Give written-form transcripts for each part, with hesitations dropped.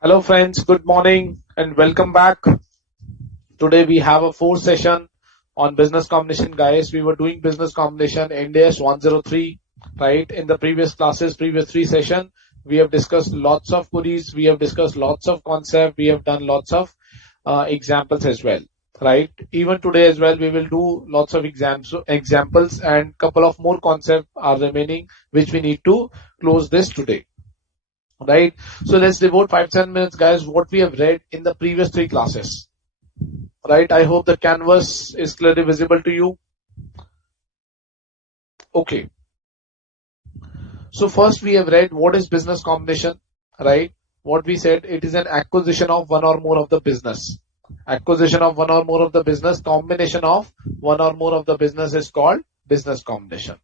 Hello friends, good morning and welcome back. Today we have a fourth session on business combination, guys. We were doing business combination NDS 103, right? In the previous classes, previous three sessions, we have discussed lots of queries, we have discussed lots of concepts, we have done lots of examples as well, right? Even today as well, we will do lots of examples and couple of more concepts are remaining, which we need to close this today. Right, so let's devote 5-10 minutes, guys, what we have read in the previous three classes. Right, I hope the canvas is clearly visible to you. Okay, so first we have read what is business combination, right? What we said, it is an acquisition of one or more of the business. Acquisition of one or more of the business, combination of one or more of the business is called business combination.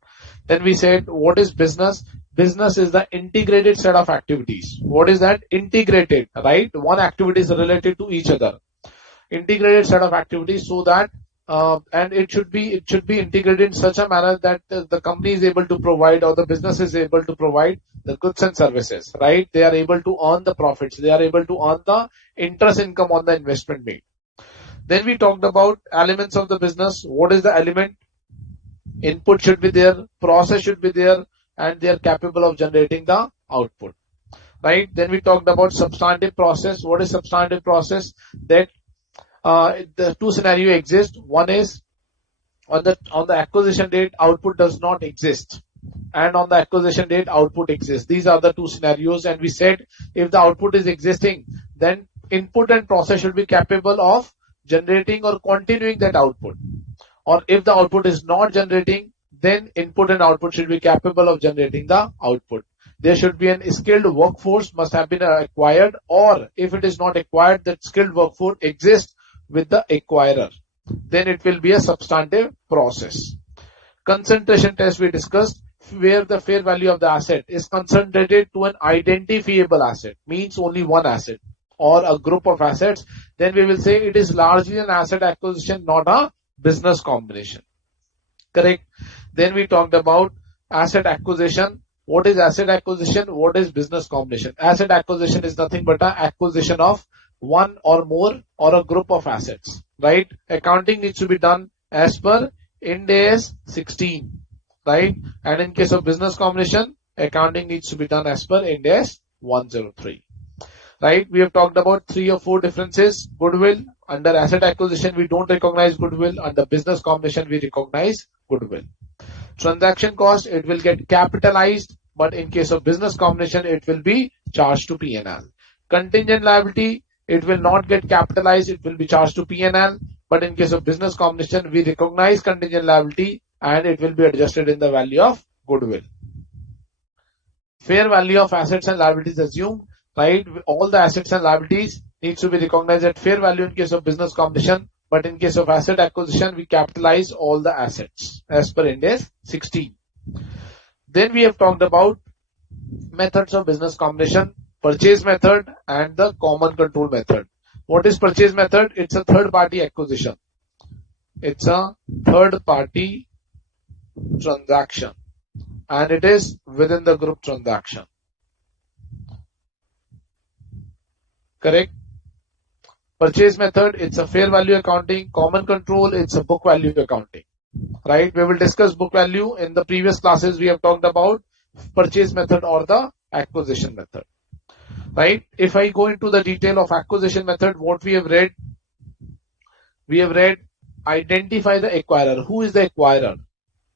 Then we said, what is business? Business is the integrated set of activities. What is that? Integrated, right? One activity is related to each other. Integrated set of activities, so that and it should be integrated in such a manner that the company is able to provide, or the business is able to provide the goods and services, right? They are able to earn the profits. They are able to earn the interest income on the investment made. Then we talked about elements of the business. What is the element? Input should be there, process should be there, and they are capable of generating the output, right? Then we talked about substantive process. What is substantive process? That the two scenarios exist. One is on the acquisition date, output does not exist, and on the acquisition date, output exists. These are the two scenarios, and we said if the output is existing, then input and process should be capable of generating or continuing that output. Or if the output is not generating, then input and output should be capable of generating the output. There should be a skilled workforce must have been acquired, or if it is not acquired, that skilled workforce exists with the acquirer. Then it will be a substantive process. Concentration test we discussed, where the fair value of the asset is concentrated to an identifiable asset, means only one asset or a group of assets, then we will say it is largely an asset acquisition, not a business combination. Correct. Then we talked about asset acquisition. What is asset acquisition? What is business combination? Asset acquisition is nothing but an acquisition of one or more or a group of assets, right? Accounting needs to be done as per Ind AS 16, right? And in case of business combination, accounting needs to be done as per Ind AS 103. Right, we have talked about 3 or 4 differences. Goodwill, under asset acquisition we don't recognize goodwill, under business combination we recognize goodwill. Transaction cost, it will get capitalized, but in case of business combination it will be charged to P&L. Contingent liability, it will not get capitalized, it will be charged to P&L, but in case of business combination we recognize contingent liability and it will be adjusted in the value of goodwill. Fair value of assets and liabilities assumed, right? All the assets and liabilities needs to be recognized at fair value in case of business combination, but in case of asset acquisition, we capitalize all the assets as per Ind AS 16. Then we have talked about methods of business combination, purchase method and the common control method. What is purchase method? It's a third party acquisition. It's a third party transaction and it is within the group transaction. Correct. Purchase method, it's a fair value accounting. Common control, it's a book value accounting. Right. We will discuss book value in the previous classes. We have talked about purchase method or the acquisition method. Right. If I go into the detail of acquisition method, what we have read? We have read identify the acquirer. Who is the acquirer?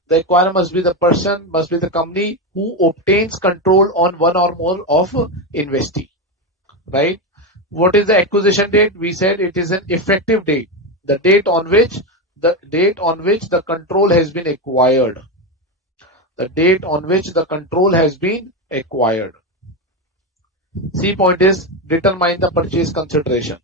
The acquirer must be the person, must be the company who obtains control on one or more of investee. Right. What is the acquisition date? We said it is an effective date, the date on which the control has been acquired. The date on which the control has been acquired. C point is determine the purchase consideration.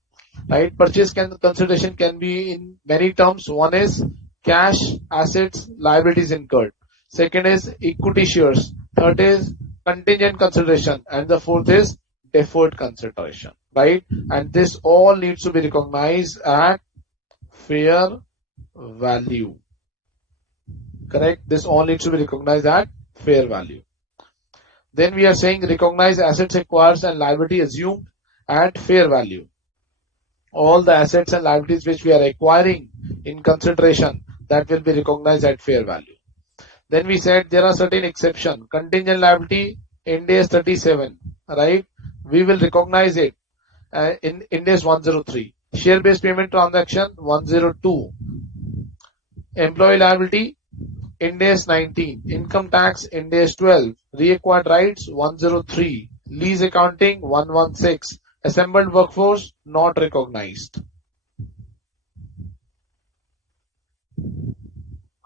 Right? Purchase consideration can be in many terms. One is cash, assets, liabilities incurred. Second is equity shares. Third is contingent consideration, and the fourth is deferred consideration. Right? And this all needs to be recognized at fair value. Correct? This all needs to be recognized at fair value. Then we are saying recognize assets acquired and liability assumed. at fair value. All the assets and liabilities which we are acquiring in consideration, that will be recognized at fair value. Then we said there are certain exceptions. Contingent liability, Ind AS 37, right? We will recognize it in Ind AS 103. Share-based payment transaction 102. Employee liability, Ind AS 19. Income tax, Ind AS 12. Reacquired rights 103. Lease accounting 116. Assembled workforce not recognized.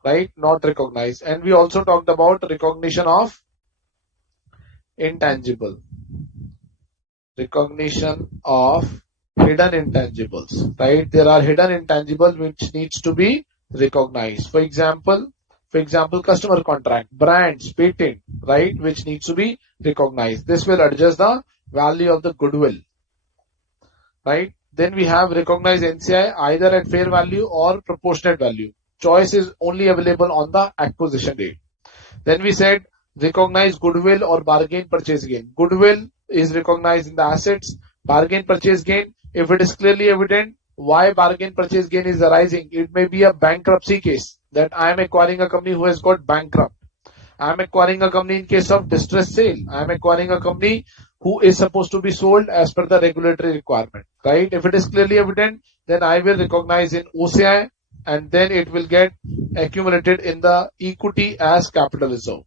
Right? Not recognized. And we also talked about recognition of intangible. Recognition of hidden intangibles. Right? There are hidden intangibles which needs to be recognized. For example, customer contract, brands, patent, right? Which needs to be recognized. This will adjust the value of the goodwill. Right? Then we have recognized NCI either at fair value or proportionate value. Choice is only available on the acquisition date. Then we said recognize goodwill or bargain purchase gain. Goodwill is recognized in the assets. Bargain purchase gain, if it is clearly evident why bargain purchase gain is arising, it may be a bankruptcy case that I am acquiring a company who has got bankrupt. I am acquiring a company in case of distress sale. I am acquiring a company who is supposed to be sold as per the regulatory requirement, right? If it is clearly evident, then I will recognize in OCI and then it will get accumulated in the equity as capital reserve.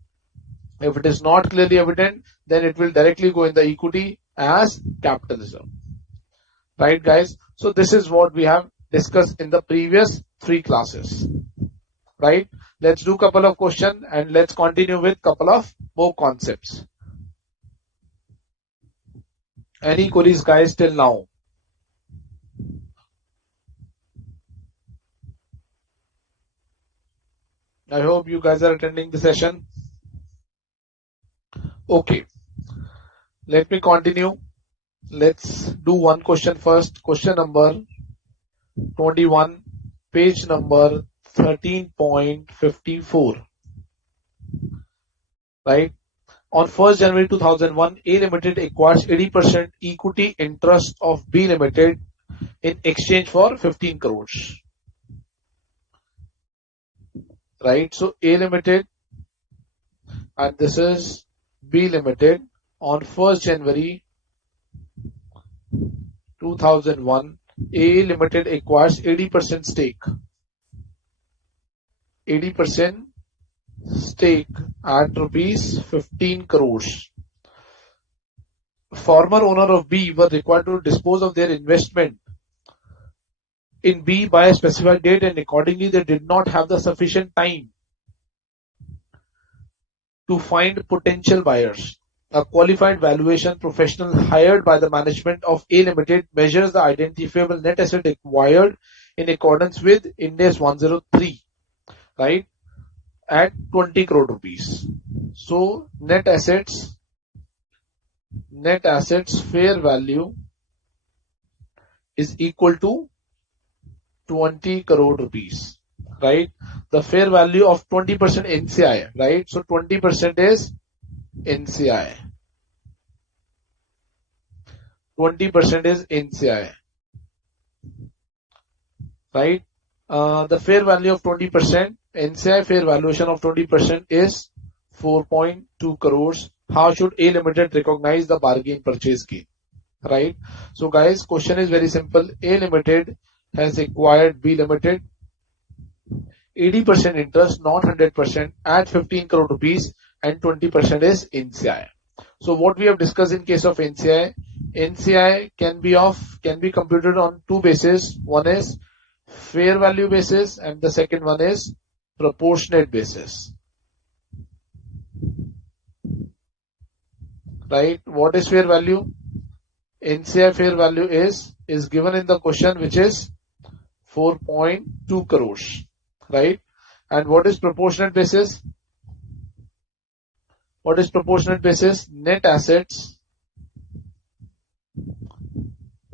If it is not clearly evident, then it will directly go in the equity as capital reserve. Right, guys? So this is what we have discussed in the previous 3 classes. Right? Let's do couple of questions and let's continue with couple of more concepts. Any queries, guys, till now? I hope you guys are attending the session. Okay. Let me continue. Let's do one question first. Question number 21, page number 13.54. Right? On 1st January 2001, A Limited acquires 80% equity interest of B Limited in exchange for 15 crores. Right? So A Limited and this is B Limited on 1st January 2001, A Limited acquires 80% stake. 80% stake at rupees 15 crores. Former owner of B were required to dispose of their investment in B by a specified date and accordingly they did not have the sufficient time to find potential buyers. A qualified valuation professional hired by the management of A Limited measures the identifiable net asset acquired in accordance with Ind AS 103, right, at 20 crore rupees. So net assets fair value is equal to 20 crore rupees, right? The fair value of 20% NCI, right? So 20% is NCI. 20% is NCI, right? The fair value of 20%, NCI fair valuation of 20% is 4.2 crores. How should A Limited recognize the bargain purchase gain? Right? So guys, question is very simple. A Limited has acquired B Limited 80% interest, not 100%, at 15 crore rupees and 20% is NCI. So what we have discussed in case of NCI can be computed on 2 bases. One is fair value basis and the second one is proportionate basis. Right? What is fair value? NCI fair value is given in the question, which is 4.2 crores. Right? And what is proportionate basis? What is proportionate basis? Net assets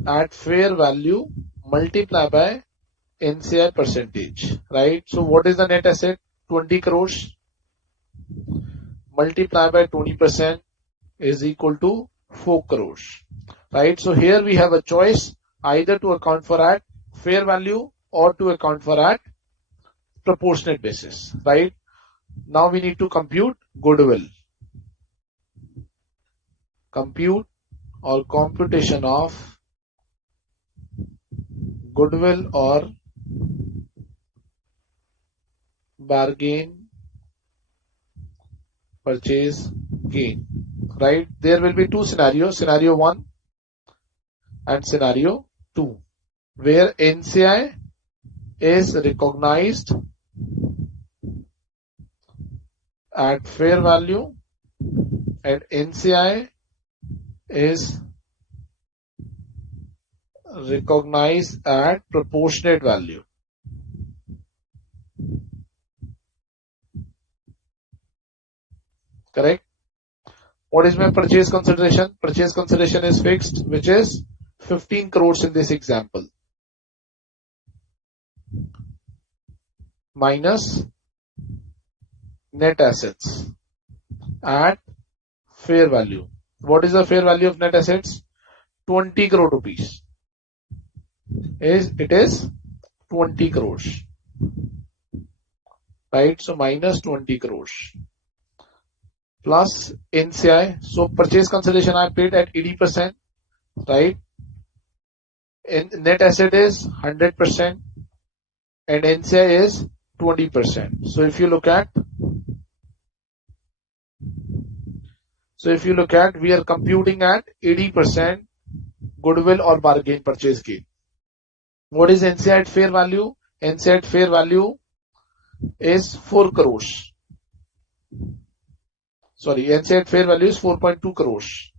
at fair value multiplied by NCI percentage. Right? So what is the net asset? 20 crores multiplied by 20% is equal to 4 crores. right? So here we have a choice either to account for at fair value or to account for at proportionate basis, right? Now we need to compute goodwill. Compute or computation of goodwill or bargain purchase gain, right? There will be two scenarios, scenario 1 and scenario 2, where NCI is recognized at fair value and NCI is recognized at proportionate value. Correct? What is my purchase consideration? Purchase consideration is fixed, which is 15 crores in this example, minus net assets at fair value. What is the fair value of net assets? 20 crore rupees. It is 20 crores, right? So minus 20 crores plus NCI. So purchase consideration I paid at 80%, right? And net asset is 100% and NCI is 20%. So if you look at, we are computing at 80% goodwill or bargain purchase gain. What is NCI at fair value? NCI at fair value is 4 crores. Sorry, NCI at fair value is 4.2 crores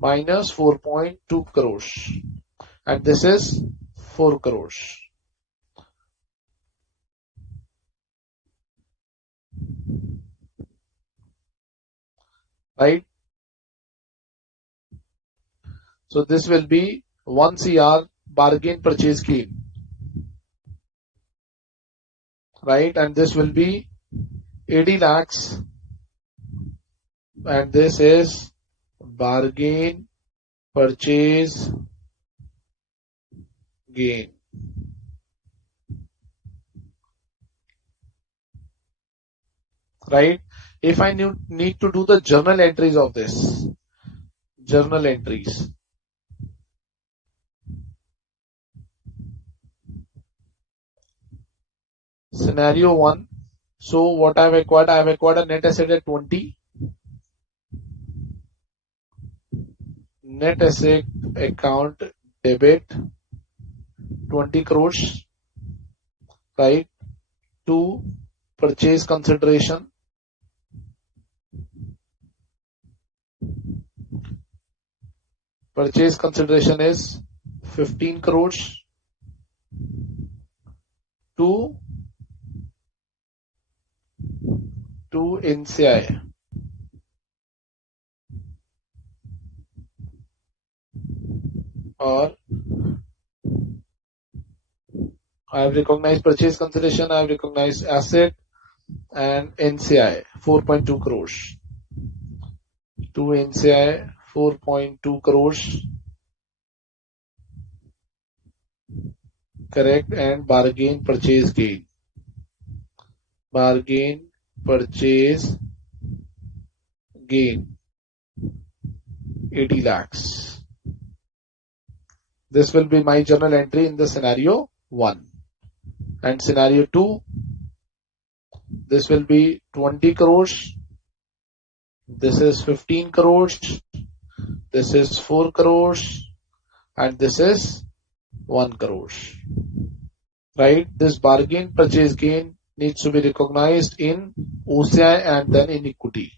minus 4.2 crores, and this is 4 crores. Right? So this will be 1 CR bargain purchase gain. Right? And this will be 80 lakhs. And this is bargain purchase gain. Right? If I need to do the journal entries of this, journal entries. Scenario 1. So what I have acquired? I have acquired a net asset at 20. Net asset account debit 20 crores, right, to purchase consideration. Purchase consideration is 15 crores to NCI. Or I have recognized purchase consideration, I have recognized asset and NCI 4.2 crores. To NCI 4.2 crores. Correct, and bargain purchase gain. Bargain purchase gain 80 lakhs. This will be my journal entry in the scenario 1. And scenario 2, this will be 20 crores. This is 15 crores. This is 4 crores. And this is 1 crores. Right? This bargain purchase gain needs to be recognized in OCI and then in equity.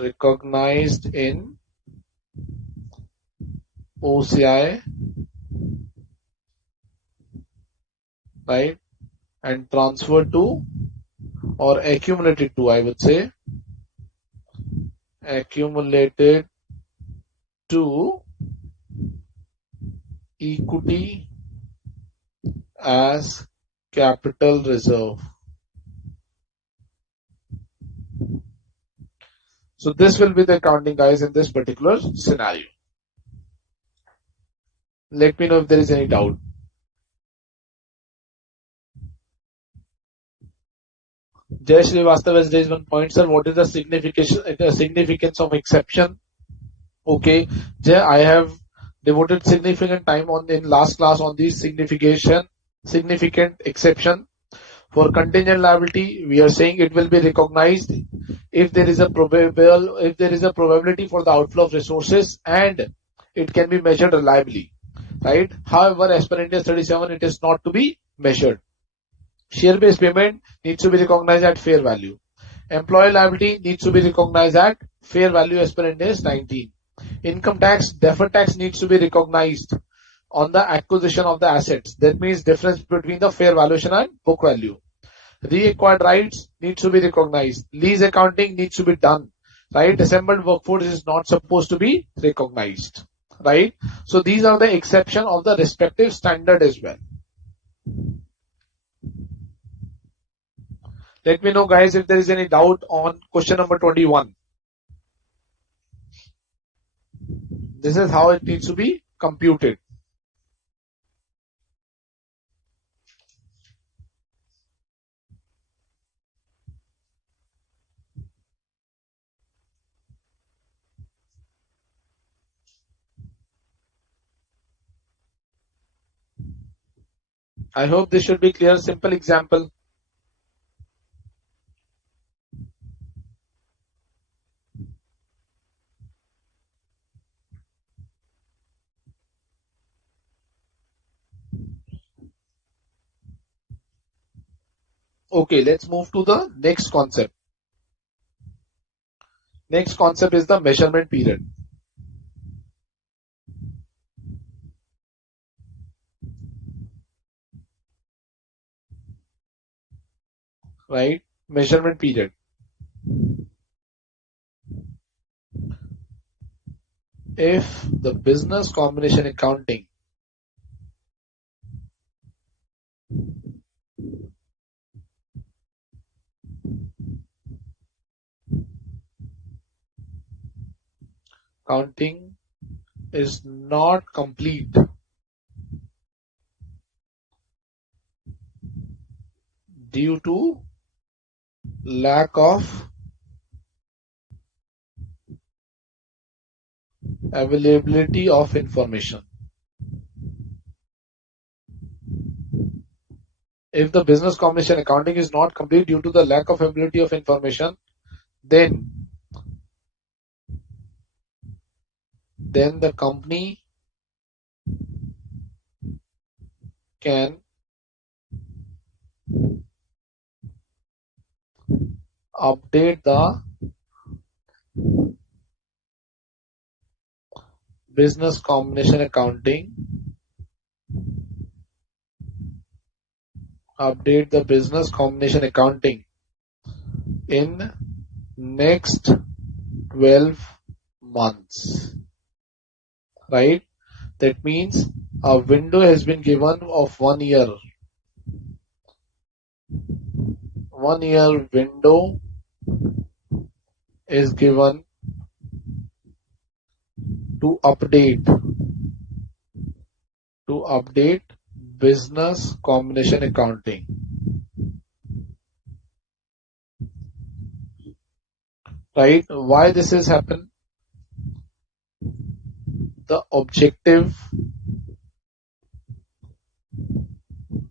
Recognized in OCI, right, and transferred to, or accumulated to, I would say, accumulated to equity as capital reserve. So this will be the accounting, guys, in this particular scenario. Let me know if there is any doubt. Jay Srivastav has raised one point, sir. What is the significance of exception? Okay, Jay, I have devoted significant time in last class on the significant exception. For contingent liability, we are saying it will be recognized if there is a probability for the outflow of resources and it can be measured reliably, right? However, as per India 37, it is not to be measured. Share-based payment needs to be recognized at fair value. Employee liability needs to be recognized at fair value as per India 19. Income tax, deferred tax needs to be recognized on the acquisition of the assets. That means difference between the fair valuation and book value. Reacquired rights needs to be recognized. Lease accounting needs to be done. Right? Assembled workforce is not supposed to be recognized. Right? So these are the exception of the respective standard as well. Let me know, guys, if there is any doubt on question number 21. This is how it needs to be computed. I hope this should be clear. Simple example. Okay, let's move to the next concept. Next concept is the measurement period. Right? Measurement period. If the business combination accounting is not complete due to lack of availability of information. If the business combination accounting is not complete due to the lack of availability of information, then the company can update the business combination accounting in next 12 months. Right? That means a window has been given of 1 year. 1 year window is given to update business combination accounting. Right? Why this has happened? The objective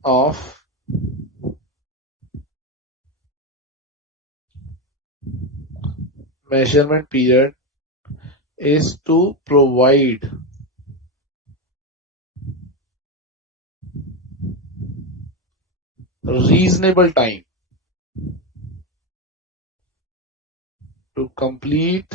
of measurement period is to provide reasonable time to complete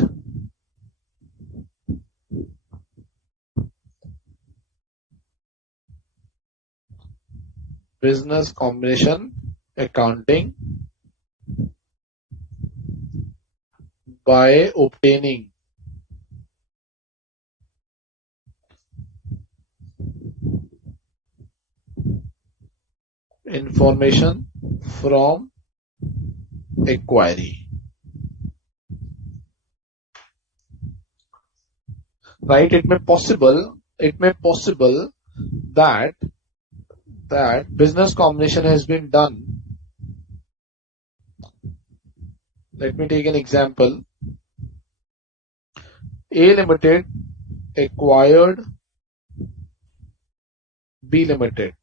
business combination accounting by obtaining information from inquiry. right? It may possible that business combination has been done. Let me take an example. A Limited acquired B Limited,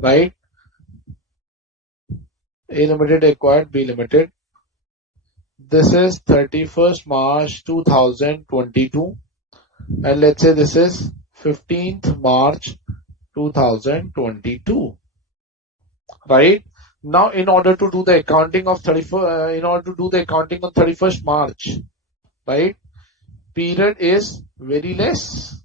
right? A Limited acquired B Limited. This is 31st March 2022, and let's say this is 15th March 2022, right? Now, in order to do the accounting of 31st March, right? Period is very less.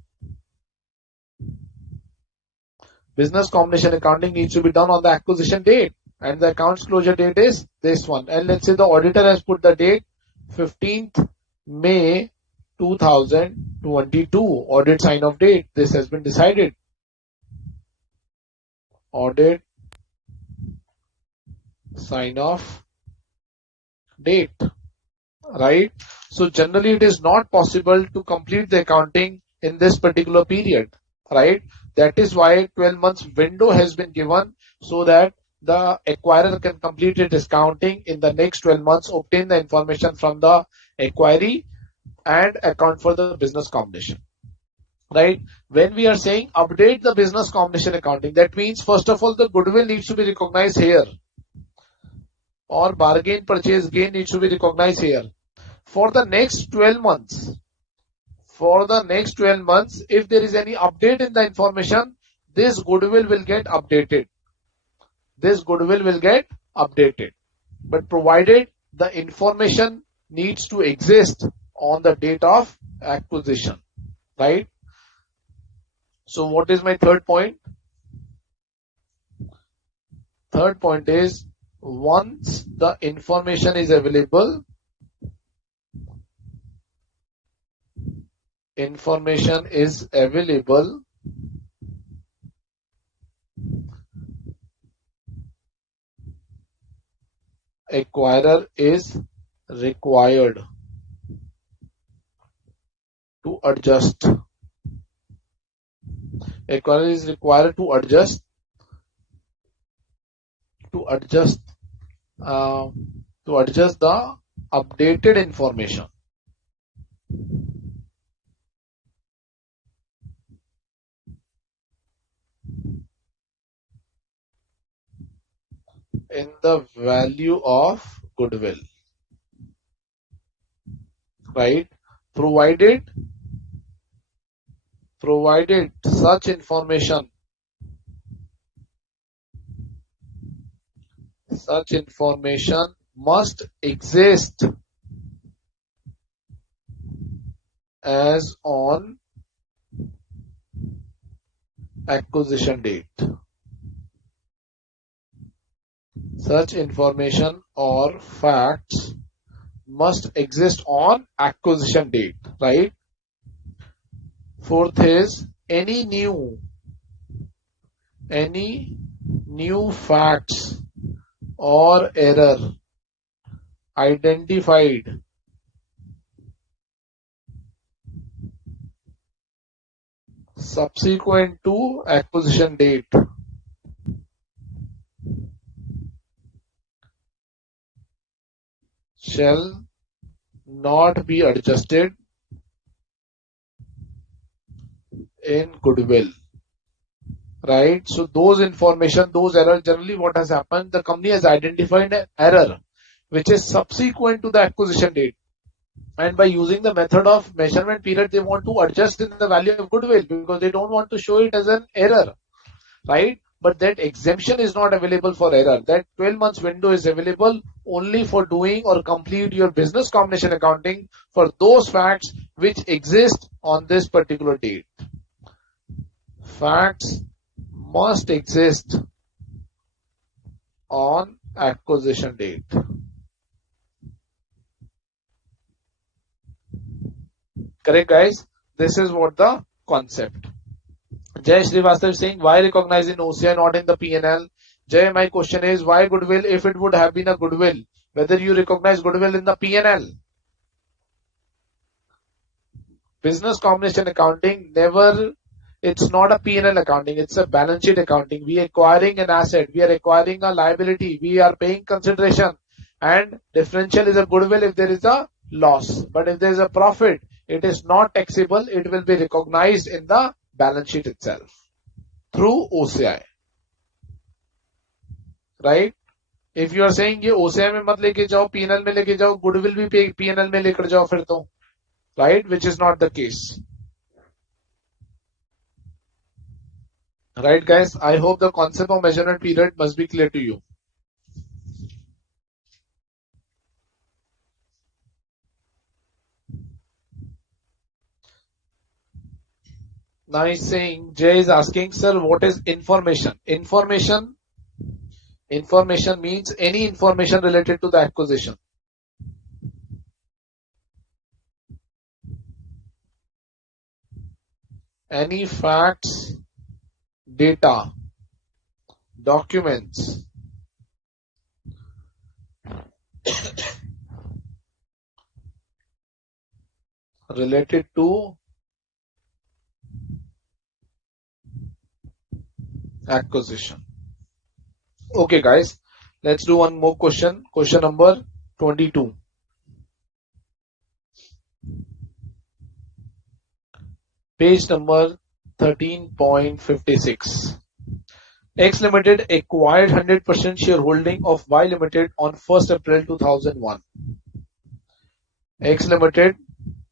Business combination accounting needs to be done on the acquisition date, and the accounts closure date is this one. And let's say the auditor has put the date 15th May 2022, audit sign off date. This has been decided. Audit sign off date, right? So generally it is not possible to complete the accounting in this particular period, right? That is why 12 months window has been given, so that the acquirer can complete its accounting in the next 12 months, obtain the information from the acquiree and account for the business combination, right? When we are saying update the business combination accounting, that means first of all the goodwill needs to be recognized here, or bargain purchase gain needs to be recognized here. For the next 12 months, if there is any update in the information, this goodwill will get updated. But provided the information needs to exist on the date of acquisition, right? So what is my third point? Third point is, once the information is available, acquirer is required to adjust. Acquirer is required to adjust the updated information. In the value of goodwill, right? Provided such information must exist as on acquisition date. Such information or facts must exist on acquisition date, right? Fourth is, any new facts or error identified subsequent to acquisition date shall not be adjusted in goodwill, right? So those errors, generally what has happened, the company has identified an error which is subsequent to the acquisition date, and by using the method of measurement period, they want to adjust in the value of goodwill because they don't want to show it as an error, right? But that exemption is not available for error. That 12 months window is available only for doing or complete your business combination accounting for those facts which exist on this particular date. Facts must exist on acquisition date. Correct, guys? This is what the concept. Jay Srivastav is saying, why recognize in OCI, not in the P&L? Jay, my question is, why goodwill if it would have been a goodwill? Whether you recognize goodwill in the P&L? Business combination accounting never, it's not a P&L accounting, it's a balance sheet accounting. We are acquiring an asset, we are acquiring a liability, we are paying consideration, and differential is a goodwill if there is a loss. But if there is a profit, it is not taxable, it will be recognized in the balance sheet itself through OCI. Right? If you are saying ये OCI में मत लेके जाओ, P&L में लेके जाओ, goodwill भी P&L में लेकर जाओ फिर तो, right? Which is not the case. Right, guys? I hope the concept of measurement period must be clear to you. Now he's saying, Jay is asking, sir, what is information? Information means any information related to the acquisition. Any facts, data, documents related to acquisition. Okay, guys, let's do one more question. Question number 22. Page number 13.56. X Limited acquired 100% shareholding of Y Limited on 1st April 2001. X Limited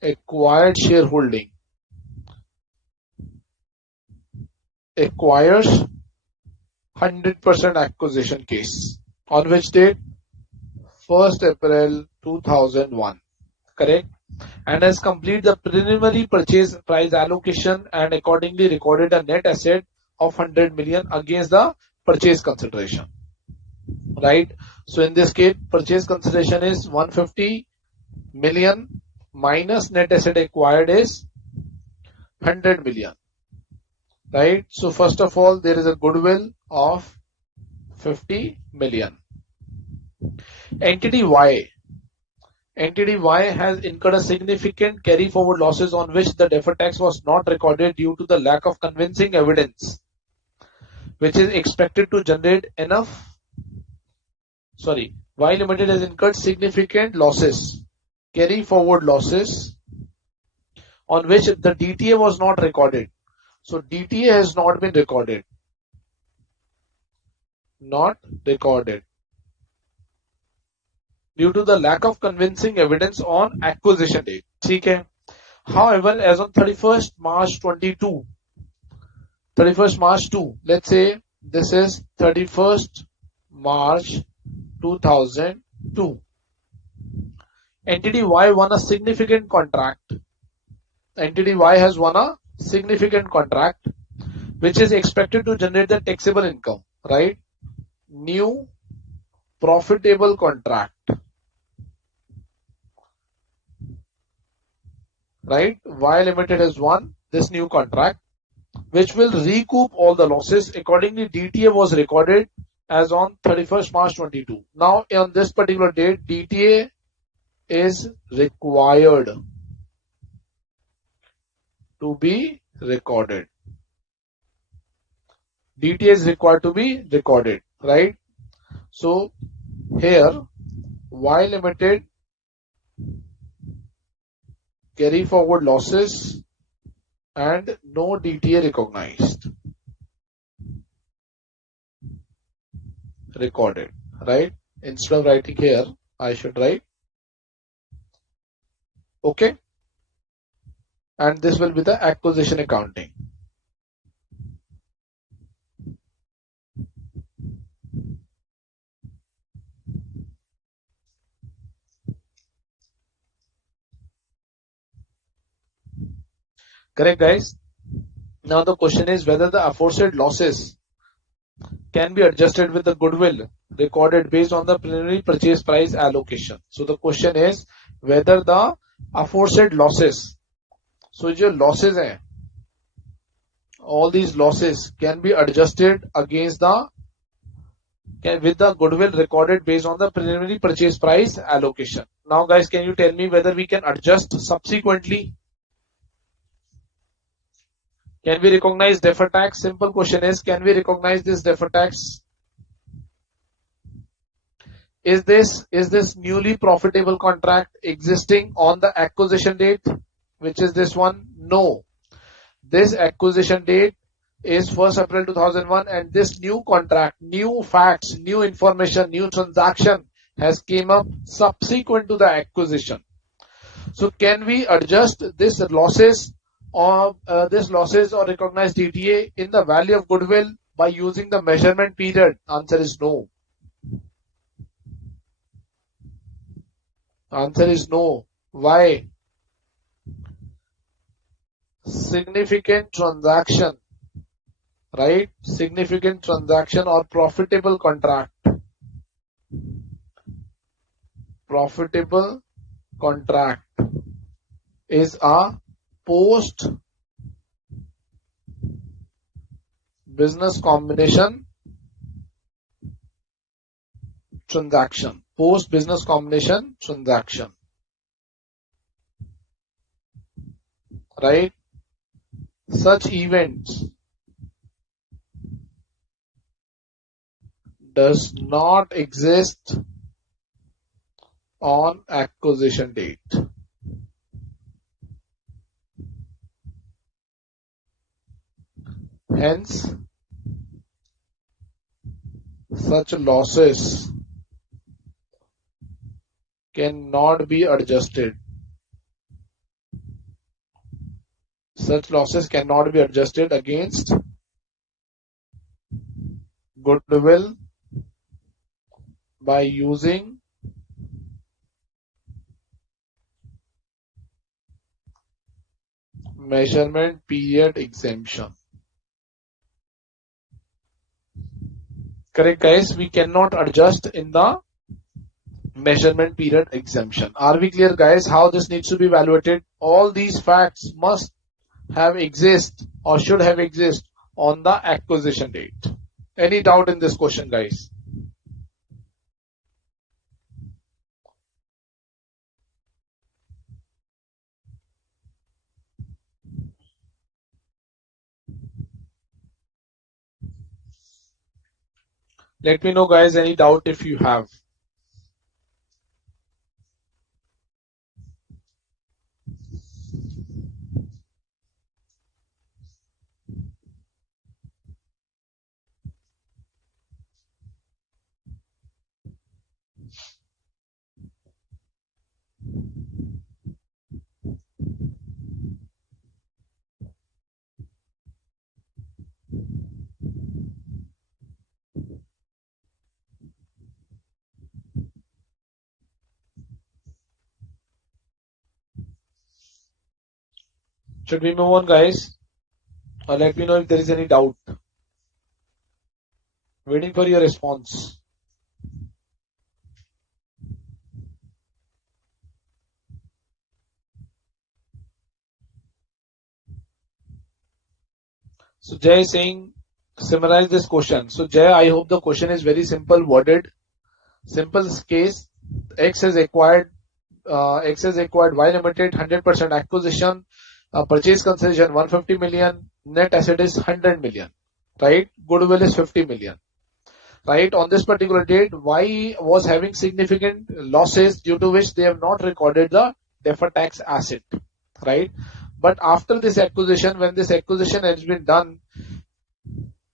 acquired shareholding. Acquires 100% acquisition case. On which date? 1st April 2001. Correct? And has completed the preliminary purchase price allocation and accordingly recorded a net asset of 100 million against the purchase consideration. Right? So in this case, purchase consideration is 150 million minus net asset acquired is 100 million. Right? So first of all, there is a goodwill of 50 million. Entity Y has incurred a significant carry forward losses on which the deferred tax was not recorded due to the lack of convincing evidence, which is expected to generate enough. Y Limited has incurred significant losses, carry forward losses, on which the DTA was not recorded. So DTA has not been recorded. Not recorded. Due to the lack of convincing evidence on acquisition date. Okay. However, as on 31st March 22, let's say this is 31st March 2002. Entity Y won a significant contract. Entity Y has won a significant contract which is expected to generate the taxable income, right? New profitable contract. Right? Y Limited has won this new contract which will recoup all the losses. Accordingly, DTA was recorded as on 31st March 22. Now, on this particular date, DTA is required to be recorded. DTA is required to be recorded, right? So, here, Y Limited carry forward losses and no DTA recognized. Recorded, right? Instead of writing here, I should write okay. And this will be the acquisition accounting. Correct, guys? Now the question is whether the aforesaid losses can be adjusted with the goodwill recorded based on the preliminary purchase price allocation. So the question is whether the aforesaid losses, so your losses hai, all these losses can be adjusted against with the goodwill recorded based on the preliminary purchase price allocation. Now guys, can you tell me whether we can adjust subsequently? Can we recognize deferred tax? Simple question is, can we recognize this deferred tax? Is this newly profitable contract existing on the acquisition date, which is this one? No. This acquisition date is 1st April 2001, and this new contract, new facts, new information, new transaction has came up subsequent to the acquisition. So can we adjust this losses or recognize DTA in the value of goodwill by using the measurement period? Answer is no. Answer is no. Why? Significant transaction, right? Significant transaction or profitable contract. Profitable contract is a post business combination transaction. Post business combination transaction. Right? Such events does not exist on acquisition date. Hence, such losses cannot be adjusted. Such losses cannot be adjusted against goodwill by using measurement period exemption. Correct, guys? We cannot adjust in the measurement period exemption. Are we clear, guys, how this needs to be evaluated? All these facts must have exist or should have exist on the acquisition date. Any doubt in this question, guys? Let me know, guys, any doubt if you have. Should we move on, guys? Or let me know if there is any doubt. Waiting for your response. So Jay is saying, summarize this question. So Jay, I hope the question is very simple worded. Simple case, X has acquired Y Limited, 100% acquisition, purchase consideration 150 million, net asset is 100 million, right? Goodwill is 50 million, right? On this particular date, Y was having significant losses due to which they have not recorded the deferred tax asset, right? But after this acquisition, when this acquisition has been done,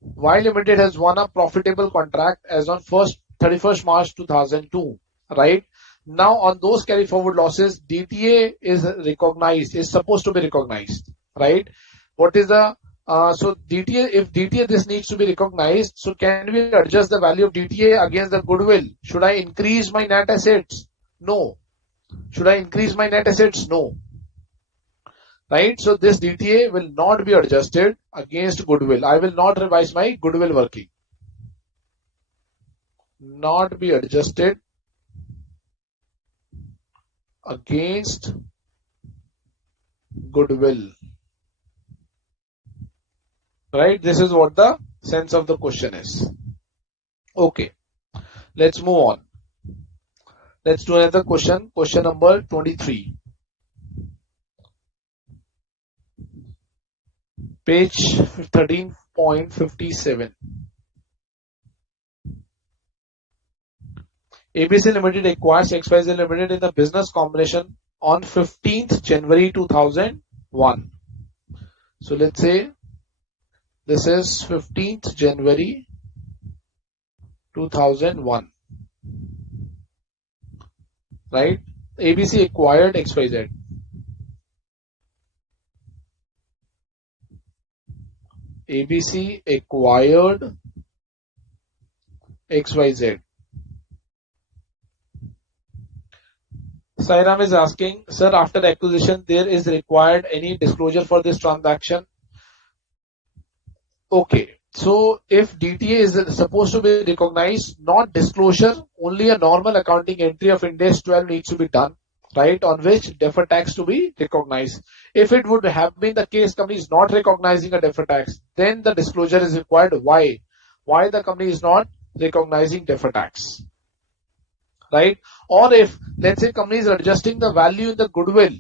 Y Limited has won a profitable contract as on 31st March 2002, right? Now on those carry forward losses, DTA is recognized, is supposed to be recognized, right? What is the, so DTA, if DTA this needs to be recognized, so can we adjust the value of DTA against the goodwill? Should I increase my net assets? No. Should I increase my net assets? No. Right? So this DTA will not be adjusted against goodwill. I will not revise my goodwill working. Not be adjusted against goodwill. Right? This is what the sense of the question is. Okay. Let's move on. Let's do another question. Question number 23. Page 13.57. ABC Limited acquires XYZ Limited in the business combination on 15th January 2001. So let's say this is 15th January 2001, right? ABC acquired XYZ. ABC acquired XYZ. Sairam is asking, sir, after acquisition, there is required any disclosure for this transaction? Okay, so if DTA is supposed to be recognized, not disclosure, only a normal accounting entry of Ind AS 12 needs to be done, right, on which deferred tax to be recognized. If it would have been the case company is not recognizing a deferred tax, then the disclosure is required. Why? Why the company is not recognizing deferred tax, right? Or if, let's say, company is adjusting the value in the goodwill,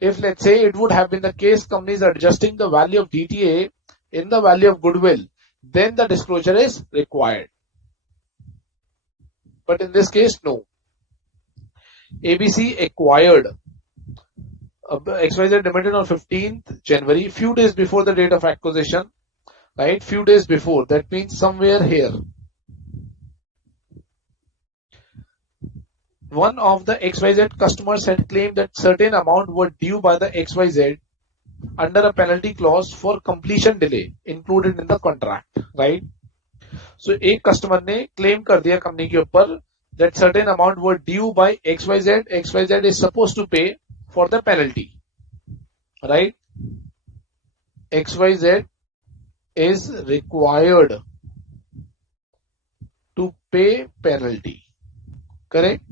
if let's say it would have been the case companies are adjusting the value of DTA in the value of goodwill, then the disclosure is required. But in this case, no. ABC acquired XYZ Limited on 15th January, few days before the date of acquisition, right? Few days before, that means somewhere here. One of the XYZ customers had claimed that certain amount were due by the XYZ under a penalty clause for completion delay included in the contract, right? So एक customer ने claim कर दिया company के ऊपर that certain amount were due by XYZ. XYZ is supposed to pay for the penalty, right? XYZ is required to pay penalty, correct?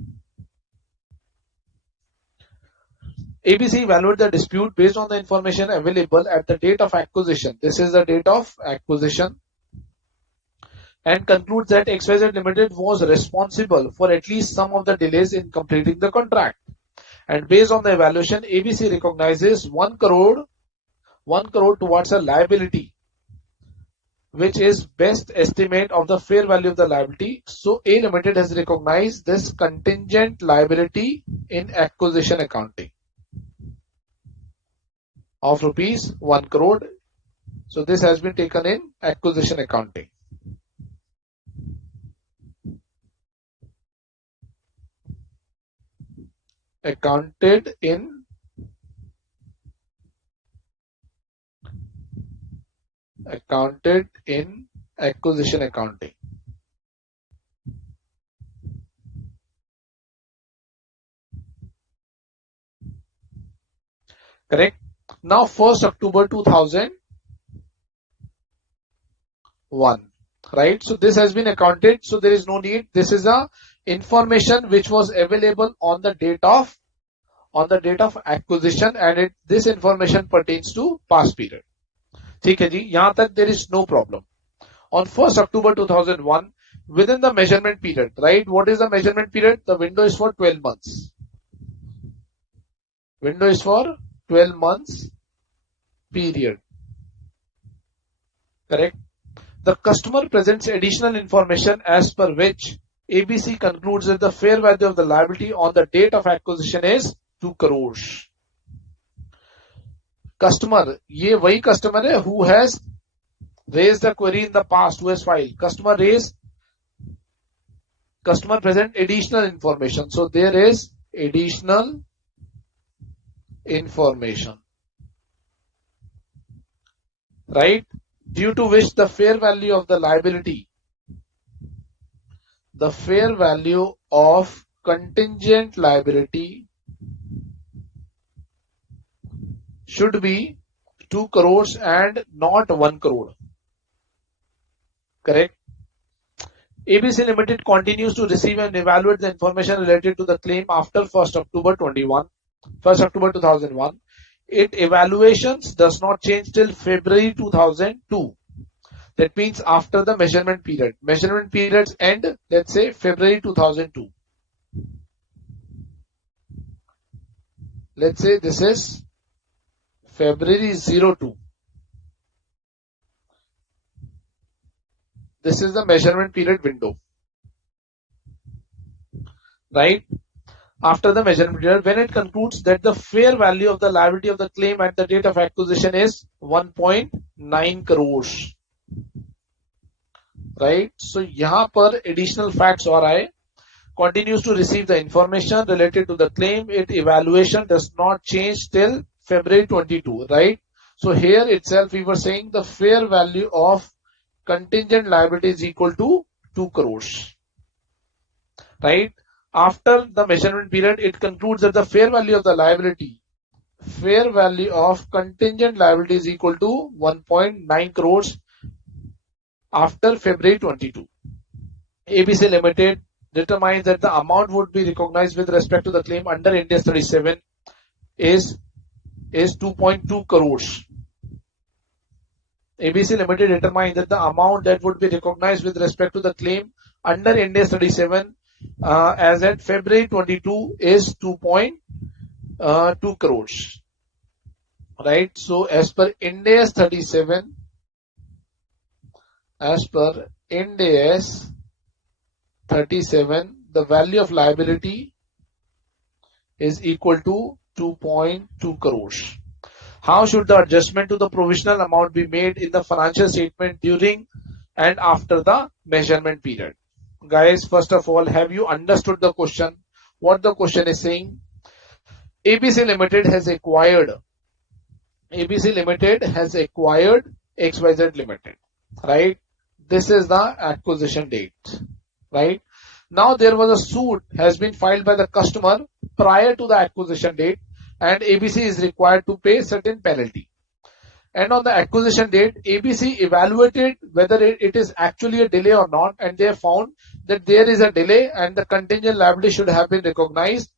ABC evaluated the dispute based on the information available at the date of acquisition. This is the date of acquisition. And concludes that XYZ Limited was responsible for at least some of the delays in completing the contract. And based on the evaluation, ABC recognizes 1 crore towards a liability, which is best estimate of the fair value of the liability. So A Limited has recognized this contingent liability in acquisition accounting of rupees 1 crore. So this has been taken in acquisition accounting. Accounted in acquisition accounting. Correct. Now 1st October 2001, right? So this has been accounted, so there is no need. This is a information which was available on the date of acquisition, and this information pertains to past period. ठीक है जी, यहां तक there is no problem. On 1st October 2001, within the measurement period, right? What is the measurement period? The window is for 12 months. Window is for 12 months period. Correct. The customer presents additional information as per which ABC concludes that the fair value of the liability on the date of acquisition is 2 crores. Customer, ये वही customer है who has raised the query in the past, who has filed. Customer present additional information. So there is additional information, right? Due to which the fair value of the liability, the fair value of contingent liability should be 2 crores and not 1 crore. Correct. ABC Limited continues to receive and evaluate the information related to the claim after 1st October 2001. Its evaluations does not change till February 2002. That means after the measurement period. Measurement periods end, let's say February 2002. Let's say this is February 02. This is the measurement period window, right? After the measurement period, when it concludes that the fair value of the liability of the claim at the date of acquisition is 1.9 crores, right? So यहाँ पर additional facts और आए, continues to receive the information related to the claim. Its evaluation does not change till February 22, right? So here itself we were saying the fair value of contingent liability is equal to 2 crores, right? After the measurement period, it concludes that the fair value of the liability, fair value of contingent liability is equal to 1.9 crores after February 22. ABC Limited determines that the amount would be recognized with respect to the claim under Ind AS 37 is 2.2 crores. ABC Limited determines that the amount that would be recognized with respect to the claim under Ind AS 37 as at February 22 is 2.2 crores, right? So as per Ind AS 37, the value of liability is equal to 2.2 crores. How should the adjustment to the provisional amount be made in the financial statement during and after the measurement period? Guys, first of all, have you understood the question? What the question is saying? ABC Limited has acquired XYZ Limited, right? This is the acquisition date, right? Now there was a suit has been filed by the customer prior to the acquisition date, and ABC is required to pay certain penalty. And on the acquisition date, ABC evaluated whether it is actually a delay or not, and they found that there is a delay and the contingent liability should have been recognized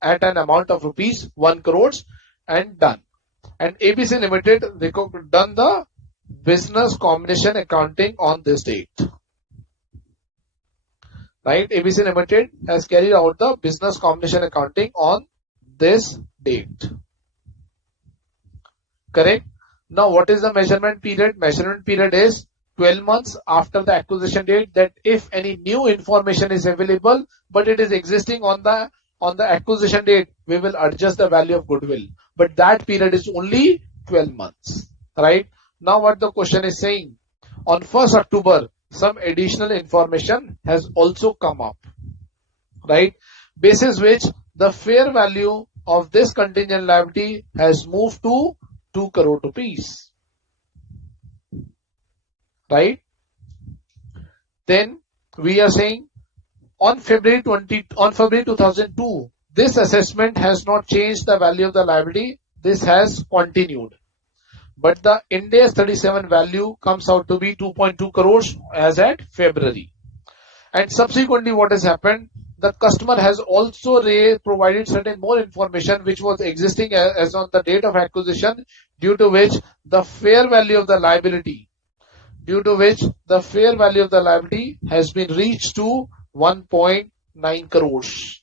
at an amount of rupees 1 crores and done. And ABC Limited done the business combination accounting on this date. Right? ABC Limited has carried out the business combination accounting on this date. Correct? Now, what is the measurement period? Measurement period is 12 months after the acquisition date, that if any new information is available, but it is existing on the acquisition date, we will adjust the value of goodwill. But that period is only 12 months. Right? Now, what the question is saying, on 1st October, some additional information has also come up. Right? Basis which the fair value of this contingent liability has moved to 2 crore rupees, right? Then we are saying on February 2002, this assessment has not changed the value of the liability. This has continued, but the Ind AS 37 value comes out to be 2.2 crores as at February. And subsequently, what has happened? The customer has also provided certain more information which was existing as on the date of acquisition, due to which the fair value of the liability has been reached to 1.9 crores.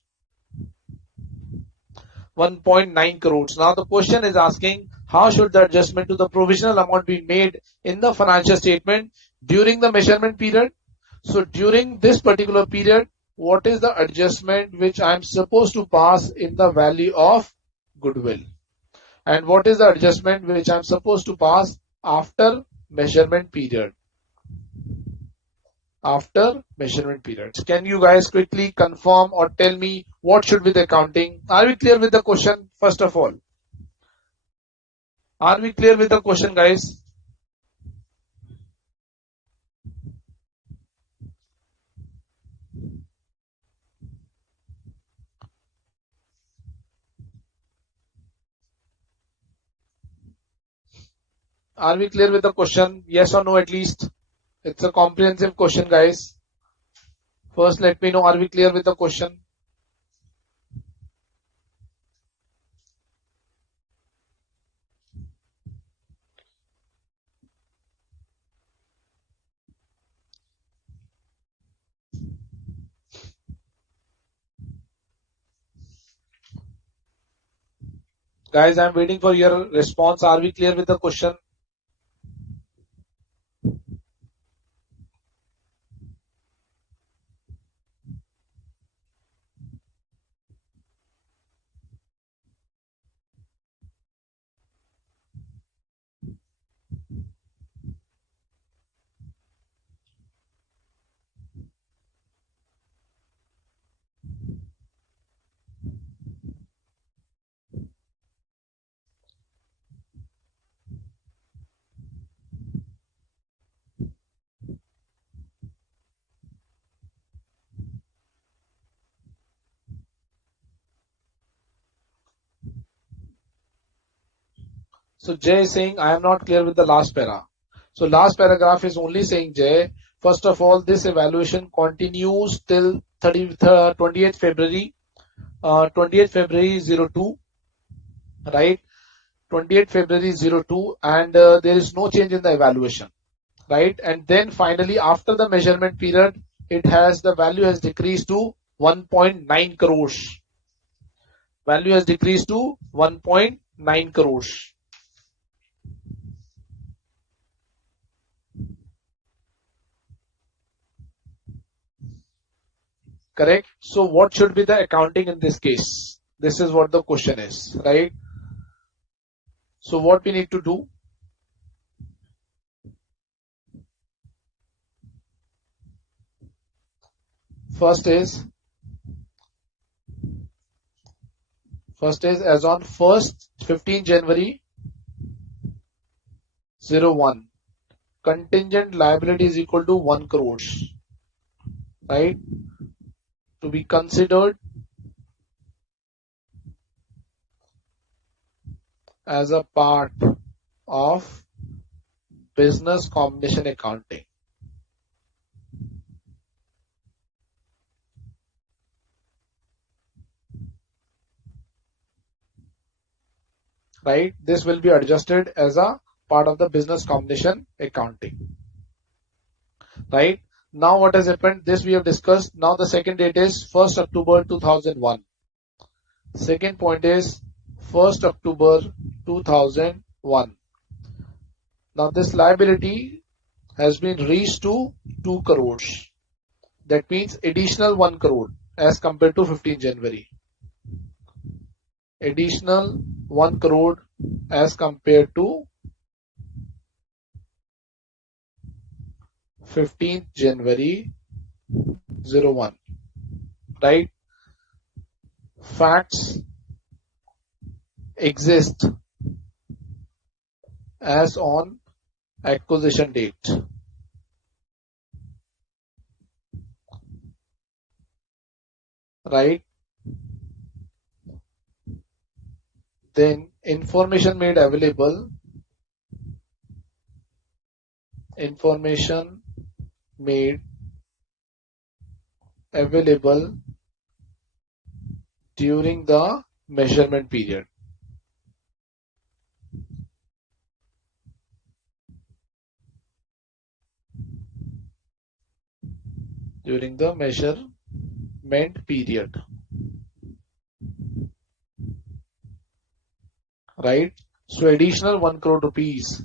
1.9 crores. Now the question is asking, how should the adjustment to the provisional amount be made in the financial statement during the measurement period? So during this particular period, what is the adjustment which I am supposed to pass in the value of goodwill? And what is the adjustment which I am supposed to pass after measurement period? After measurement periods. Can you guys quickly confirm or tell me what should be the accounting? Are we clear with the question first of all? Are we clear with the question, guys? Are we clear with the question? Yes or no at least? It's a comprehensive question, guys. First, let me know, are we clear with the question? Guys, I'm waiting for your response. Are we clear with the question? So Jay is saying I am not clear with the last para. So last paragraph is only saying, Jay, first of all, this evaluation continues till 28th February, 28th February 02, right? 28th February 02, and there is no change in the evaluation, right? And then finally, after the measurement period, the value has decreased to 1.9 crores. Value has decreased to 1.9 crores. Correct? So what should be the accounting in this case? This is what the question is, right? So what we need to do? First is as on 15 January 01, contingent liability is equal to 1 crores, right? To be considered as a part of business combination accounting. Right? This will be adjusted as a part of the business combination accounting. Right? Now what has happened? This we have discussed. Now the second date is 1st October 2001. Second point is 1st October 2001. Now this liability has been reached to 2 crores. That means additional 1 crore as compared to 15 January. Additional 1 crore as compared to 15th January 01. Right? Facts exist as on acquisition date. Right? Then information made available during the measurement period. During the measurement period. Right? So additional 1 crore rupees.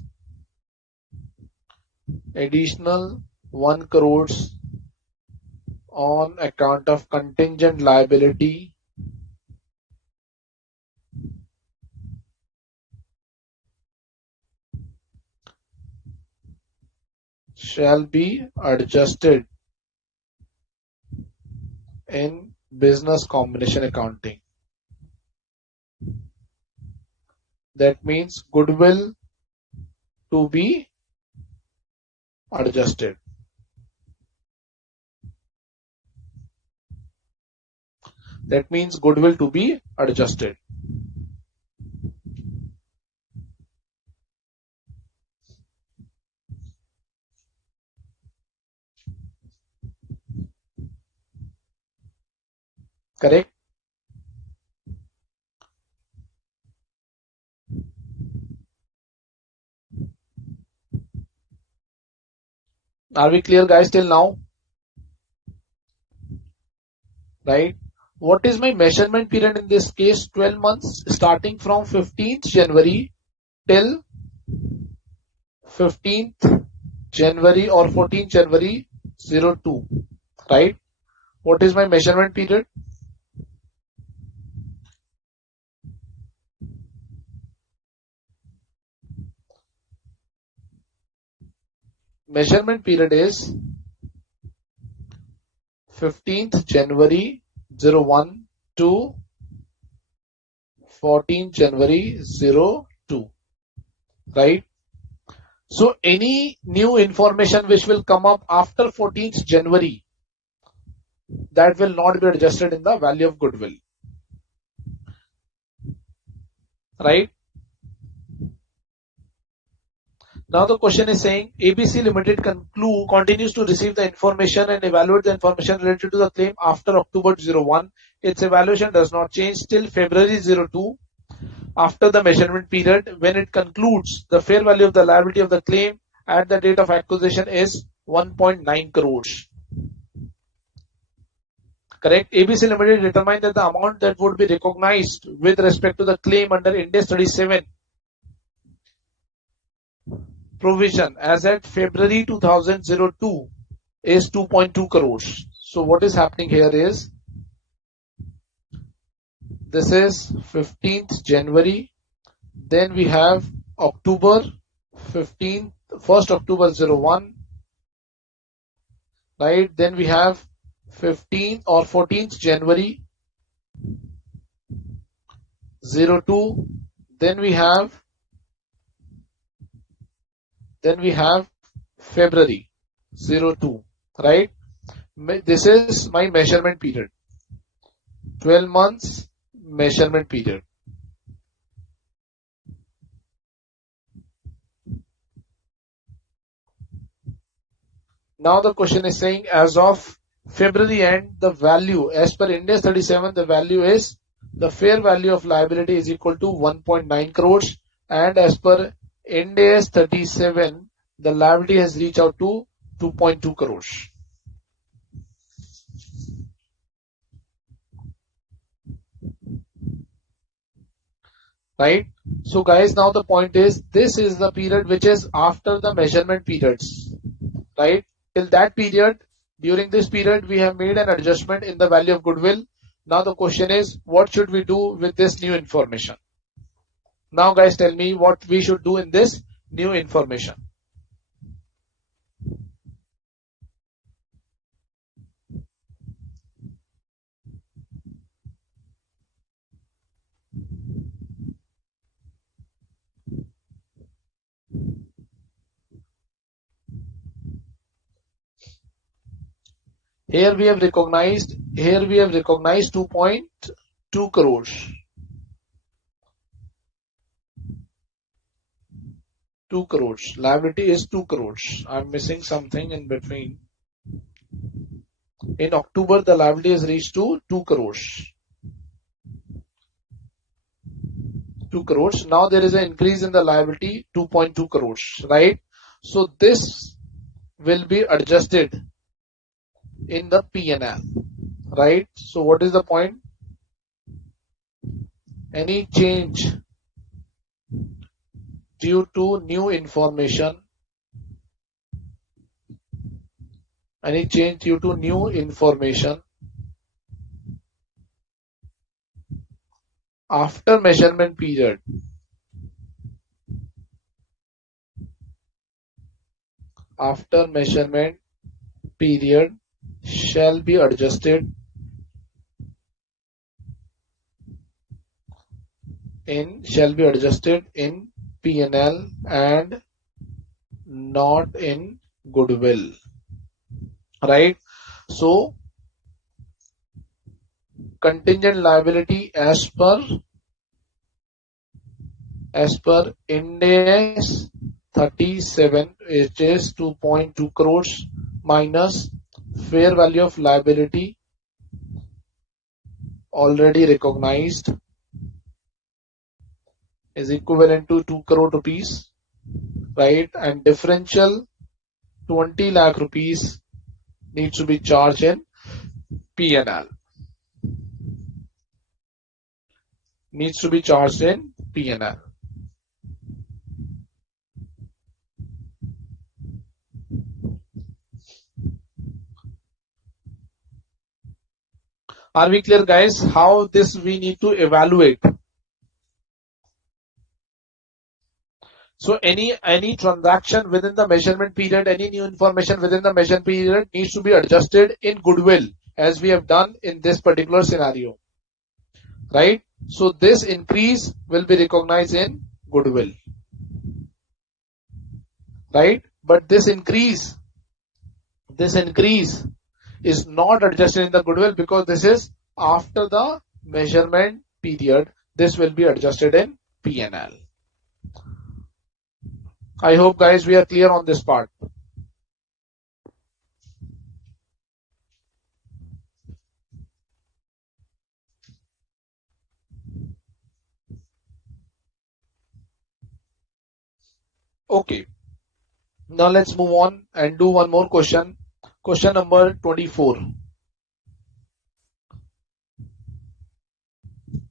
Additional 1 crores on account of contingent liability shall be adjusted in business combination accounting. That means goodwill to be adjusted. That means goodwill to be adjusted. Correct? Are we clear, guys, till now? Right? What is my measurement period in this case? 12 months starting from 15th January till 15th January or 14th January 02. Right? What is my measurement period? Measurement period is 15th January 01 to 14th January 02. Right? So any new information which will come up after 14th January, that will not be adjusted in the value of goodwill. Right? Now the question is saying ABC Limited continues to receive the information and evaluate the information related to the claim after October 01. Its evaluation does not change till February 02 after the measurement period. When it concludes, the fair value of the liability of the claim at the date of acquisition is 1.9 crores. Correct. ABC Limited determined that the amount that would be recognized with respect to the claim under Ind AS 37 provision as at February 2002 is 2.2 crores. So what is happening here is, this is 15th January, then we have October 15th, 1st October 01, right? Then we have 15th or 14th January 02, then we have February 02, right? This is my measurement period, 12 months measurement period. Now the question is saying as of February end, the value as per Ind AS 37, the value is, the fair value of liability is equal to 1.9 crores, and as per Ind AS 37, the liability has reached out to 2.2 crores. Right? So guys, now the point is, this is the period which is after the measurement periods. Right? Till that period, during this period, we have made an adjustment in the value of goodwill. Now the question is, what should we do with this new information? Now guys, tell me what we should do in this new information. Here we have recognized 2.2 crores. 2 crores. Liability is 2 crores. I'm missing something in between. In October, the liability has reached to 2 crores. 2 crores. Now there is an increase in the liability, 2.2 crores, right? So this will be adjusted in the P&L, right? So what is the point? Any change due to new information, after measurement period shall be adjusted in P&L and not in goodwill, right? So contingent liability as per Ind AS 37, it is 2.2 crores minus fair value of liability already recognized is equivalent to 2 crore rupees, right? And differential 20 lakh rupees needs to be charged in P&L. Are we clear, guys, how this we need to evaluate? So any transaction within the measurement period, any new information within the measurement period needs to be adjusted in goodwill, as we have done in this particular scenario, right? So this increase will be recognized in goodwill, right? But this increase is not adjusted in the goodwill because this is after the measurement period. This will be adjusted in P&L. I hope guys we are clear on this part. Okay. Now let's move on and do one more question. Question number 24.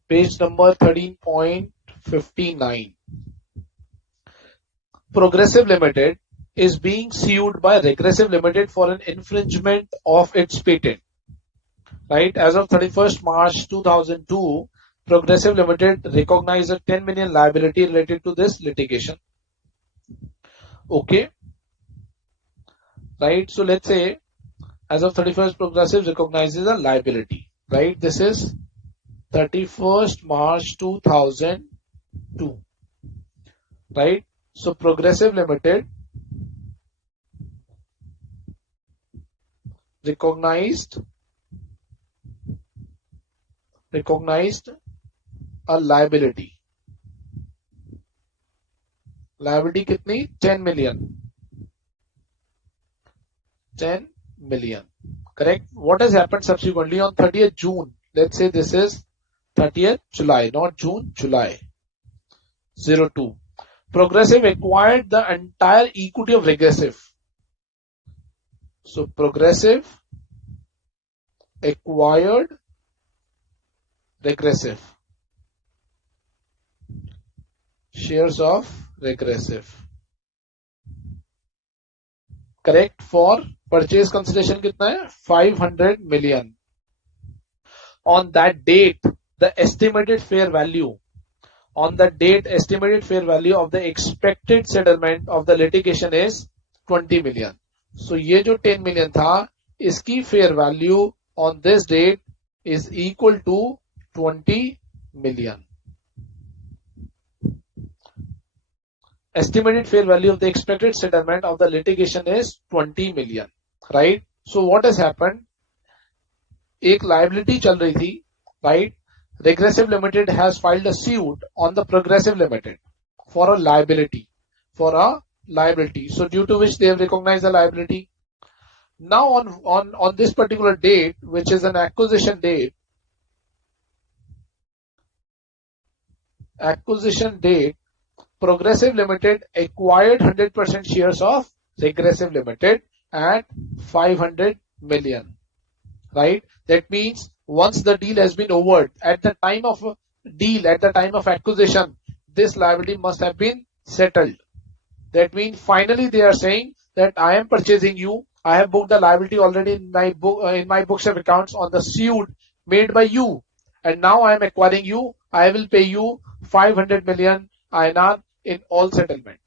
Page number 13.59. Progressive Limited is being sued by Regressive Limited for an infringement of its patent. Right? As of 31st March 2002, Progressive Limited recognized a 10 million liability related to this litigation. Okay. Right? So let's say as of 31st, Progressive recognizes a liability. Right? This is 31st March 2002. Right? So Progressive Limited recognized a liability. Liability कितनी? 10 million. 10 million. Correct? What has happened subsequently on 30th June? Let's say this is 30th July, not June, July 02. Progressive acquired the entire equity of Regressive. So Progressive acquired Regressive. Shares of Regressive. Correct? For purchase consideration कितना है? 500 million. On that date, the estimated fair value of the expected settlement of the litigation is 20 million. So ये जो 10 million था, इसकी fair value on this date is equal to 20 million. Estimated fair value of the expected settlement of the litigation is 20 million. Right? So what has happened? एक liability चल रही थी. Right? Regressive Limited has filed a suit on the Progressive Limited for a liability. So due to which they have recognized the liability. Now on this particular date, which is an acquisition date, Progressive Limited acquired 100% shares of Regressive Limited at 500 million. Right? That means once the deal has been over, at the time of acquisition, this liability must have been settled. That means finally they are saying that I am purchasing you. I have booked the liability already in my books of accounts on the suit made by you, and now I am acquiring you. I will pay you 500 million INR in all settlement.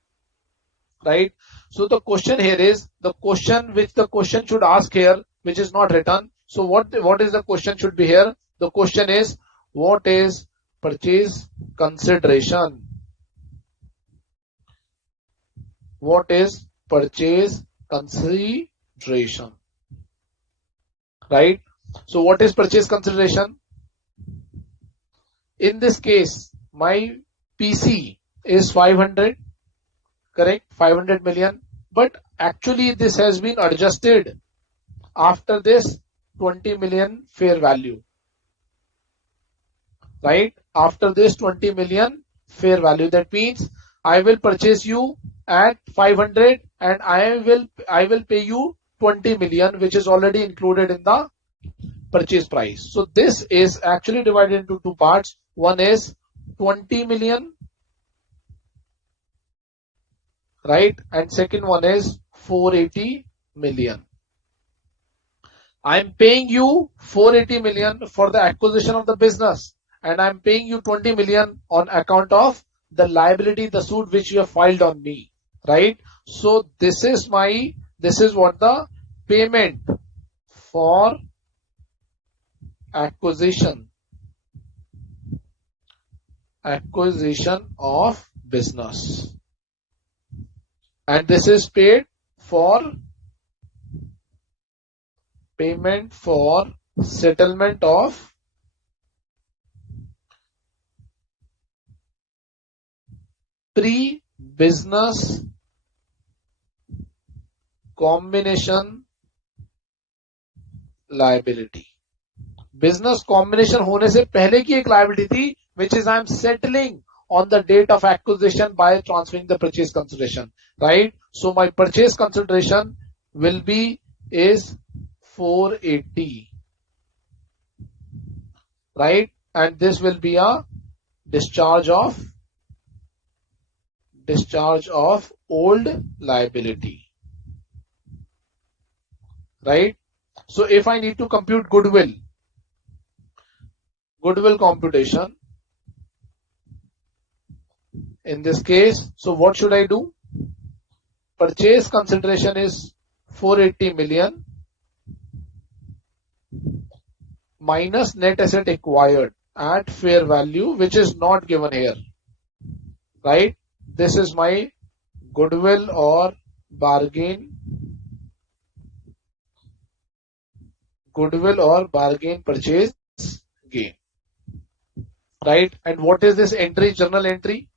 Right? So the question here is the question which the question should ask here, which is not written. So what is the question should be here? The question is, what is purchase consideration? What is purchase consideration? Right? So what is purchase consideration? In this case, my PC is 500, correct? 500 million. But actually this has been adjusted after this 20 million fair value. Right? After this 20 million fair value. That means I will purchase you at 500 and I will pay you 20 million, which is already included in the purchase price. So this is actually divided into two parts. One is 20 million, right? And second one is 480 million. I'm paying you 480 million for the acquisition of the business, and I'm paying you 20 million on account of the liability, the suit which you have filed on me, right? So this is what the payment for acquisition of business, and this is paid for payment for settlement of pre-business combination liability. Business combination होने से पहले की एक liability थी, which is I am settling on the date of acquisition by transferring the purchase consideration, right? So my purchase consideration will be is 480, right? And this will be a discharge of old liability, right? So if I need to compute goodwill computation in this case, so what should I do? Purchase consideration is 480 million minus net asset acquired at fair value, which is not given here, right? This is my goodwill or bargain purchase gain, right? And what is this entry, journal entry?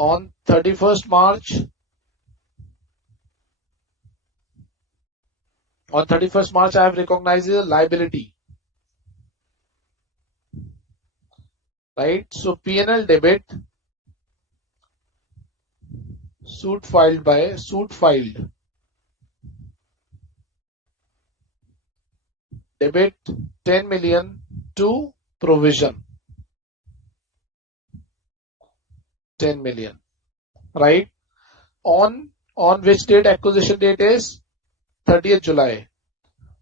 On 31st March, I have recognized a liability, right? So P&L debit, suit filed, debit 10 million to provision 10 million, right? On which date? Acquisition date is 30th July.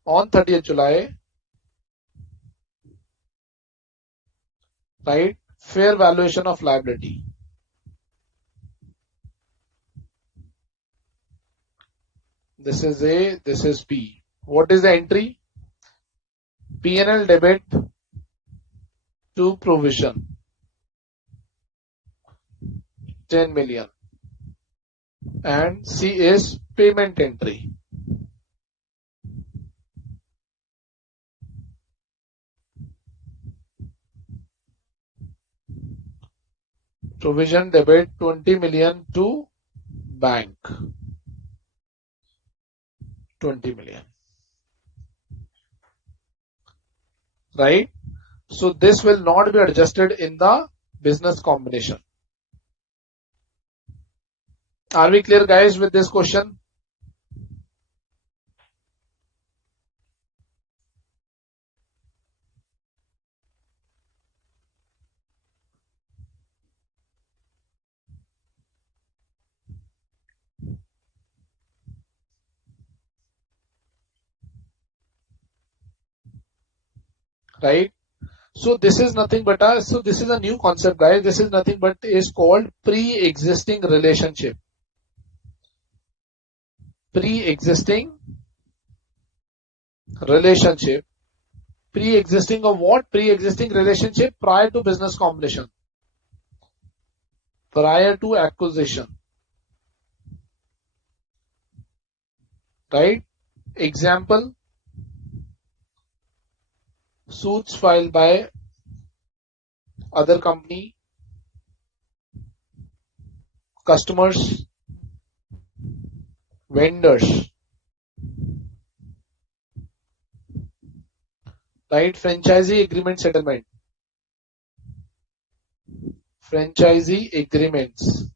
On 30th July, right? Fair valuation of liability. This is A, this is B. What is the entry? P&L debit to provision 10 million, and C is payment entry. Provision debit 20 million to bank 20 million, right? So this will not be adjusted in the business combination. Are we clear, guys, with this question? Right? So this is nothing but this is a new concept, guys. This is nothing but is called pre-existing relationship. Pre-existing relationship. Pre-existing of what? Pre-existing relationship prior to business combination. Prior to acquisition. Right? Example. Suits filed by other company, customers, vendors, right? Franchisee agreement settlement, franchisee agreements.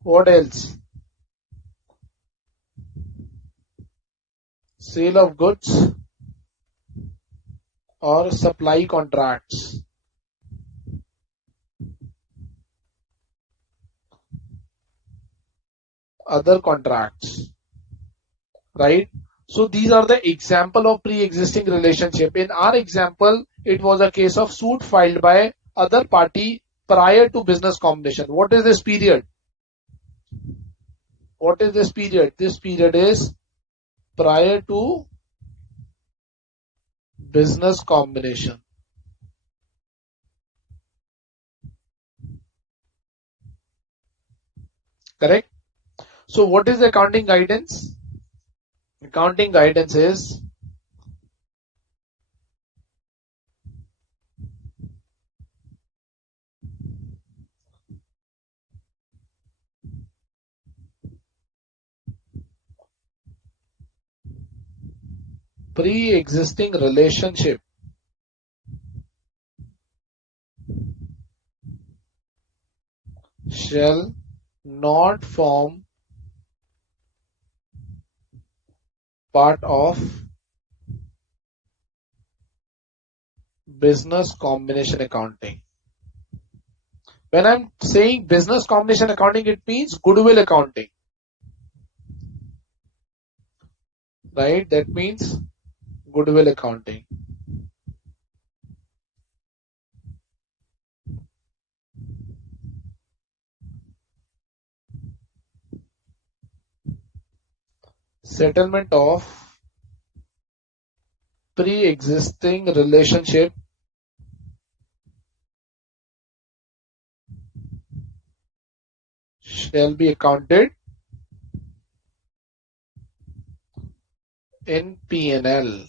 What else? Sale of goods or supply contracts. Other contracts, right? So these are the example of pre-existing relationship. In our example, it was a case of suit filed by other party prior to business combination. What is this period? What is this period? This period is prior to business combination. Correct? So what is the accounting guidance? Accounting guidance is pre-existing relationship shall not form part of business combination accounting. When I'm saying business combination accounting, it means goodwill accounting, right? That means goodwill accounting. Settlement of pre-existing relationship shall be accounted in P&L.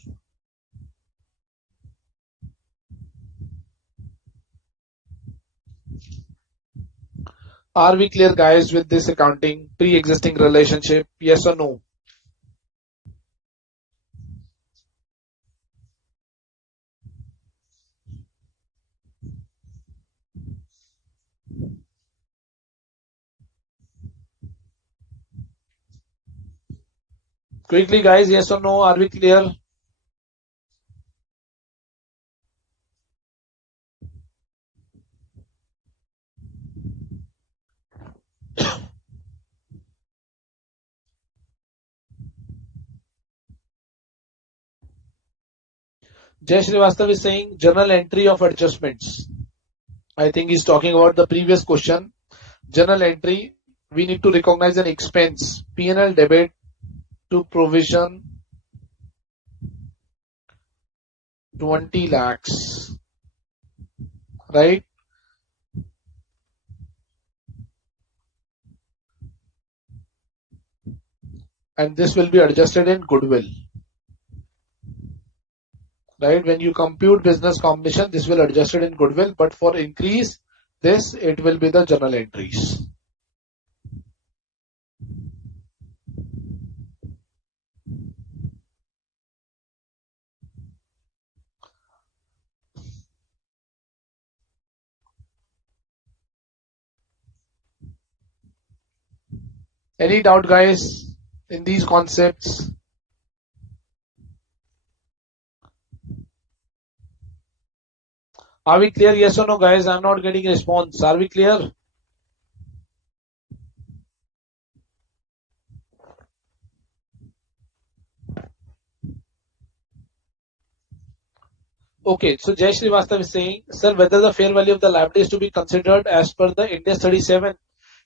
Are we clear, guys, with this accounting pre-existing relationship? Yes or no? Quickly, guys, yes or no? Are we clear? Jay Srivastav is saying journal entry of adjustments. I think he's talking about the previous question. Journal entry, we need to recognize an expense, P&L debit to provision 20 lakhs, right? And this will be adjusted in goodwill, right? When you compute business combination, this will adjusted in goodwill, but for increase this, it will be the journal entries. Any doubt, guys, in these concepts? Are we clear? Yes or no, guys? I'm not getting a response. Are we clear? Okay, so Jay Srivastav is saying, sir, whether the fair value of the liability is to be considered as per the Index 37?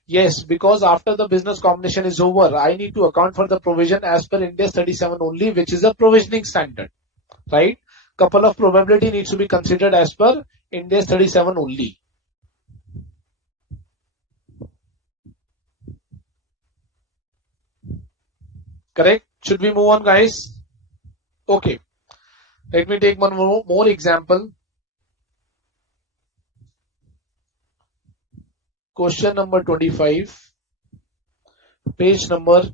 Yes, because after the business combination is over, I need to account for the provision as per Index 37 only, which is a provisioning standard, right? Couple of probability needs to be considered as per Index 37 only. Correct? Should we move on, guys? Okay. Let me take one more example. Question number 25, page number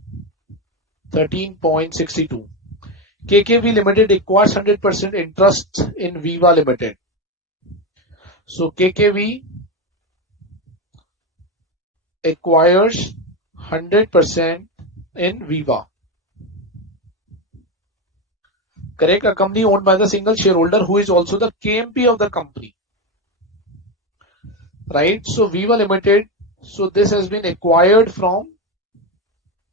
13.62. KKV Limited acquires 100% interest in Viva Limited. So KKV acquires 100% in Viva. Correct? A company owned by the single shareholder who is also the KMP of the company. Right? So Viva Limited, so this has been acquired from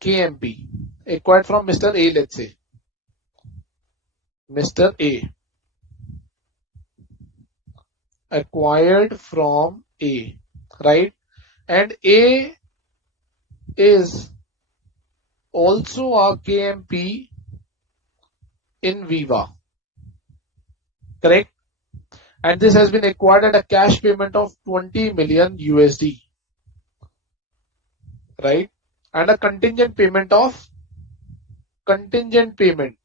KMP. Acquired from Mr. A, let's say. Mr. A. Acquired from A. Right? And A is also a KMP in Viva. Correct? And this has been acquired at a cash payment of 20 million USD. Right? And a contingent payment of contingent payment.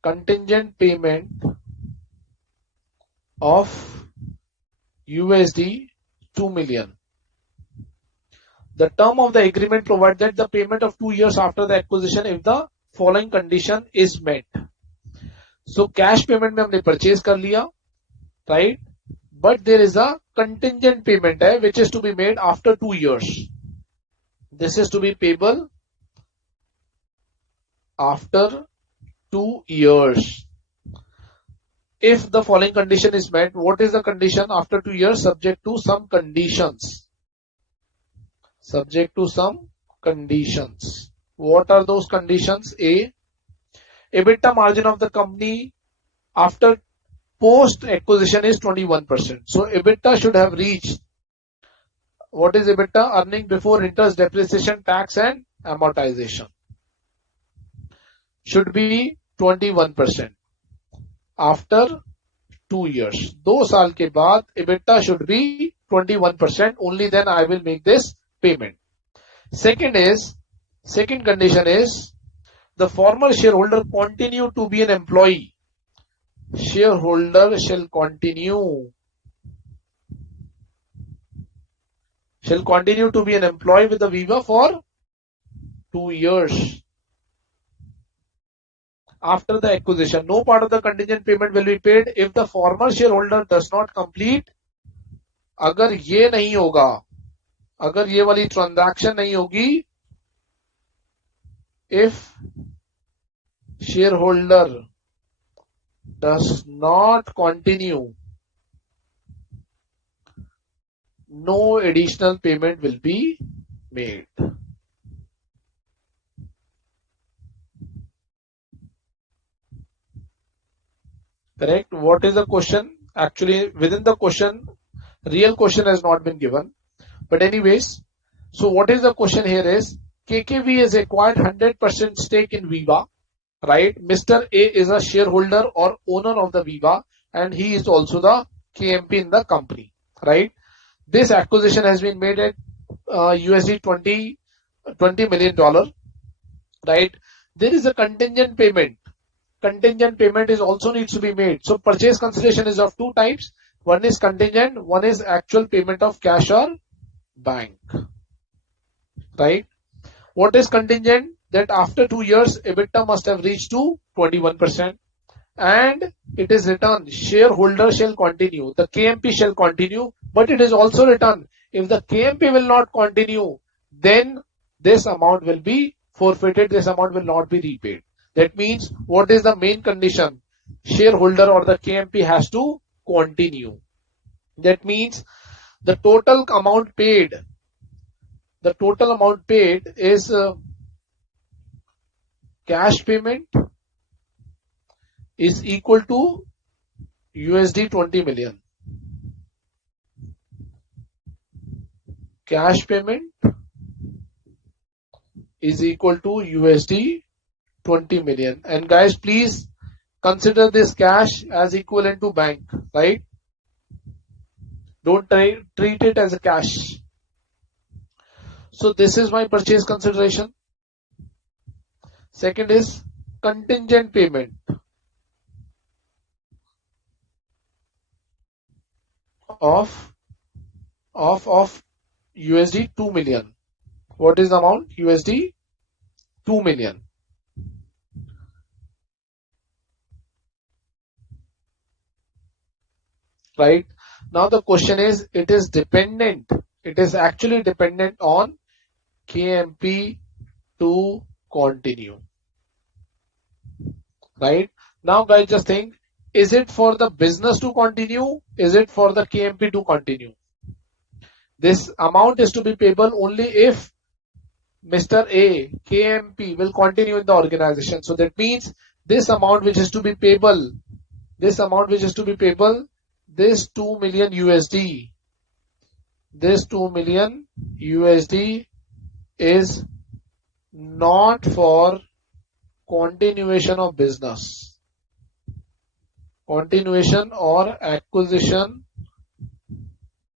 Contingent payment of USD 2 million. The term of the agreement provides that the payment of 2 years after the acquisition if the following condition is met. So cash payment में हमने purchase कर लिया, right? But there is a contingent payment which is to be made after 2 years. This is to be payable after 2 years. If the following condition is met, what is the condition after 2 years? Subject to some conditions. Subject to some conditions. What are those conditions? A, EBITDA margin of the company after post acquisition is 21%. So EBITDA should have reached, what is EBITDA? Earning before interest, depreciation, tax and amortization. Should be 21% after 2 years. 2 साल के बाद EBITDA should be 21%. Only then I will make this payment. Second condition is the former shareholder continue to be an employee. Shareholder shall continue to be an employee with the Viva for 2 years. After the acquisition, no part of the contingent payment will be paid if the former shareholder does not complete. अगर ये नहीं होगा, अगर ये वाली transaction नहीं होगी, if shareholder does not continue, no additional payment will be made. Correct? What is the question? Actually, within the question, real question has not been given. But anyways, so what is the question here is, KKV has acquired 100% stake in Viva, right? Mr. A is a shareholder or owner of the Viva and he is also the KMP in the company, right? This acquisition has been made at USD $20 million, right? There is a contingent payment. Contingent payment is also needs to be made. So purchase consideration is of 2 types. One is contingent, one is actual payment of cash or bank, right? What is contingent? That after 2 years, EBITDA must have reached to 21%. And it is written, shareholder shall continue. The KMP shall continue, but it is also written, if the KMP will not continue, then this amount will be forfeited, this amount will not be repaid. That means, what is the main condition? Shareholder or the KMP has to continue. That means, the total amount paid is cash payment is equal to USD 20 million. Cash payment is equal to USD 20 million. And guys, please consider this cash as equivalent to bank, right? Don't treat it as a cash. So this is my purchase consideration. Second is contingent payment of USD 2 million. What is the amount? USD 2 million. Right? Now the question is, it is actually dependent on KMP to continue. Right? Now guys, just think, is it for the business to continue? Is it for the KMP to continue? This amount is to be payable only if Mr. A, KMP will continue in the organization. So that means this amount which is to be payable, this 2 million USD, this 2 million USD is not for continuation of business, continuation or acquisition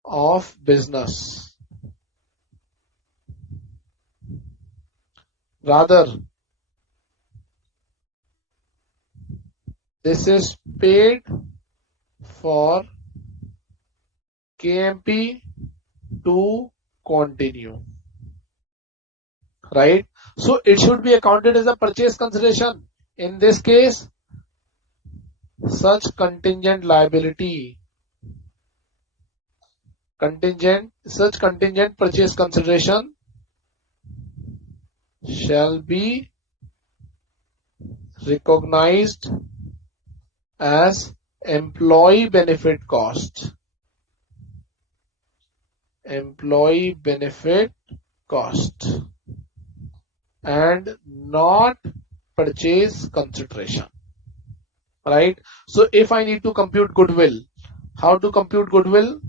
of business. Rather, this is paid for KMP to continue, right? So it should be accounted as a purchase consideration. In this case, such contingent liability, such contingent purchase consideration shall be recognized as employee benefit cost. Employee benefit cost and not purchase consideration, right? So if I need to compute goodwill, how to compute goodwill?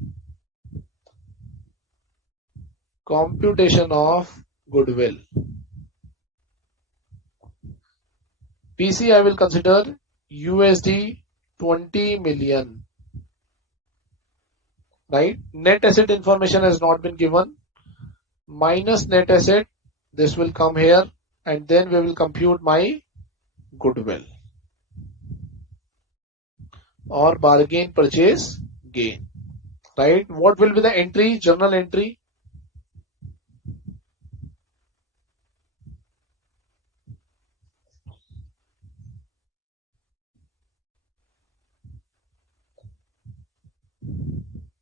Computation of goodwill. PC I will consider USD 20 million, right? Net asset information has not been given. Minus net asset, this will come here, and then we will compute my goodwill or bargain purchase gain, right? What will be the entry? Journal entry.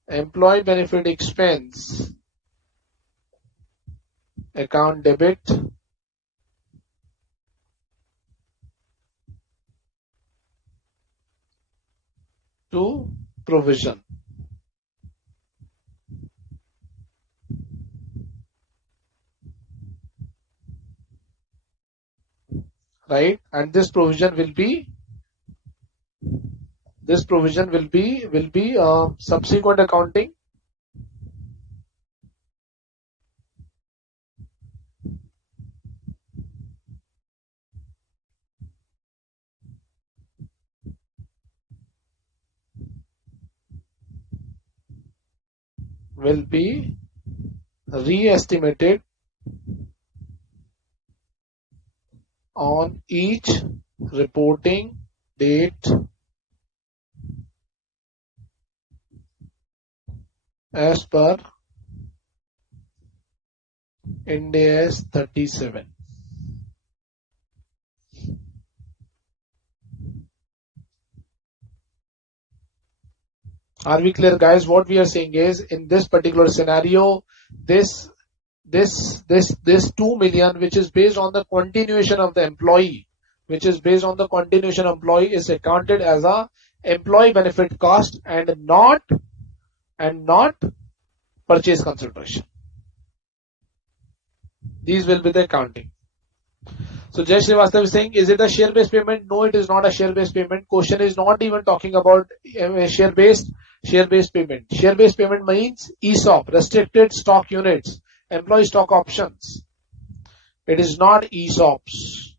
Employee benefit expense, account debit to provision, right? And this provision will be subsequent accounting. Will be re-estimated on each reporting date as per Ind AS 37. Are we clear, guys? What we are saying is, in this particular scenario, this 2 million, which is based on the continuation of the employee, is accounted as a employee benefit cost and not purchase consideration. These will be the accounting. So Jay Srivastava is saying, is it a share-based payment? No, it is not a share-based payment. Question is not even talking about share-based payment. Share-based payment means ESOP, restricted stock units, employee stock options. It is not ESOPs.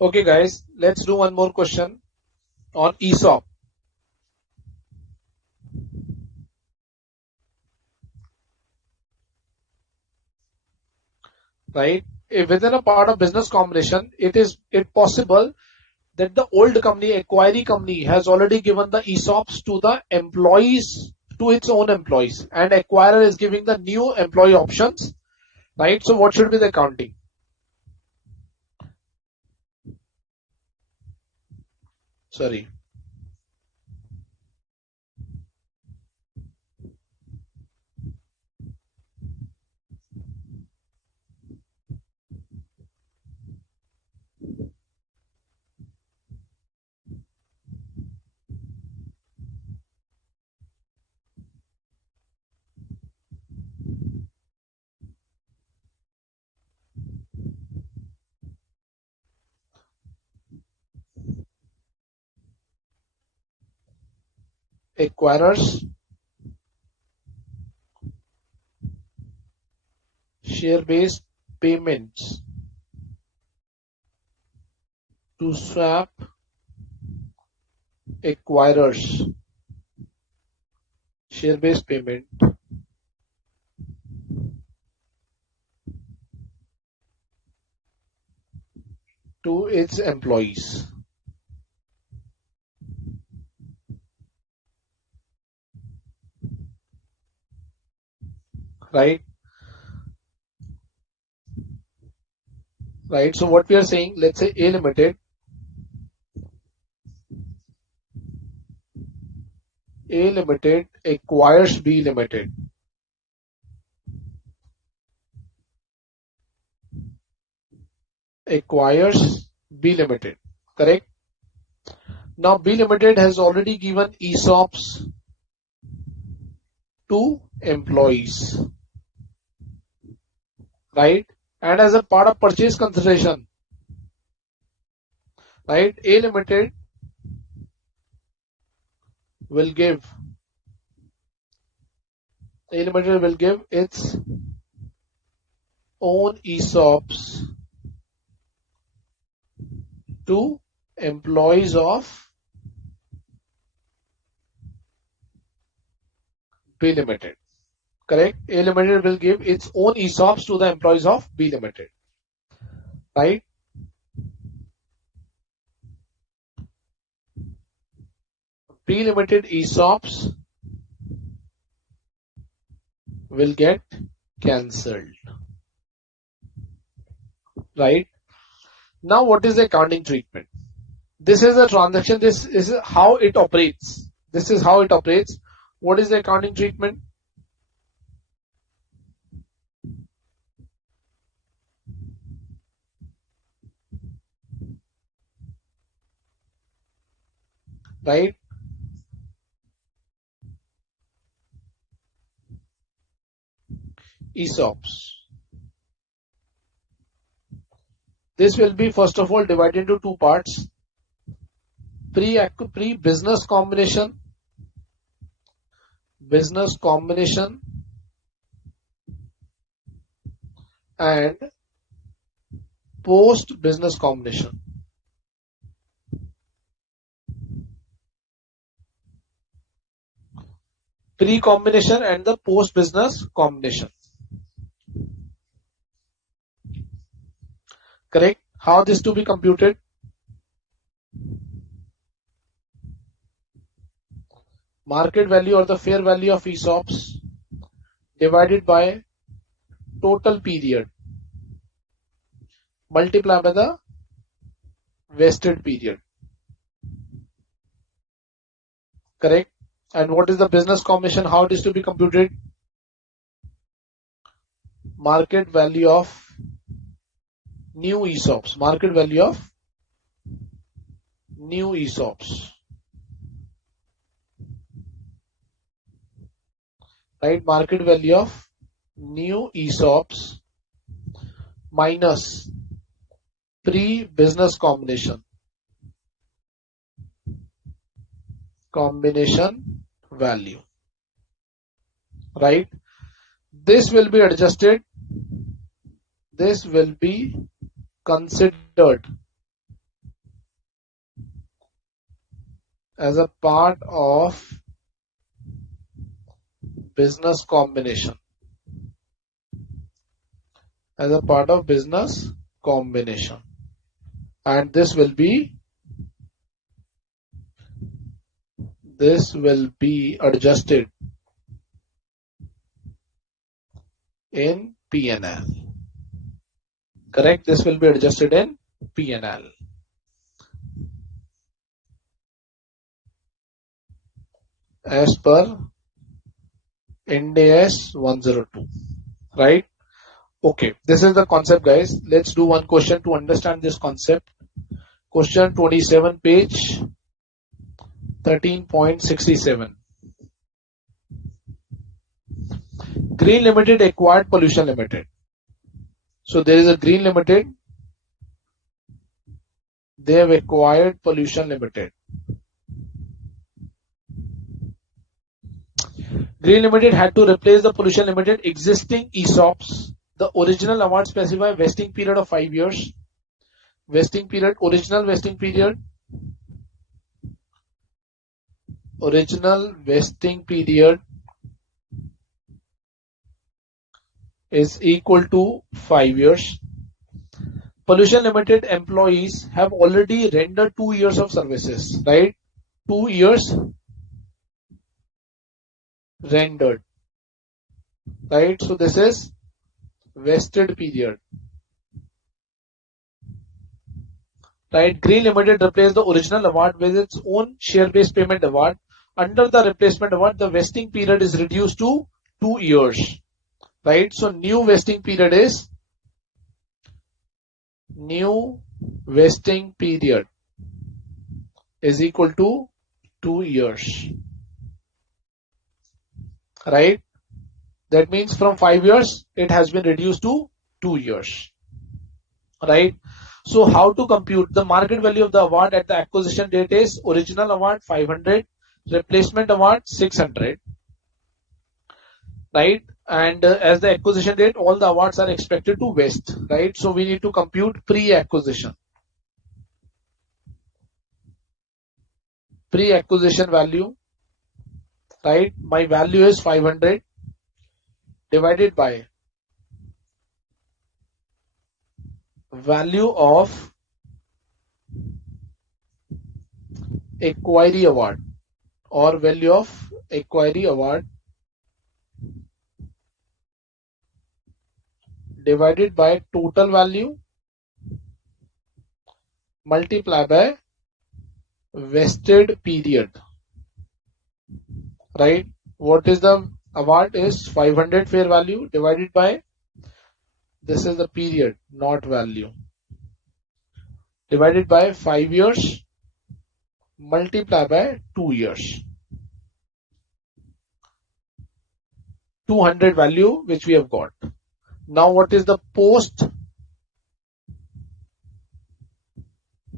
Okay guys, let's do one more question on ESOP. Right? If within a part of business combination, it possible that the old company, acquiring company, has already given the ESOPs to the employees, to its own employees, and acquirer is giving the new employee options, right? So what should be the accounting? Sorry. Acquirer's share-based payments to swap acquirers, share-based payment to its employees, right? Right. So what we are saying, let's say A Limited acquires B Limited. Acquires B Limited, correct? Now B Limited has already given ESOPs to employees, right? And as a part of purchase consideration, right, A Limited will give its own ESOPs to employees of B Limited, correct? A Limited will give its own ESOPs to the employees of B Limited, right? B Limited ESOPs will get cancelled, right? Now what is the accounting treatment? This is a transaction, this is how it operates. What is the accounting treatment? Right? ESOPs. This will be first of all divided into two parts. Pre-business combination, and post-business combination. Pre-combination and the post-business combination. Correct? How this to be computed? Market value or the fair value of ESOPs divided by total period multiplied by the vested period. Correct? And what is the business combination? How it is to be computed? Market value of new ESOPs. Market value of new ESOPs. Right? Market value of new ESOPs minus pre-business combination value. Right? This will be adjusted. This will be considered as a part of business combination. As a part of business combination. And this will be adjusted in P&L. Correct? This will be adjusted in P&L. As per Ind AS 102. Right? Okay. This is the concept, guys. Let's do one question to understand this concept. Question 27, page 13.67. Green Limited acquired Pollution Limited. So there is a Green Limited. They have acquired Pollution Limited. Green Limited had to replace the Pollution Limited existing ESOPs The original award specify vesting period of 5 years. Vesting period, original vesting period is equal to 5 years. Pollution Limited employees have already rendered 2 years of services, right? 2 years rendered, right? So this is vested period, right? Green Limited replaced the original award with its own share-based payment award. Under the replacement award, the vesting period is reduced to 2 years, right? So new vesting period is equal to 2 years, right? That means from 5 years it has been reduced to 2 years, right? So how to compute the market value of the award at the acquisition date is original award 500, replacement award 600, right? And as the acquisition date, all the awards are expected to vest, right? So we need to compute pre-acquisition value, right? My value is 500 divided by value of acquiree award or value of acquiree award divided by total value multiplied by vested period, right? What is the award is 500 fair value divided by, this is the period, not value, divided by 5 years multiplied by 2 years. 200 value which we have got. Now what is the post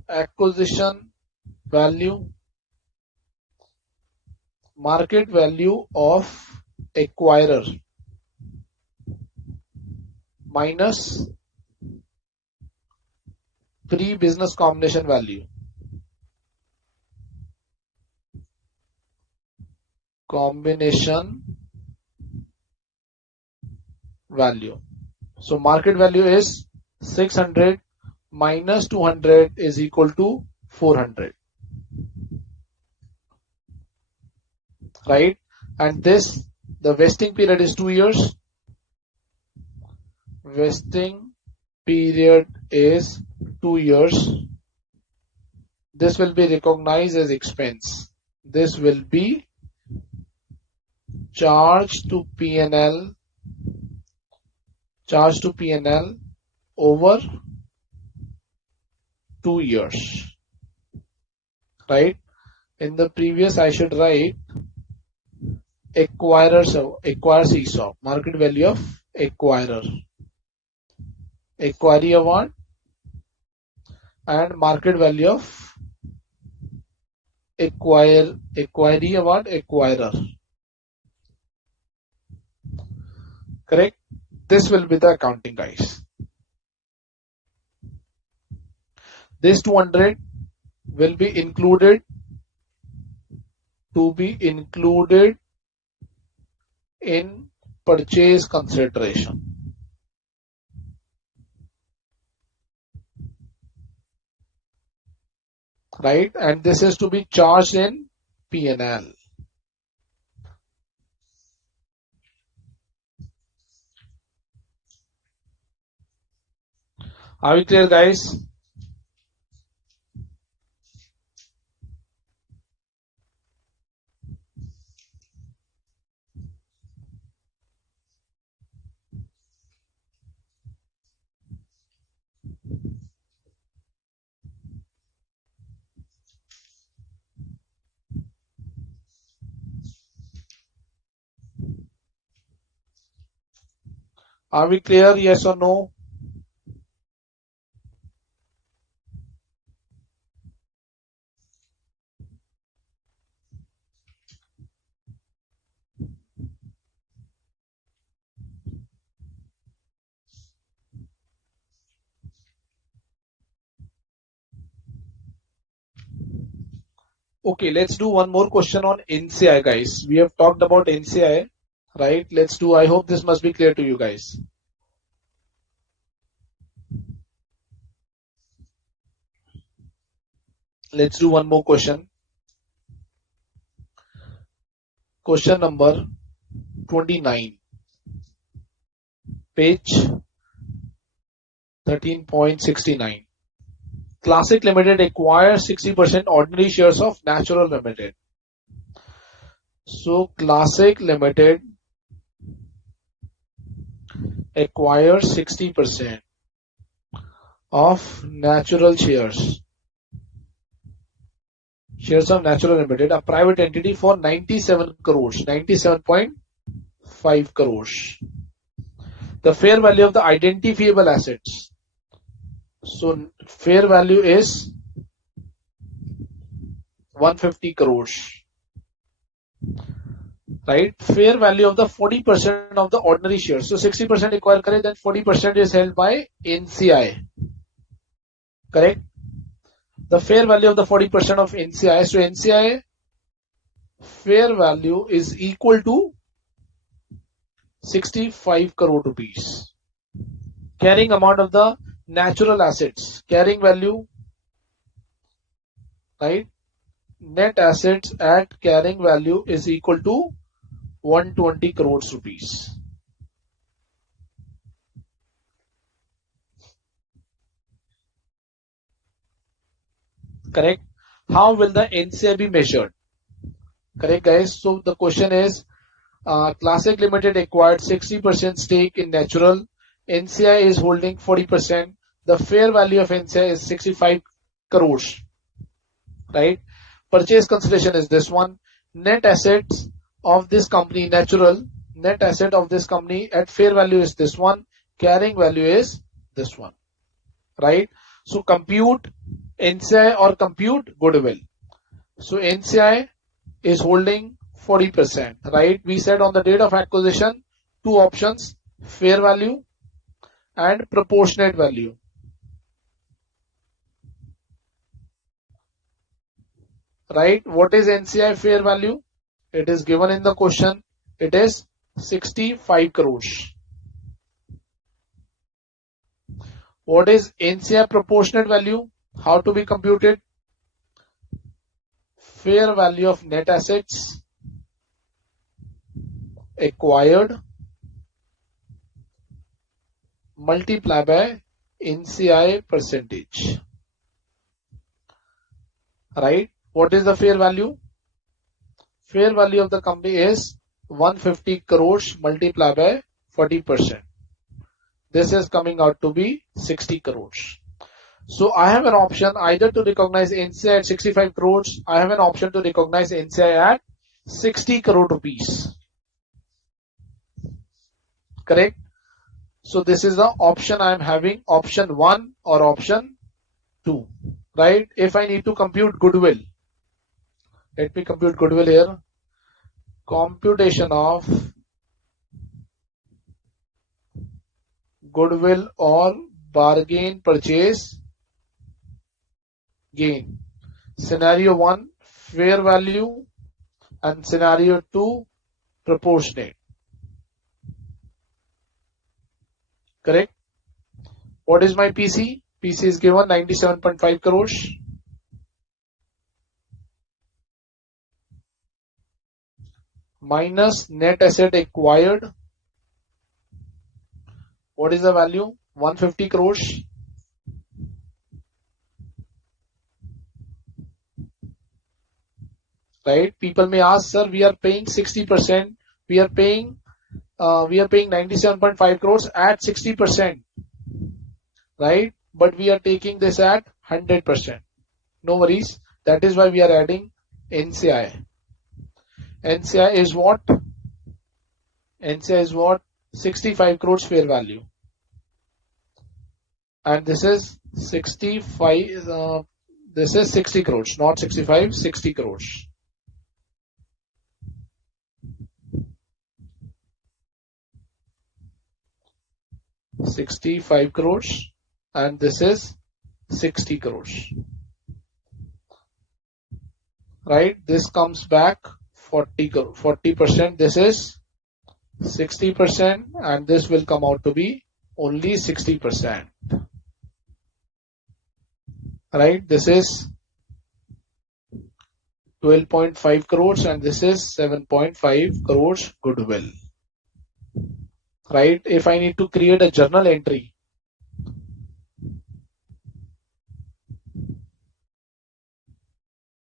acquisition value? Market value of acquirer minus pre-business combination value. Combination value. So market value is 600 minus 200 is equal to 400, right? And this, the vesting period is 2 years. Vesting period is 2 years. This will be recognized as expense. This will be charged to P&L over 2 years, right? In the previous I should write acquires ESOP, market value of acquirer, acquiree award, and market value of acquiree award, acquirer. Correct? This will be the accounting, guys. This 200 will be included in purchase consideration, right? And this is to be charged in P&L. Are we clear, guys? Are we clear? Yes or no? Okay, let's do one more question on NCI, guys. We have talked about NCI, right? Let's do, I hope this must be clear to you guys. Let's do one more question. Question number 29, page 13.69. Classic Limited acquires 60% ordinary shares of Natural Limited. So Classic Limited acquires 60% of Natural shares of Natural Limited, a private entity, for 97 crores, 97.5 crores. The fair value of the identifiable assets. So fair value is 150 crores. Right? Fair value of the 40% of the ordinary shares. So 60% acquire kare, then 40% is held by NCI. Correct? The fair value of the 40% of NCI. So NCI fair value is equal to 65 crore rupees. Carrying amount of the natural assets. Carrying value, right? Net assets at carrying value is equal to 120 crores rupees. Correct? How will the NCI be measured? Correct, guys? So the question is, Classic Limited acquired 60% stake in Natural. NCI is holding 40%. The fair value of NCI is 65 crores. Right? Purchase consideration is this one. Net assets of this company, Natural, net asset of this company at fair value is this one. Carrying value is this one. Right? So compute NCI or compute goodwill. So NCI is holding 40%, right? We said on the date of acquisition, two options, fair value and proportionate value. Right? What is NCI fair value? It is given in the question. It is 65 crores. What is NCI proportionate value? How to be computed? Fair value of net assets acquired multiply by NCI percentage. Right? What is the fair value? Fair value of the company is 150 crores multiplied by 40%. This is coming out to be 60 crores. So I have an option either to recognize NCI at 65 crores. I have an option to recognize NCI at 60 crore rupees. Correct? So this is the option I am having, option 1 or option 2. Right? If I need to compute goodwill, let me compute goodwill here. Computation of goodwill or bargain purchase gain. Scenario 1, fair value, and scenario 2, proportionate. Correct? What is my PC? PC is given 97.5 crores. Minus net asset acquired. What is the value? 150 crores. Right? People may ask, sir, we are paying 60%. We are paying 97.5 crores at 60%. Right? But we are taking this at 100%. No worries. That is why we are adding NCI. NCI is what? NCI is what? 65 crores fair value. And this is 65, this is 60 crores, not 65, 60 crores. $65 crores and this is 60 crores. right? This comes back 40%. This is 60%, and this will come out to be only 60%, right? This is 12.5 crores and this is 7.5 crores goodwill, right? If I need to create a journal entry,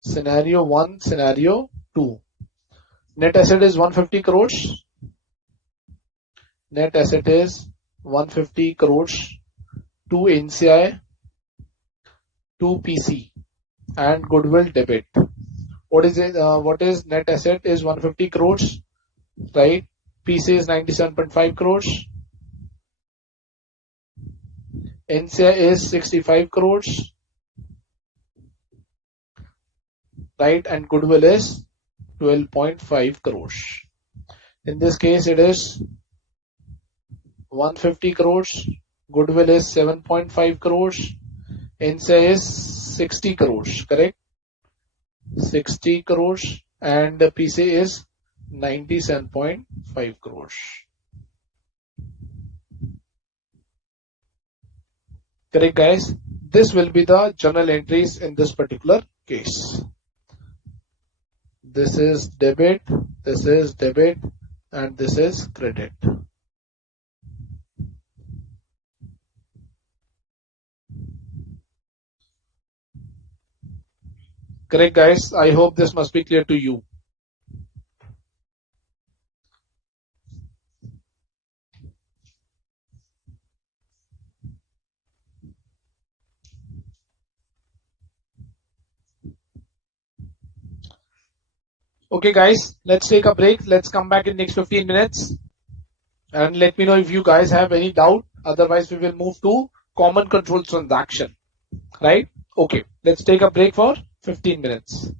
scenario 1, scenario 2, net asset is 150 crores, net asset is 150 crores to NCI, to PC, and goodwill debit. What is it? What is net asset is 150 crores, right? PC is 97.5 crores, NCI is 65 crores, right? And goodwill is 12.5 crores. In this case, it is 150 crores, goodwill is 7.5 crores, NCI is 60 crores, correct? 60 crores, and the PC is 97.5 crores. Correct, guys? This will be the journal entries in this particular case. This is debit, and this is credit. Correct, guys? I hope this must be clear to you. Okay, guys, let's take a break. Let's come back in next 15 minutes and let me know if you guys have any doubt. Otherwise, we will move to common control transaction, right? Okay, let's take a break for 15 minutes.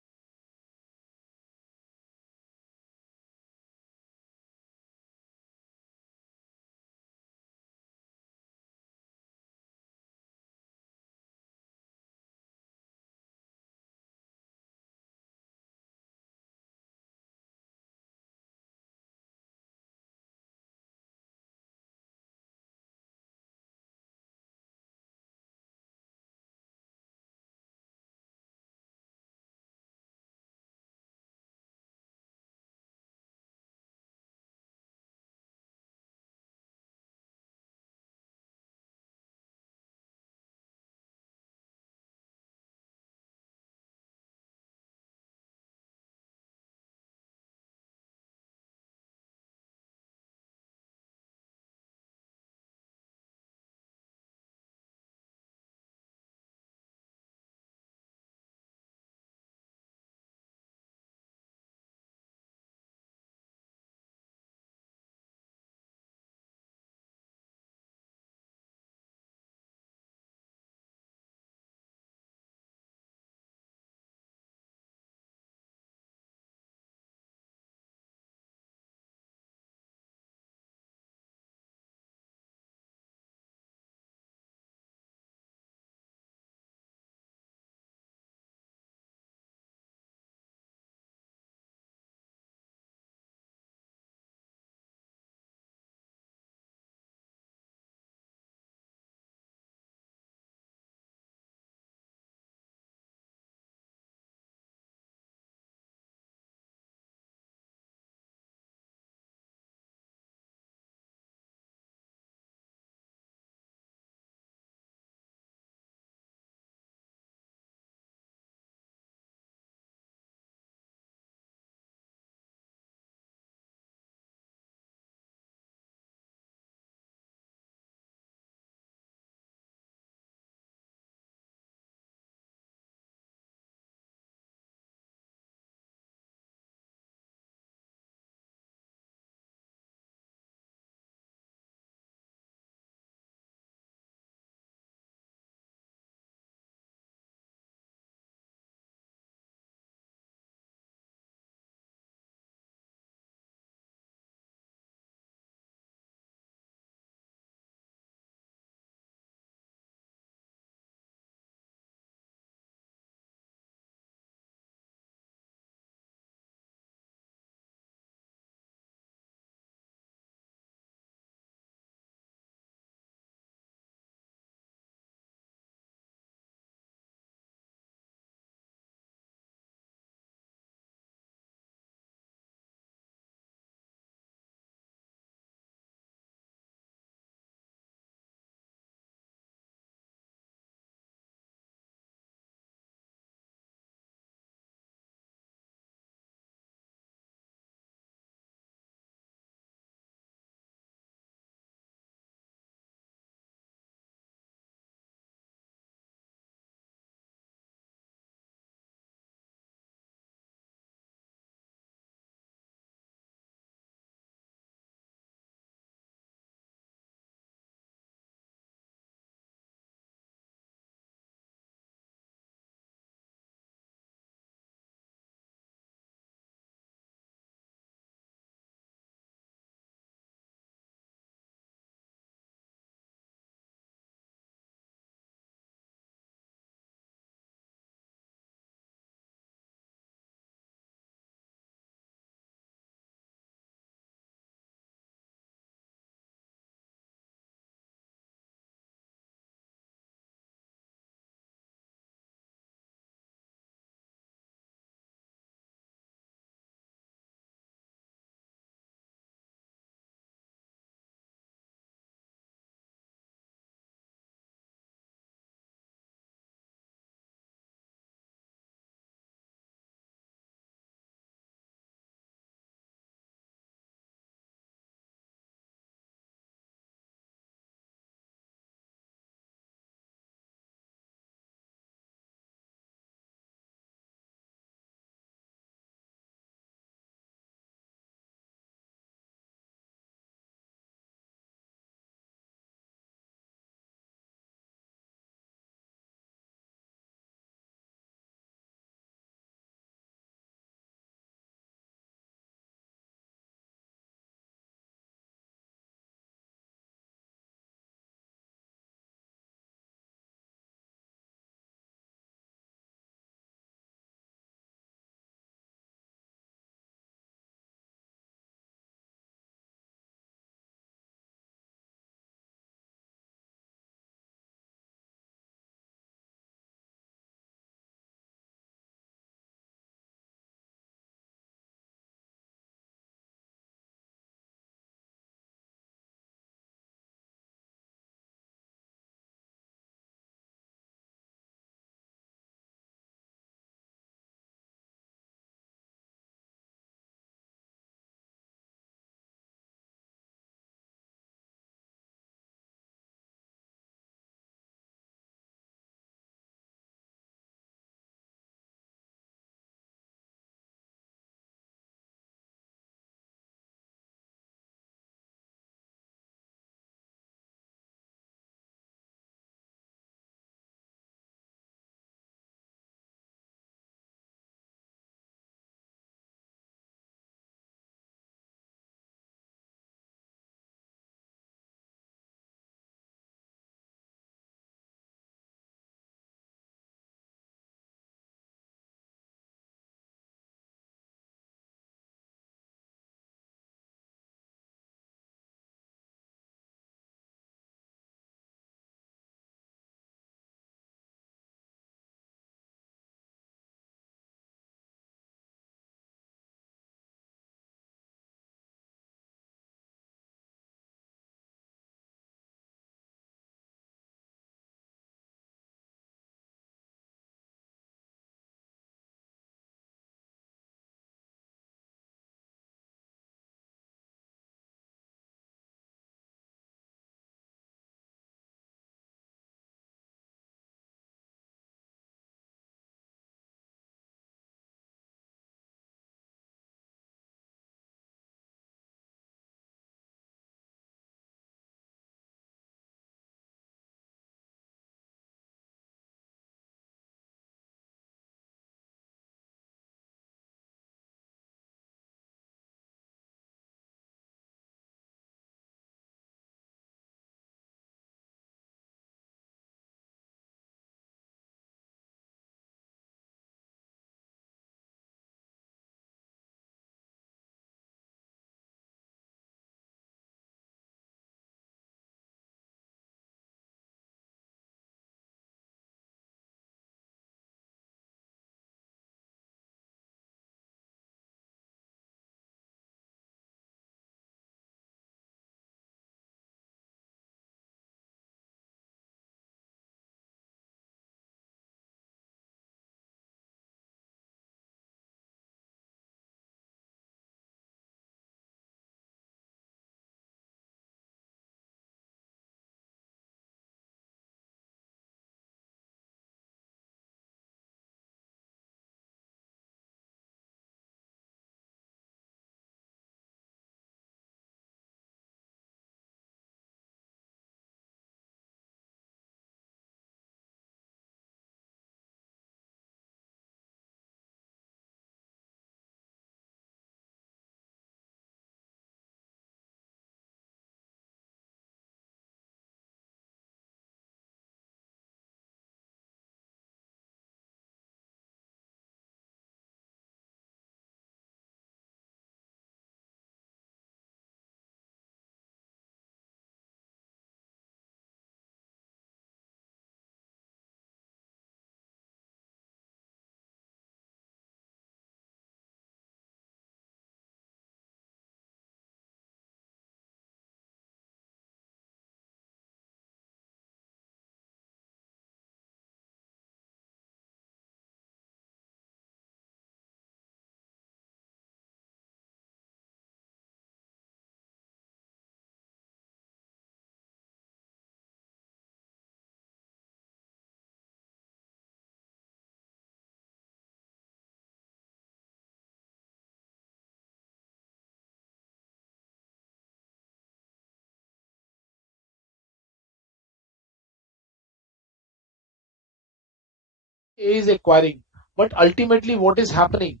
A is acquiring. But ultimately what is happening?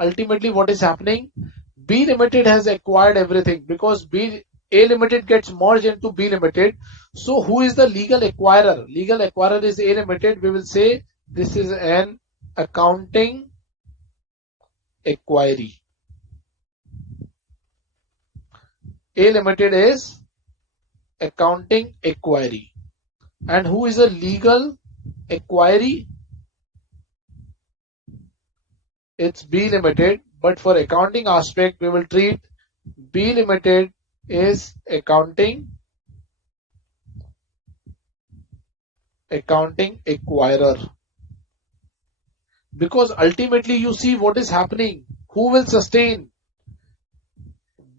Ultimately what is happening? B Limited has acquired everything because A Limited gets merged into B Limited. So who is the legal acquirer? Legal acquirer is A Limited. We will say this is an accounting acquiry. A Limited is accounting acquiry. And who is the legal acquiry? It's B Limited. But for accounting aspect, we will treat B Limited is accounting acquirer. Because ultimately you see what is happening. Who will sustain?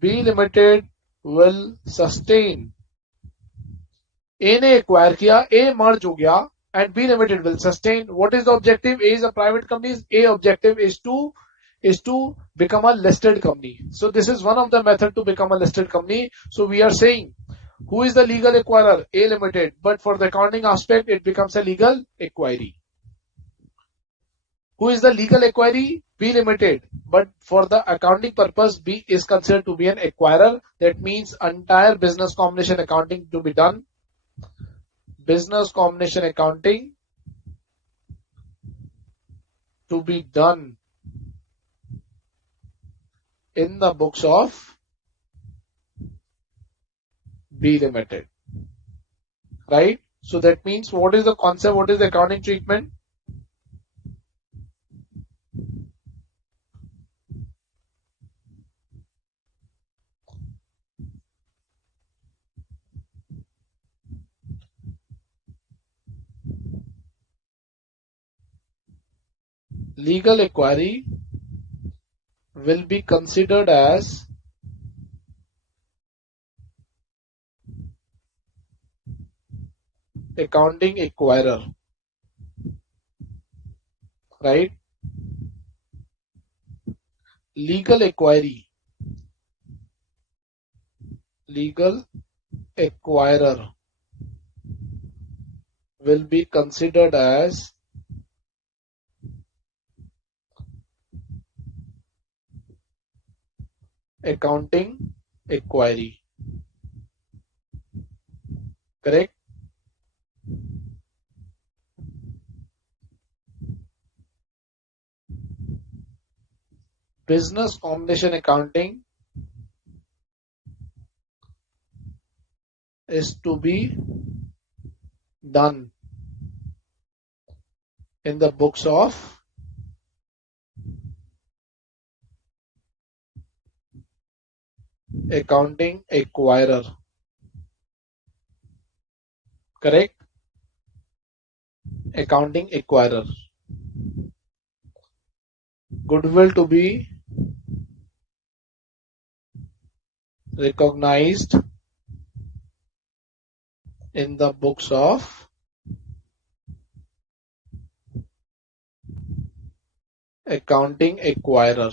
B Limited will sustain. A ने acquire किया, A merge हो गया, and B Limited will sustain. What is the objective? A is a private company. A objective is to become a listed company. So this is one of the method to become a listed company. So we are saying who is the legal acquirer? A Limited. But for the accounting aspect, it becomes a legal acquiry. Who is the legal acquiry? B Limited. But for the accounting purpose, B is considered to be an acquirer. That means entire business combination accounting to be done. Business combination accounting to be done in the books of B Limited. Right? So that means what is the concept? What is the accounting treatment? Legal acquiry will be considered as accounting acquirer, right? Legal acquirer will be considered as accounting acquiry, correct? Business combination accounting is to be done in the books of accounting acquirer, correct? Accounting acquirer. Goodwill to be recognized in the books of accounting acquirer.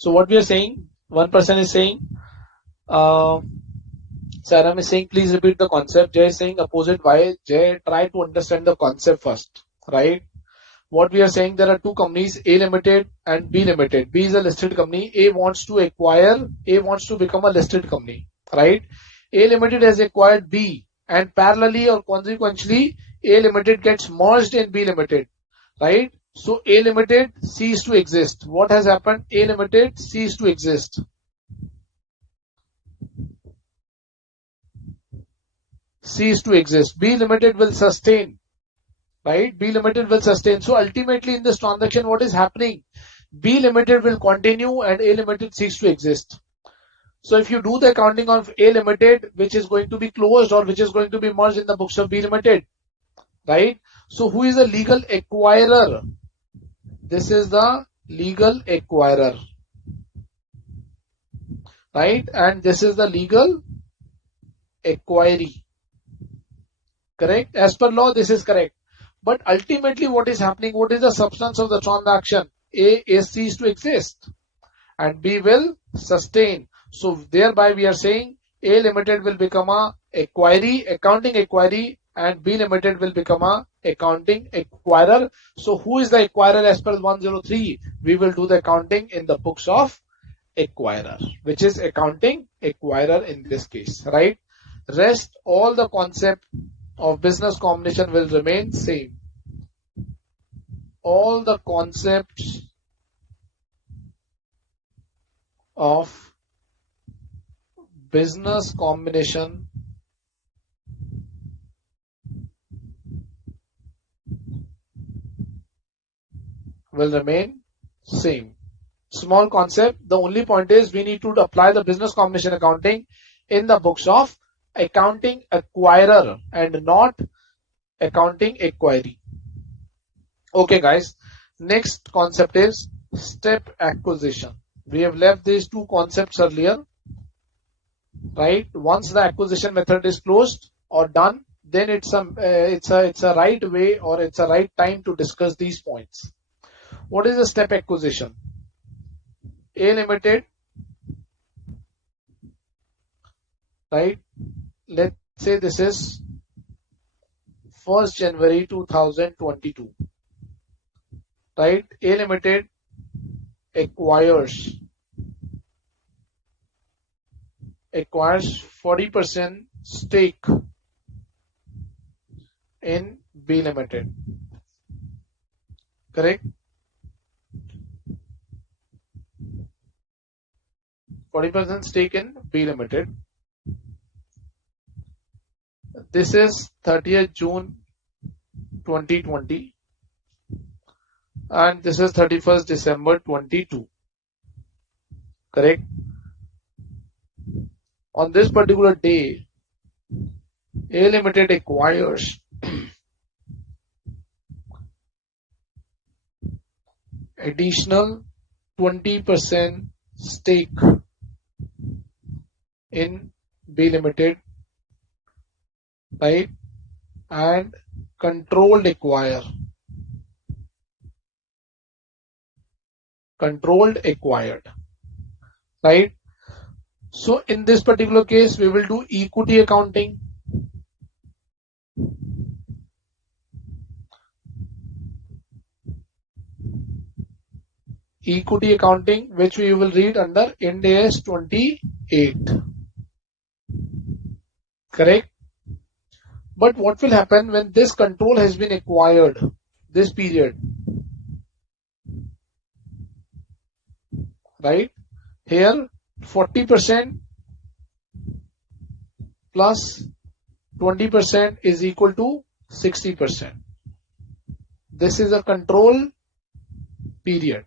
So what we are saying, one person is saying, Saram is saying, please repeat the concept. Jay is saying opposite. Why? Jay, try to understand the concept first, right? What we are saying, there are two companies, A Limited and B Limited. B is a listed company. A wants to become a listed company, right? A Limited has acquired B, and parallelly or consequently, A Limited gets merged in B Limited, right? So A Limited ceased to exist. What has happened? A Limited ceased to exist. Cease to exist. B Limited will sustain, right? B Limited will sustain. So ultimately in this transaction, what is happening? B Limited will continue and A Limited cease to exist. So if you do the accounting of A Limited, which is going to be closed or which is going to be merged in the books of B Limited, right? So who is the legal acquirer? This is the legal acquirer, right? And this is the legal acquiry. Correct? As per law, this is correct. But ultimately, what is happening? What is the substance of the transaction? A is ceased to exist and B will sustain. So thereby we are saying A Limited will become a accounting equity, and B Limited will become a accounting acquirer. So who is the acquirer as per 103? We will do the accounting in the books of acquirer, which is accounting acquirer in this case, right? Rest all the concept of business combination will remain same. All the concepts of business combination will remain same. Small concept. The only point is we need to apply the business combination accounting in the books of accounting acquirer and not accounting equity. Okay guys, next concept is step acquisition. We have left these two concepts earlier, right? Once the acquisition method is closed or done, then it's a right way or it's a right time to discuss these points. What is a step acquisition? A Limited, right? Let's say this is 1st January 2022, right? A Limited acquires 40% stake in B Limited. Correct? 40% stake in B Limited. This is 30th June 2020 and this is 31st December 22. Correct? On this particular day, A Limited acquires additional 20% stake in B Limited, right? And controlled acquired, right? So in this particular case, we will do equity accounting. Equity accounting, which we will read under Ind AS 28. Correct? But what will happen when this control has been acquired, this period? Right? Here 40% plus 20% is equal to 60%. This is a control period.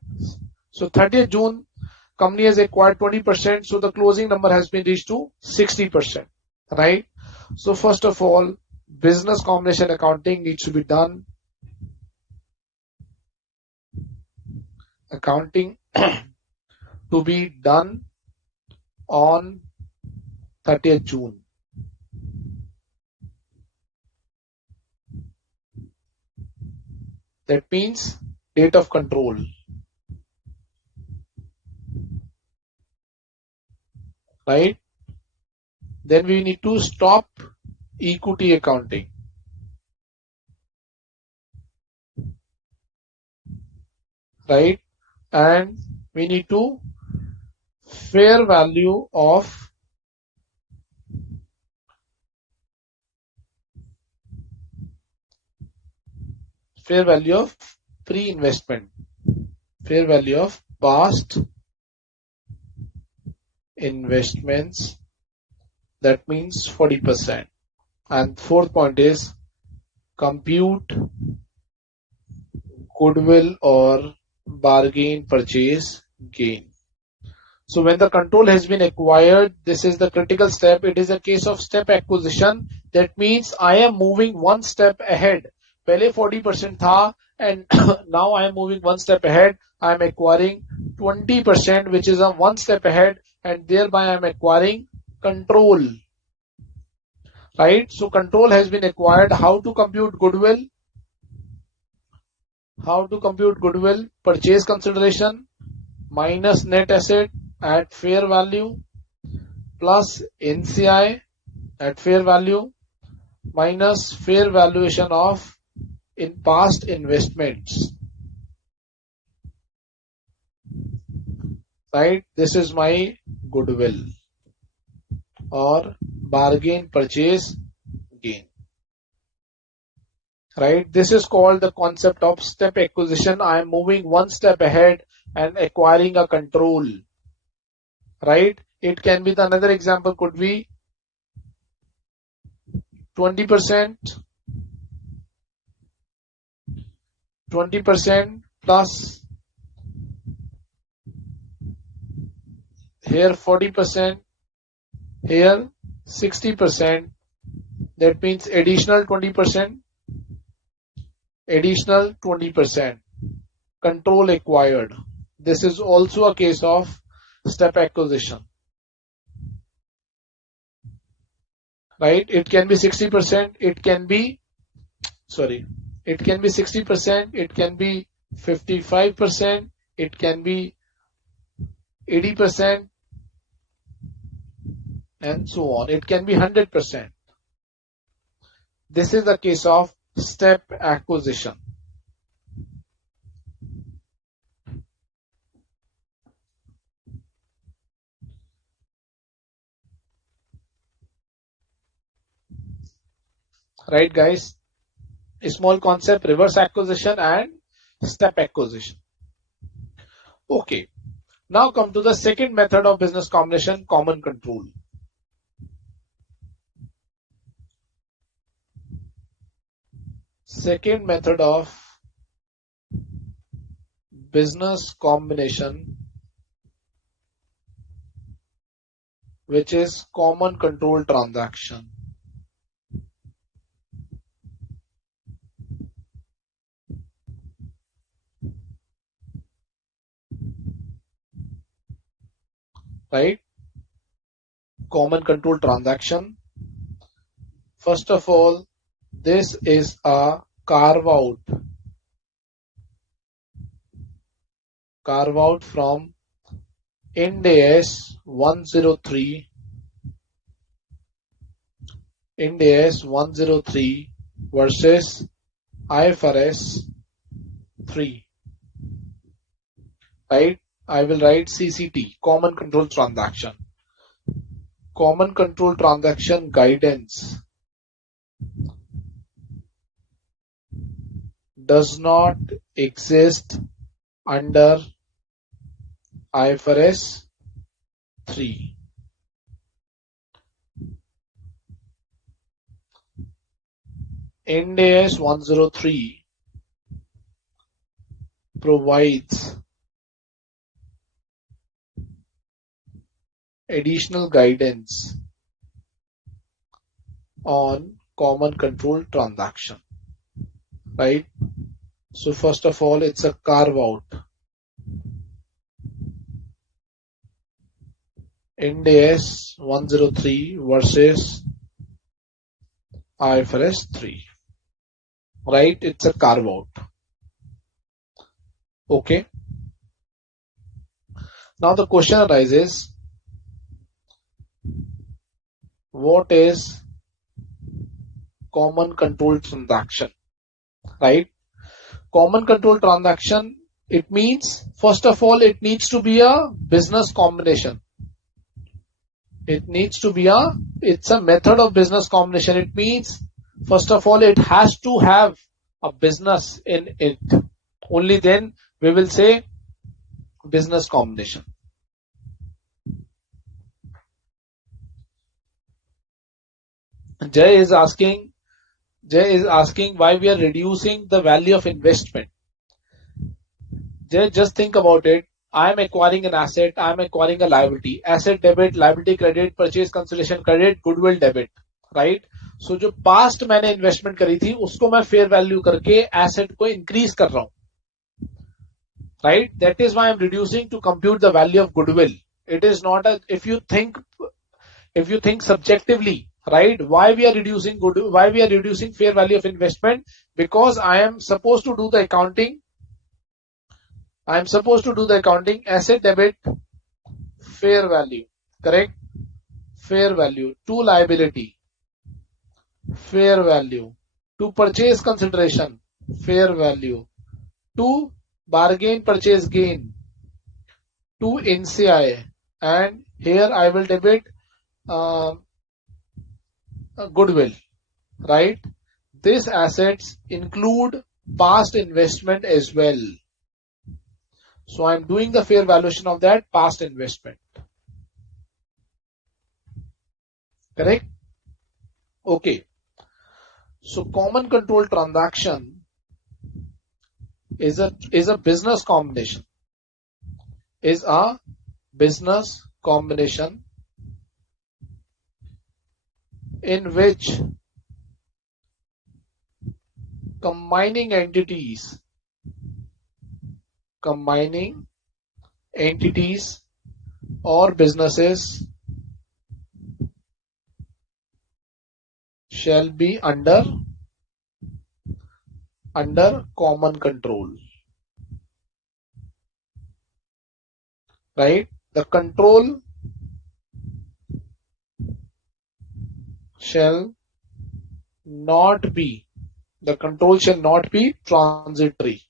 So 30th June, company has acquired 20%, so the closing number has been reached to 60%, right? So first of all, business combination accounting needs to be done. Accounting to be done on 30th June. That means date of control. Right? Then we need to stop equity accounting. Right? And we need to fair value of pre-investment, fair value of past investments, that means 40%. And fourth point is compute goodwill or bargain purchase gain. So when the control has been acquired, this is the critical step. It is a case of step acquisition. That means I am moving one step ahead. पहले 40% था and now I am moving one step ahead. I am acquiring 20%, which is a one step ahead, and thereby I am acquiring control. right? So control has been acquired. How to compute goodwill? How to compute goodwill? Purchase consideration minus net asset at fair value plus NCI at fair value minus fair valuation of in past investments, right? This is my goodwill or bargain purchase gain, right? This is called the concept of step acquisition. I am moving one step ahead and acquiring a control, right? It can be, the another example could be 20% plus here 40%, here 60%. That means additional 20%, additional 20%. Control acquired. This is also a case of step acquisition, right? It can be 60%, it can be 60%, it can be 55%, it can be 80%, and so on. It can be 100%. This is the case of step acquisition. Right, guys? A small concept, reverse acquisition and step acquisition. Okay. Now come to the second method of business combination, common control. Second method of business combination, which is common control transaction. Right? Common control transaction. First of all, this is a carve out from Ind AS 103 versus IFRS 3, right? I will write CCT, common control transaction. Common control transaction guidance does not exist under IFRS 3. Ind AS 103 provides additional guidance on common control transaction, right? So first of all, it's a carve out. Ind AS 103 versus IFRS 3, right? It's a carve out. Okay. Now the question arises, what is common control transaction, right? Common control transaction, it means, first of all, it needs to be a business combination. It's a method of business combination. It means, first of all, it has to have a business in it. Only then we will say business combination. Jay is asking why we are reducing the value of investment. Jay, just think about it. I am acquiring an asset, I am acquiring a liability. Asset debit, liability credit, purchase consideration credit, goodwill debit, right? So जो past मैंने investment करी थी उसको मैं fair value करके asset को increase कर रहा हूँ, right? That is why I am reducing to compute the value of goodwill. It is not a, if you think subjectively, right? Why we are reducing goodwill? Why we are reducing fair value of investment? Because I am supposed to do the accounting. I am supposed to do the accounting asset debit fair value, correct? Fair value to liability, fair value to purchase consideration, fair value to bargain purchase gain, to NCI, and here I will debit uh, goodwill, right? These assets include past investment as well. So I'm doing the fair valuation of that past investment. Correct? Okay. So common control transaction is a business combination. Is a business combination in which combining entities or businesses shall be under common control, right? The control shall not be transitory.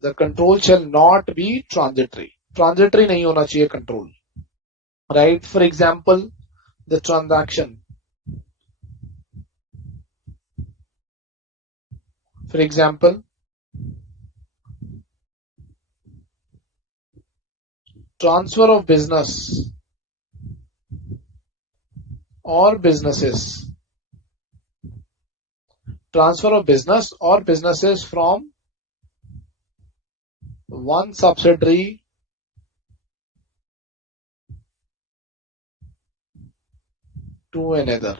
The control shall not be transitory. Transitory नहीं होना चाहिए control, right? For example, the transaction. For example, transfer of business or businesses. Transfer of business or businesses from one subsidiary to another.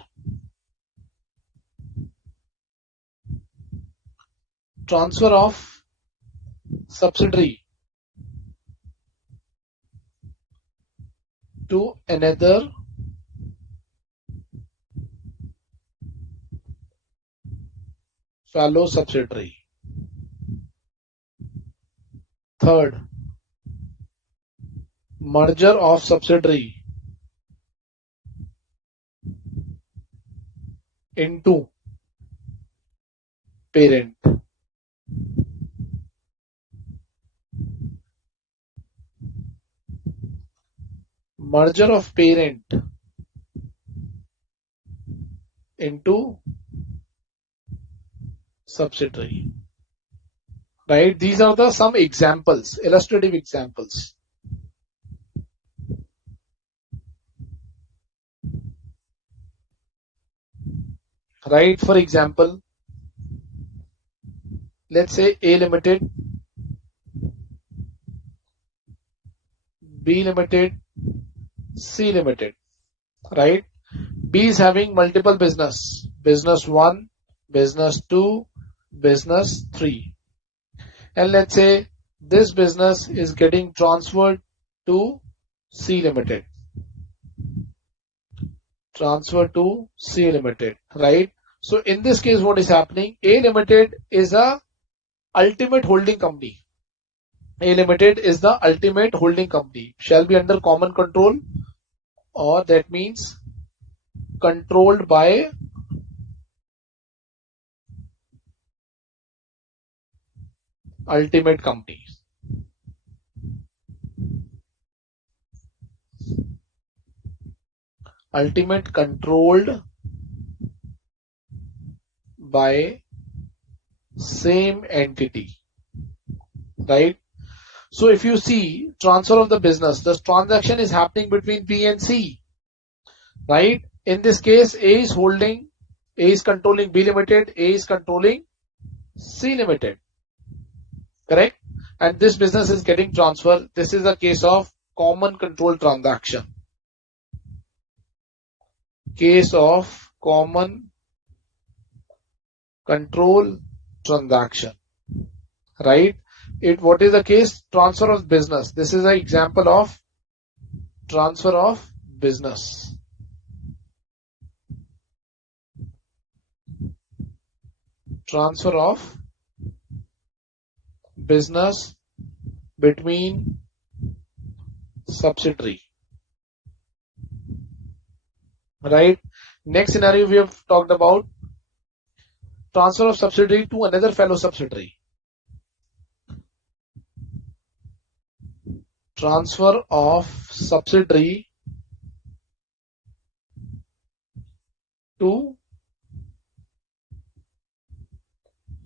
Transfer of subsidiary to another fellow subsidiary. Third, merger of subsidiary into parent. Merger of parent into subsidiary. Right? These are the some examples, illustrative examples. Right? For example, let's say A Limited, B Limited, C Limited. Right? B is having multiple business. Business 1, business 2, business 3. And let's say this business is getting transferred to C Limited. Transfer to C Limited, right? So in this case, what is happening? A Limited is a ultimate holding company. A Limited is the ultimate holding company. Shall be under common control, or that means controlled by ultimate company. Ultimate controlled by same entity, right? So if you see transfer of the business, the transaction is happening between B and C, right? In this case, A is controlling B Limited, A is controlling C Limited, correct? And this business is getting transferred. This is a case of common control transaction. Case of common control transaction, right? What is the case? Transfer of business. This is an example of Transfer of business. Transfer of business between subsidiary. Right? Next scenario we have talked about transfer of subsidiary to another fellow subsidiary. Transfer of subsidiary to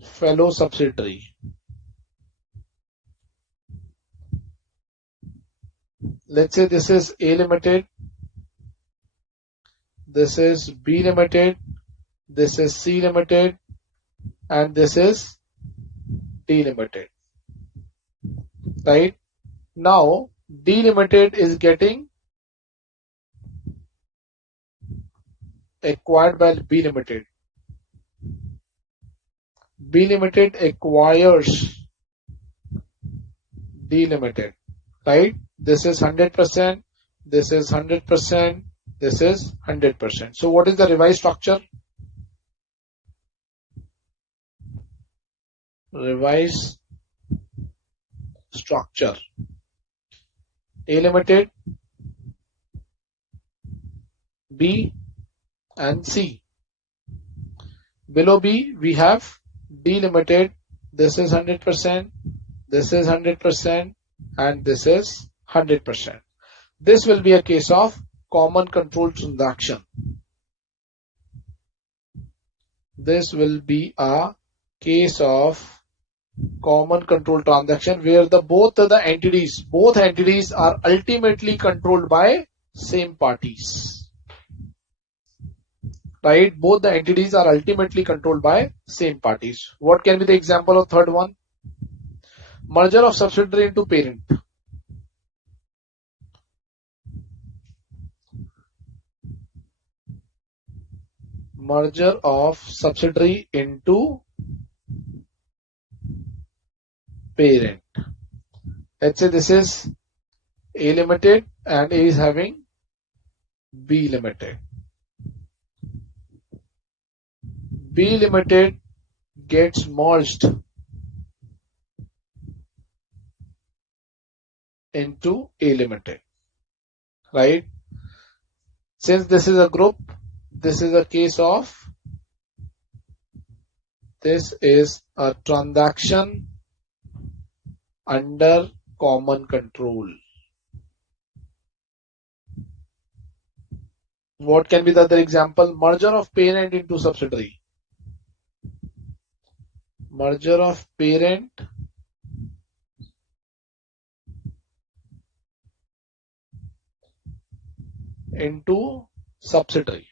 fellow subsidiary. Let's say this is A Limited, this is B Limited, this is C Limited, and this is D Limited. Right? Now D Limited is getting acquired by B Limited. B Limited acquires D Limited. Right? This is 100%, this is 100%, this is 100%. So what is the revised structure? Revised structure. A Limited, B and C. Below B we have D Limited. This is 100%, this is 100%, and this is 100%. This will be a case of common control transaction. This will be a case of common control transaction where both entities are ultimately controlled by same parties. Right? Both the entities are ultimately controlled by same parties. What can be the example of third one? Merger of subsidiary into parent. Merger of subsidiary into parent. Let's say this is A Limited and A is having B Limited. B Limited gets merged into A Limited. Right? Since this is a group, this is a case of, this is a transaction under common control. What can be the other example? Merger of parent into subsidiary. Merger of parent into subsidiary.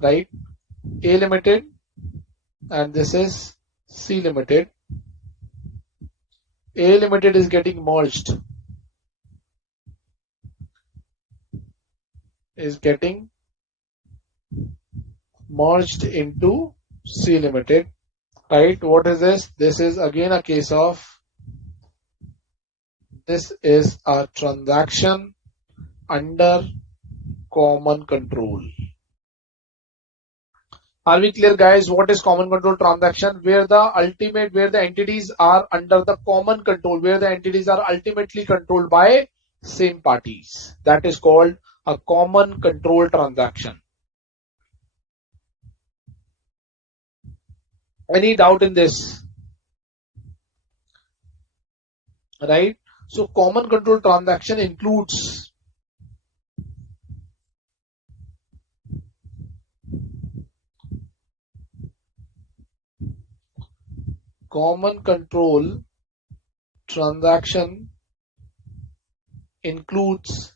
Right? A Limited and this is C Limited. A Limited is getting merged. Into C Limited. Right? What is this? This is again a case of, this is a transaction under common control. Are we clear, guys? What is common control transaction? Where the entities are under the common control, where the entities are ultimately controlled by same parties. That is called a common control transaction. Any doubt in this? Right? So common control transaction includes common control transaction includes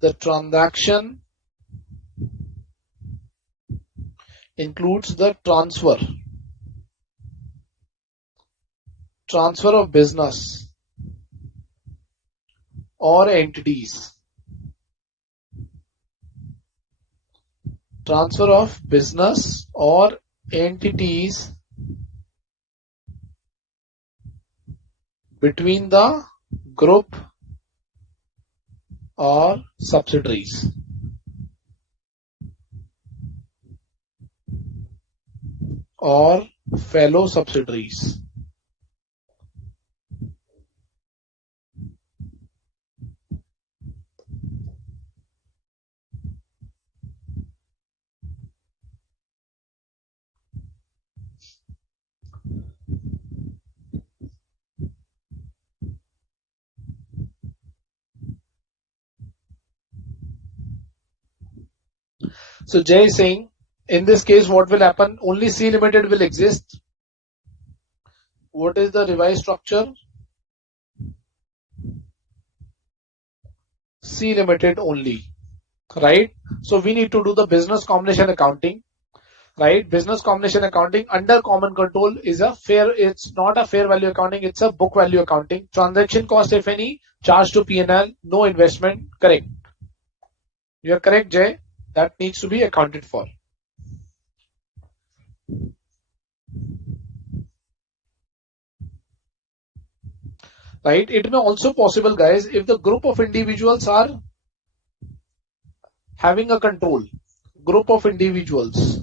the transaction, includes the transfer of business or entities. Transfer of business or entities between the group or subsidiaries. Or fellow subsidiaries. So Jay is saying, in this case, what will happen? Only C Limited will exist. What is the revised structure? C Limited only, right? So we need to do the business combination accounting, right? Business combination accounting under common control is it's not a fair value accounting, it's a book value accounting. Transaction cost, if any, charged to P&L, no investment, correct. You are correct, Jay. That needs to be accounted for. Right? It may also possible, guys, if the group of individuals are having a control. Group of individuals.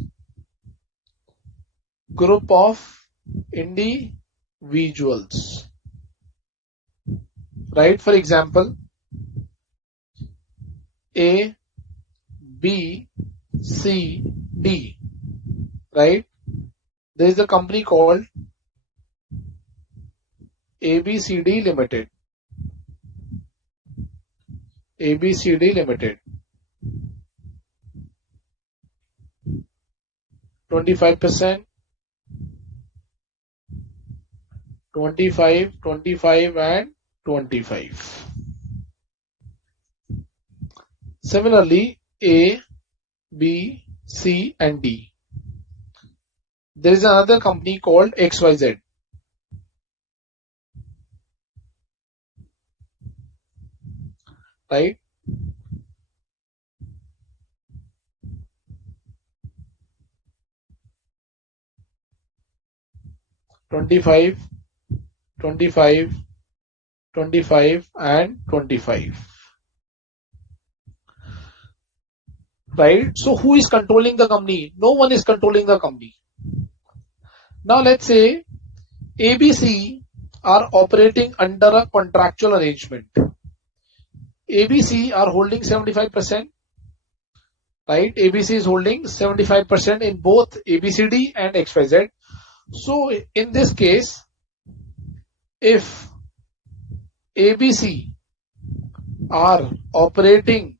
Group of individuals. Right? For example, A, B, C, D. Right? There is a company called ABCD Limited. ABCD Limited. 25%, 25, 25 and 25. Similarly, A, B, C and D. There is another company called XYZ. Right? $25, $25, $25 and $25. Right? So who is controlling the company? No one is controlling the company. Now let's say ABC are operating under a contractual arrangement. ABC are holding 75%. Right? ABC is holding 75% in both ABCD and XYZ. So in this case, if ABC are operating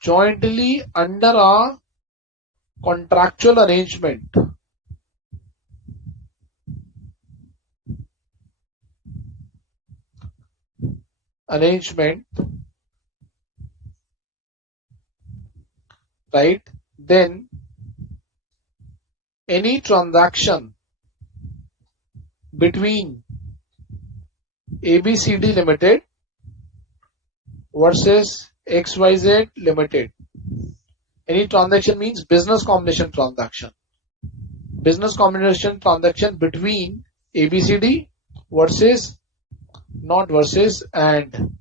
jointly under a contractual arrangement, right, then any transaction between ABCD Limited versus XYZ Limited. Any transaction means business combination transaction. Business combination transaction between ABCD versus, not versus, and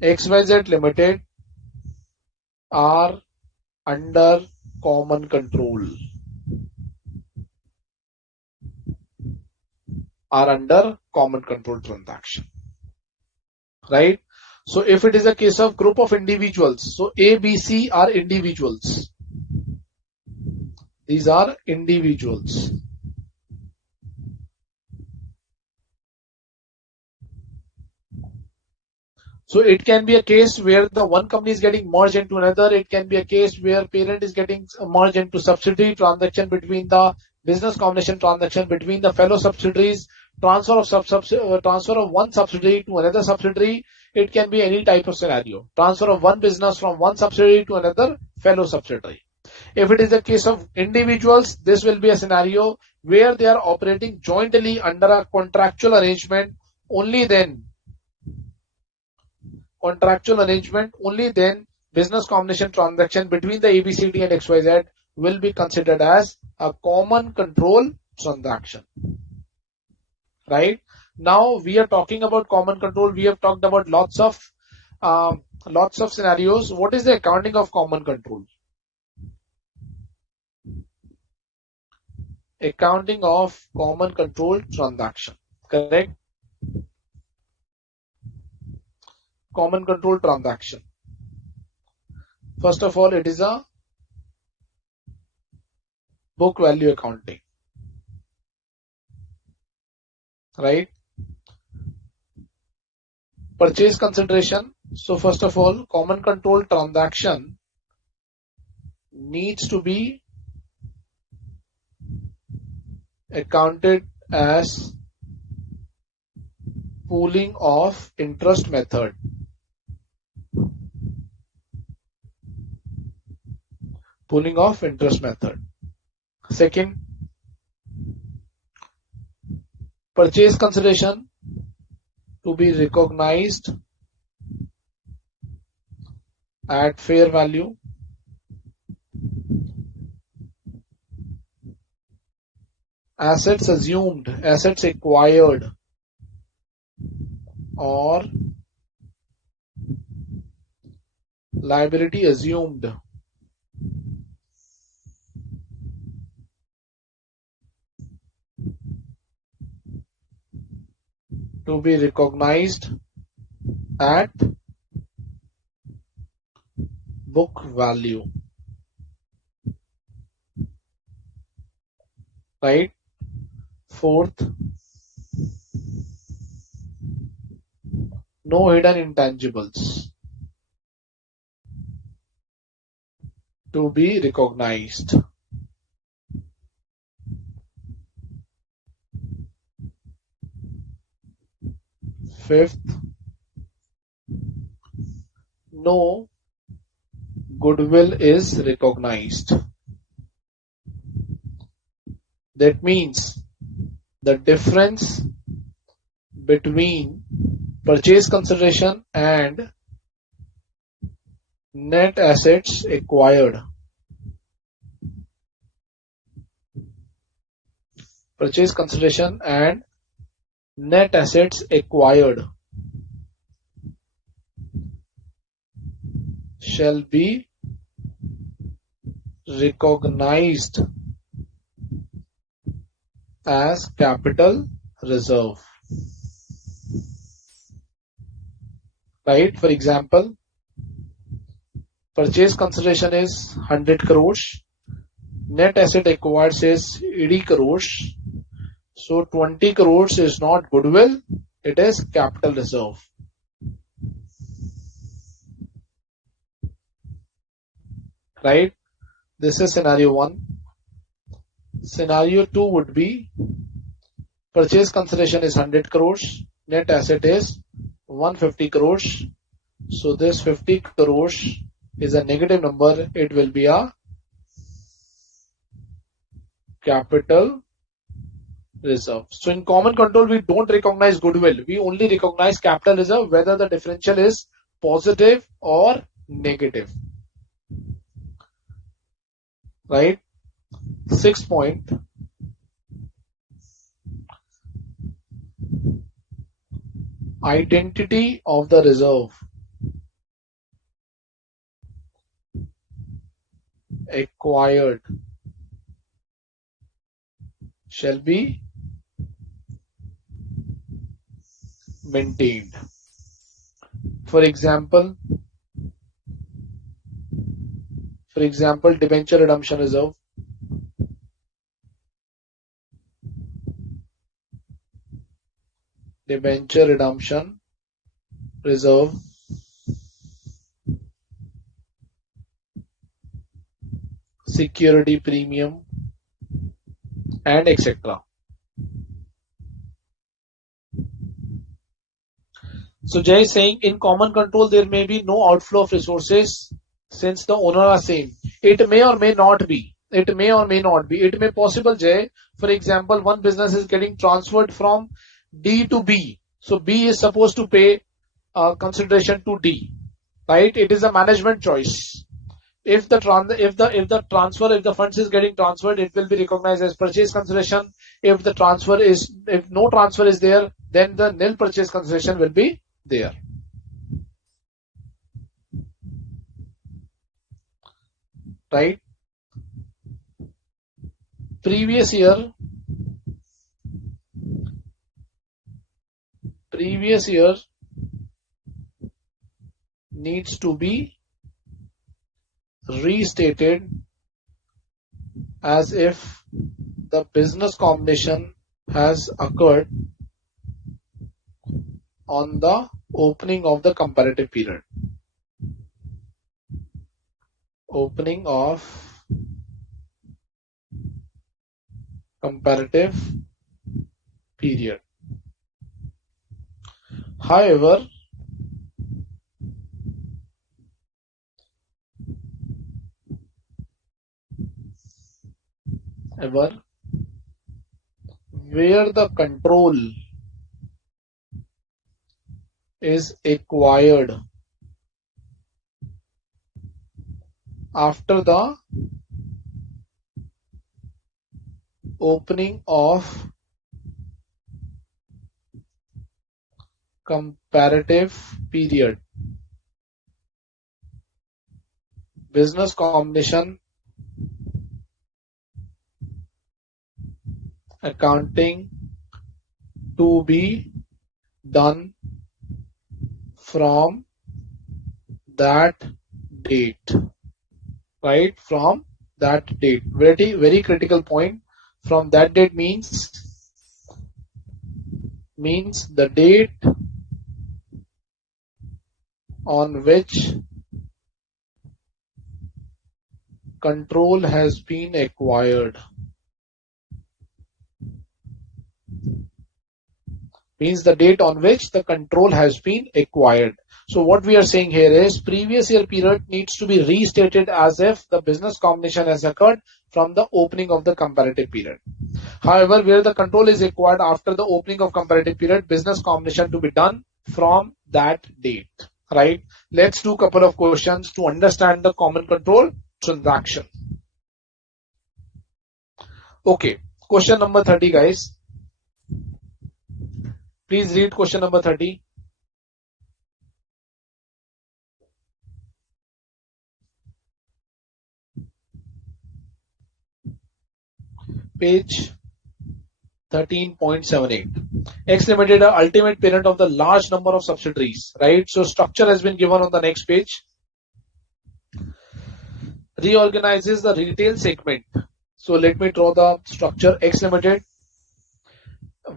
XYZ Limited are under common control. Are under common control transaction. Right? So if it is a case of group of individuals, so A, B, C are individuals. These are individuals. So it can be a case where the one company is getting merged into another. It can be a case where parent is getting merged into subsidiary transaction between the business combination transaction between the fellow subsidiaries, transfer of one subsidiary to another subsidiary. It can be any type of scenario. Transfer of one business from one subsidiary to another fellow subsidiary. If it is a case of individuals, this will be a scenario where they are operating jointly under a contractual arrangement. Only then business combination transaction between the ABCD and XYZ will be considered as a common control transaction. Right? Now we are talking about common control. We have talked about lots of scenarios. What is the accounting of common control? Accounting of common control transaction. Correct? Common control transaction. First of all, it is a book value accounting. Right? Purchase consideration. So first of all, common control transaction needs to be accounted as pooling of interest method. Pooling of interest method. Second, purchase consideration to be recognized at fair value. Assets assumed, assets acquired, or liability assumed to be recognized at book value. Right? Fourth, no hidden intangibles to be recognized. Fifth, no goodwill is recognized. That means the difference between purchase consideration and net assets acquired. Purchase consideration and net assets acquired shall be recognized as capital reserve. Right? For example, purchase consideration is 100 crores, net asset acquired is 80 crores. So 20 crores is not goodwill, it is capital reserve. Right? This is scenario 1. Scenario 2 would be purchase consideration is 100 crores, net asset is 150 crores. So this 50 crores is a negative number, it will be a capital reserve. So in common control, we don't recognize goodwill. We only recognize capital reserve whether the differential is positive or negative. Right? 6th point. Identity of the reserve. Acquired shall be maintained. For example, debenture redemption reserve. Debenture redemption reserve security premium and etc. So Jay is saying in common control there may be no outflow of resources since the owner are same. It may or may not be. It may or may not be. It may possible, Jay. For example, one business is getting transferred from D to B. So B is supposed to pay consideration to D. Right? It is a management choice. If the funds is getting transferred, it will be recognized as purchase consideration. If no transfer is there, then the nil purchase consideration will be there. Right? Previous year needs to be restated as if the business combination has occurred on the opening of the comparative period. Opening of comparative period. However, where the control is acquired after the opening of comparative period, business combination accounting to be done from that date. Right? From that date. Very, very critical point. From that date means the date on which control has been acquired. Means the date on which the control has been acquired. So what we are saying here is previous year period needs to be restated as if the business combination has occurred from the opening of the comparative period. However, where the control is acquired after the opening of comparative period, business combination to be done from that date. Right? Let's do a couple of questions to understand the common control transaction. Okay, question number 30, guys. Please read question number 30. Page 13.78. X Limited, the ultimate parent of the large number of subsidiaries. Right? So structure has been given on the next page. Reorganizes the retail segment. So let me draw the structure. X Limited,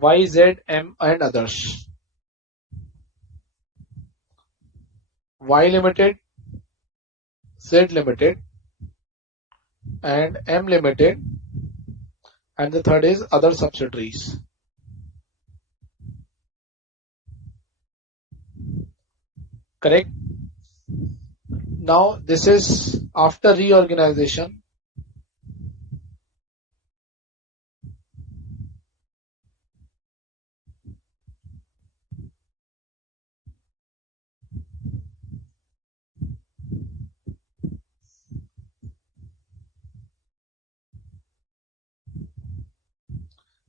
Y, Z, M and others. Y Limited, Z Limited and M Limited, and the third is other subsidiaries. Correct? Now this is after reorganization.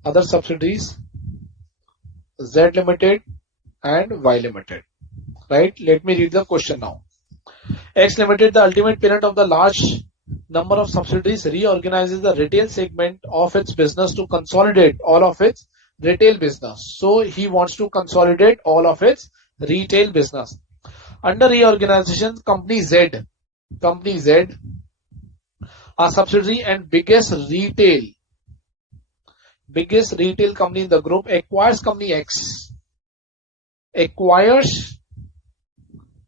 Other subsidiaries, Z Limited and Y Limited. Right? Let me read the question now. X Limited, the ultimate parent of the large number of subsidiaries, reorganizes the retail segment of its business to consolidate all of its retail business. So he wants to consolidate all of its retail business. Under reorganization, Company Z, a subsidiary and biggest retail company in the group, acquires Company X. Acquires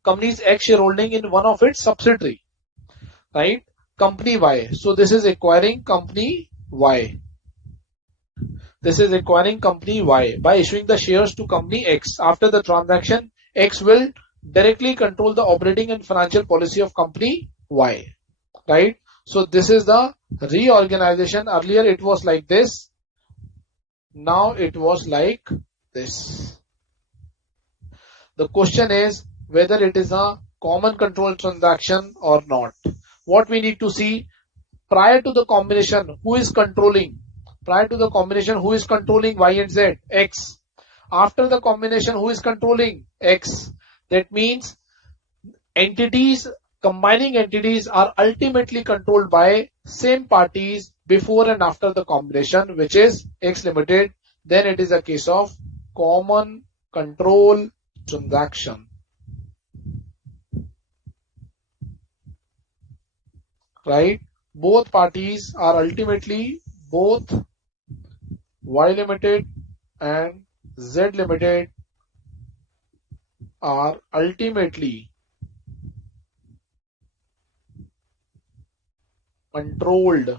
Company's X shareholding in one of its subsidiary. Right? Company Y. So this is acquiring Company Y. This is acquiring Company Y by issuing the shares to Company X. After the transaction, X will directly control the operating and financial policy of Company Y. Right? So this is the reorganization. Earlier it was like this. Now it was like this. The question is whether it is a common control transaction or not. what we need to see, prior to the combination, who is controlling? Prior to the combination, who is controlling Y and Z? X. After the combination, who is controlling? X. That means combining entities are ultimately controlled by same parties before and after the combination, which is X Limited. Then it is a case of common control transaction. Right? Both parties are ultimately, both Y Limited and Z Limited are ultimately controlled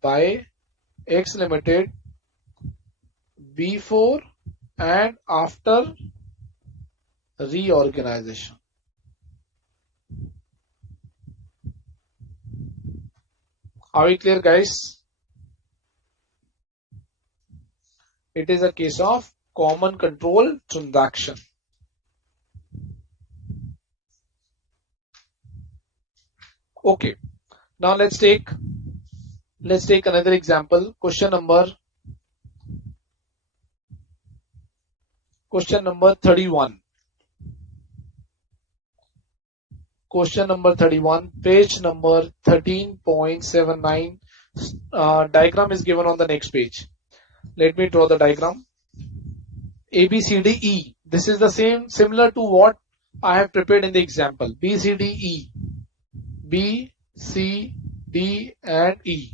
by X Limited before and after reorganization. Are we clear, guys? It is a case of common control transaction. Okay. Now let's take another example. Question number 31. Question number 31, page number 13.79. Diagram is given on the next page. Let me draw the diagram. A, B, C, D, E. This is the similar to what I have prepared in the example. B, C, D, E. B, C, D and E.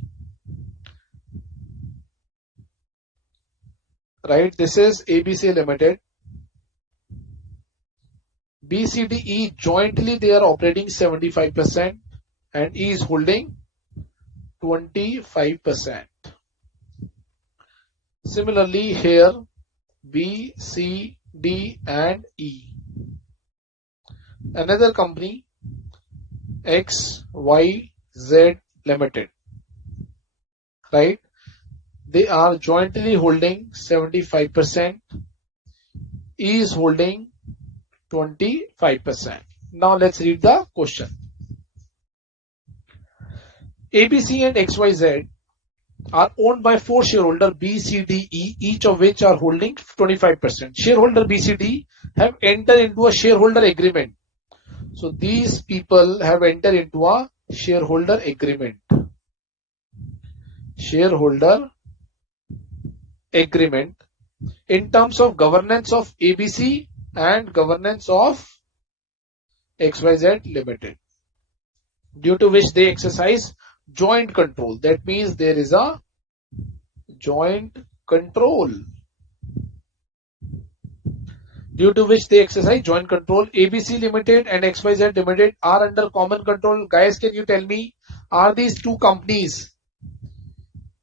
Right? This is ABC Limited. B, C, D, E jointly they are operating 75% and E is holding 25%. Similarly here B, C, D and E. Another company X, Y, Z Limited. Right? They are jointly holding 75%. E is holding 25%. Now let's read the question. ABC and XYZ are owned by 4 shareholders B, C, D, E, each of which are holding 25%. Shareholder B, C, D have entered into a shareholder agreement. So these people have entered into a shareholder agreement. Shareholder agreement in terms of governance of ABC and governance of XYZ Limited, due to which they exercise joint control. That means there is a joint control. Due to which they exercise joint control. ABC Limited and XYZ Limited are under common control. Guys, can you tell me, are these two companies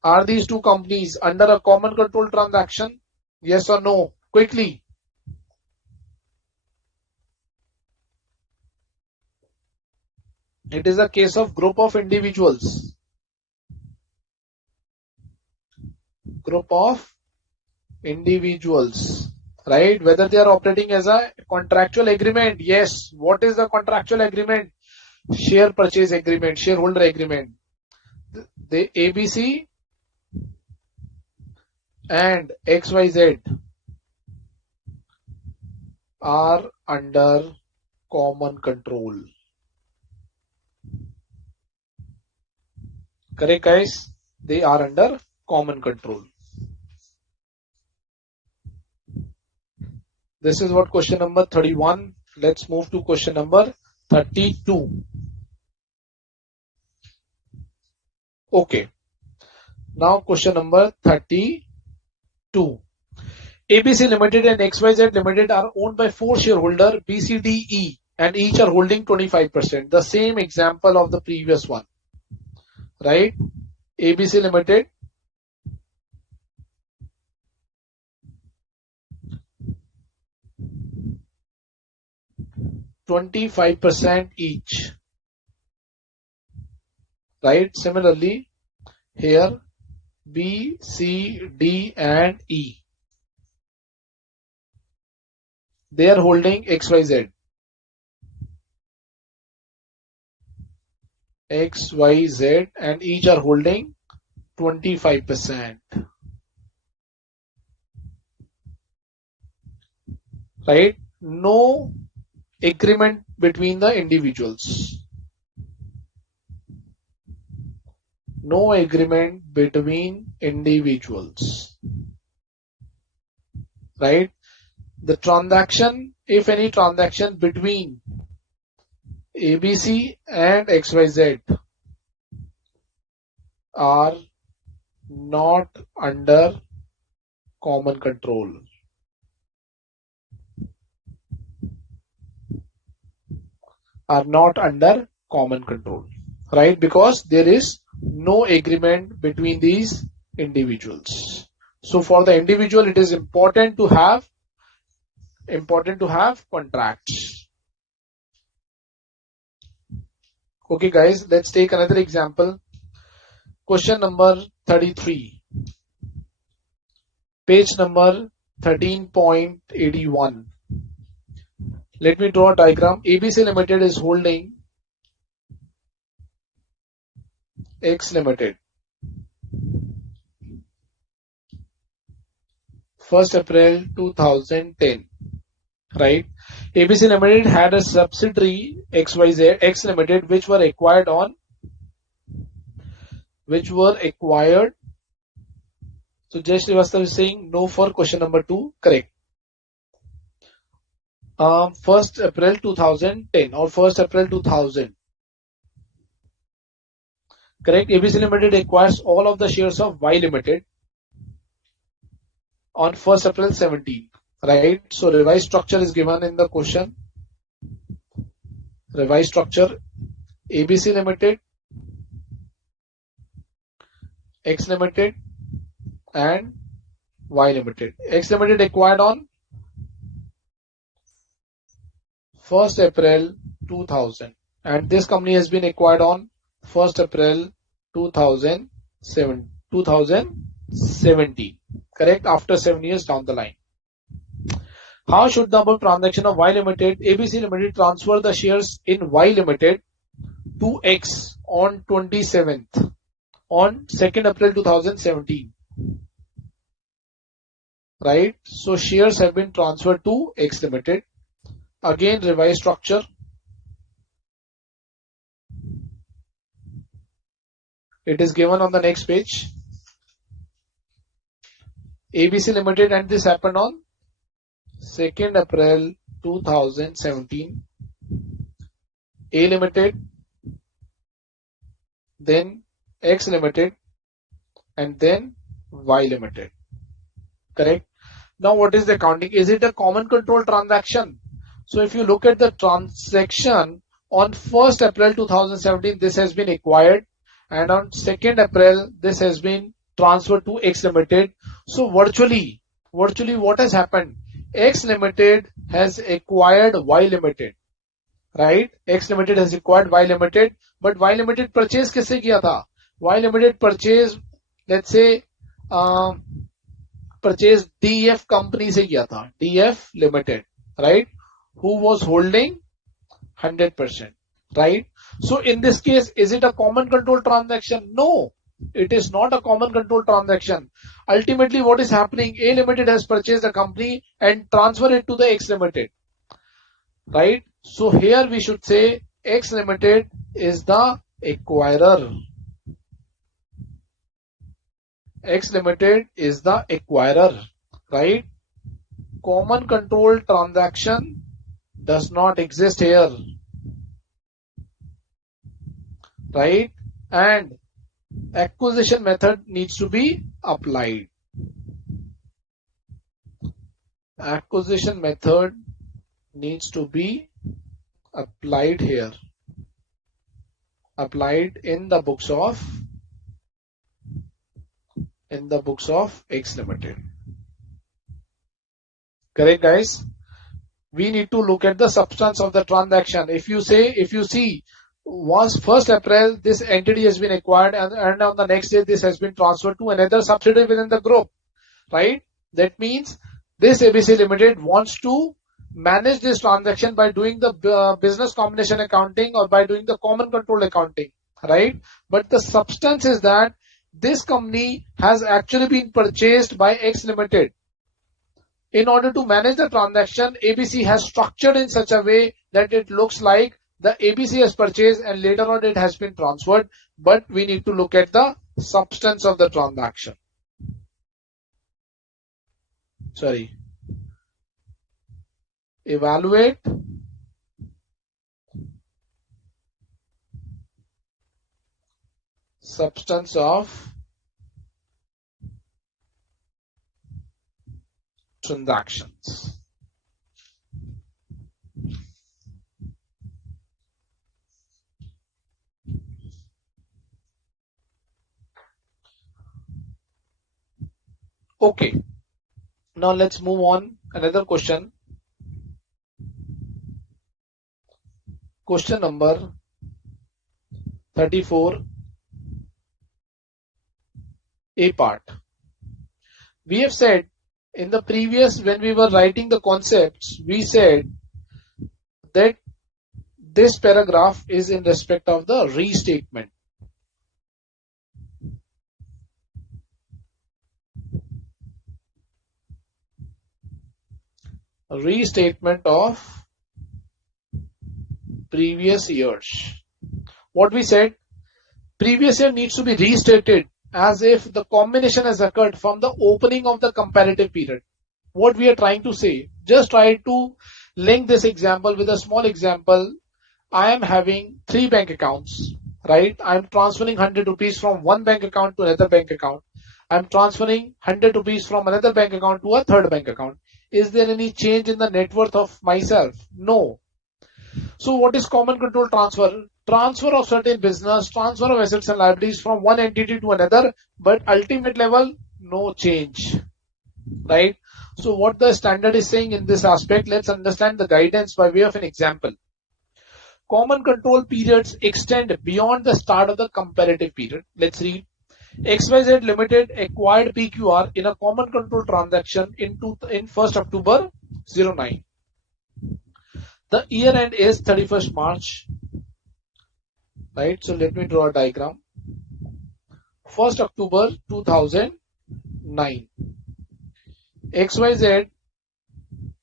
under a common control transaction? Yes or no? Quickly. It is a case of group of individuals. Group of individuals. Right? Whether they are operating as a contractual agreement. Yes. What is the contractual agreement? Share purchase agreement, shareholder agreement. The ABC and XYZ are under common control. Correct, guys? They are under common control. This is what question number 31. Let's move to question number 32. Okay. Now question number 32. ABC Limited and XYZ Limited are owned by 4 shareholders BCDE and each are holding 25%. The same example of the previous one. Right? ABC Limited %25 each. Right? Similarly, here B, C, D and E. They are holding XYZ. X, Y, Z, and each are holding 25%. Right? No agreement between the individuals. No agreement between individuals. Right? The transaction, if any transaction between ABC and XYZ are not under common control. Are not under common control. Right? Because there is no agreement between these individuals. So for the individual, it is important to have contracts. Okay guys, let's take another example. Question number 33. Page number 13.81. Let me draw a diagram. ABC Limited is holding X Limited. 1st April 2010. Right? ABC Limited had a subsidiary XYZ X Limited which were acquired. So Jay Srivastava is saying no for question number 2. Correct. 1st April 2010 or 1st April 2000. Correct. ABC Limited acquires all of the shares of Y Limited on 1st April 17. Right. So revised structure is given in the question. Revised structure: ABC Limited, X Limited, and Y Limited. X Limited acquired on 1st April 2000, and this company has been acquired on 1st April 2017. Correct. After 7 years down the line. How should the above transaction of Y Limited, ABC Limited transfer the shares in Y Limited to X on 27th, on 2nd April 2017. Right? So shares have been transferred to X Limited. Again, revised structure. It is given on the next page. ABC Limited, and this happened on 2nd April 2017. A Limited, then X Limited, and then Y Limited. Correct. Now what is the accounting? Is it a common control transaction? So if you look at the transaction, on 1st April 2017 this has been acquired, and on 2nd April this has been transferred to X Limited. So virtually what has happened? X Limited has acquired Y Limited. Right? X Limited has acquired Y Limited, but Y Limited purchase किससे किया था? Y Limited purchase, let's say purchase DF company से किया था. DF Limited, right? Who was holding 100%, right? So in this case, is it a common control transaction? No, it is not a common control transaction. Ultimately, what is happening? A Limited has purchased the company and transferred it to the X Limited, right? So here we should say X Limited is the acquirer. X Limited is the acquirer, right? Common control transaction does not exist here, right? And acquisition method needs to be applied. Acquisition method needs to be applied here. Applied in the books of X Limited. Correct, guys? We need to look at the substance of the transaction. If you see, once 1st April, this entity has been acquired, and on the next day, this has been transferred to another subsidiary within the group, right? That means this ABC Limited wants to manage this transaction by doing the business combination accounting or by doing the common control accounting. right? But the substance is that this company has actually been purchased by X Limited. In order to manage the transaction, ABC has structured in such a way that it looks like the ABC has purchased and later on it has been transferred, but we need to look at the substance of the transaction. Sorry. Evaluate substance of transactions. Okay. Now let's move on. Another question. Question number 34, A part. We have said in the previous, when we were writing the concepts, we said that this paragraph is in respect of the restatement. Restatement of previous years. What we said, previous year needs to be restated as if the combination has occurred from the opening of the comparative period. What we are trying to say, just try to link this example with a small example. I am having 3 bank accounts, right? I'm transferring 100 rupees from one bank account to another bank account. I'm transferring 100 rupees from another bank account to a third bank account. Is there any change in the net worth of myself? No. So what is common control transfer? Transfer of certain business, transfer of assets and liabilities from one entity to another, but ultimate level, no change, right? So what the standard is saying in this aspect, let's understand the guidance by way of an example. Common control periods extend beyond the start of the comparative period. Let's read. XYZ Limited acquired PQR in a common control transaction in 1st October 09. The year end is 31st March, right? So let me draw a diagram. 1st October 2009. XYZ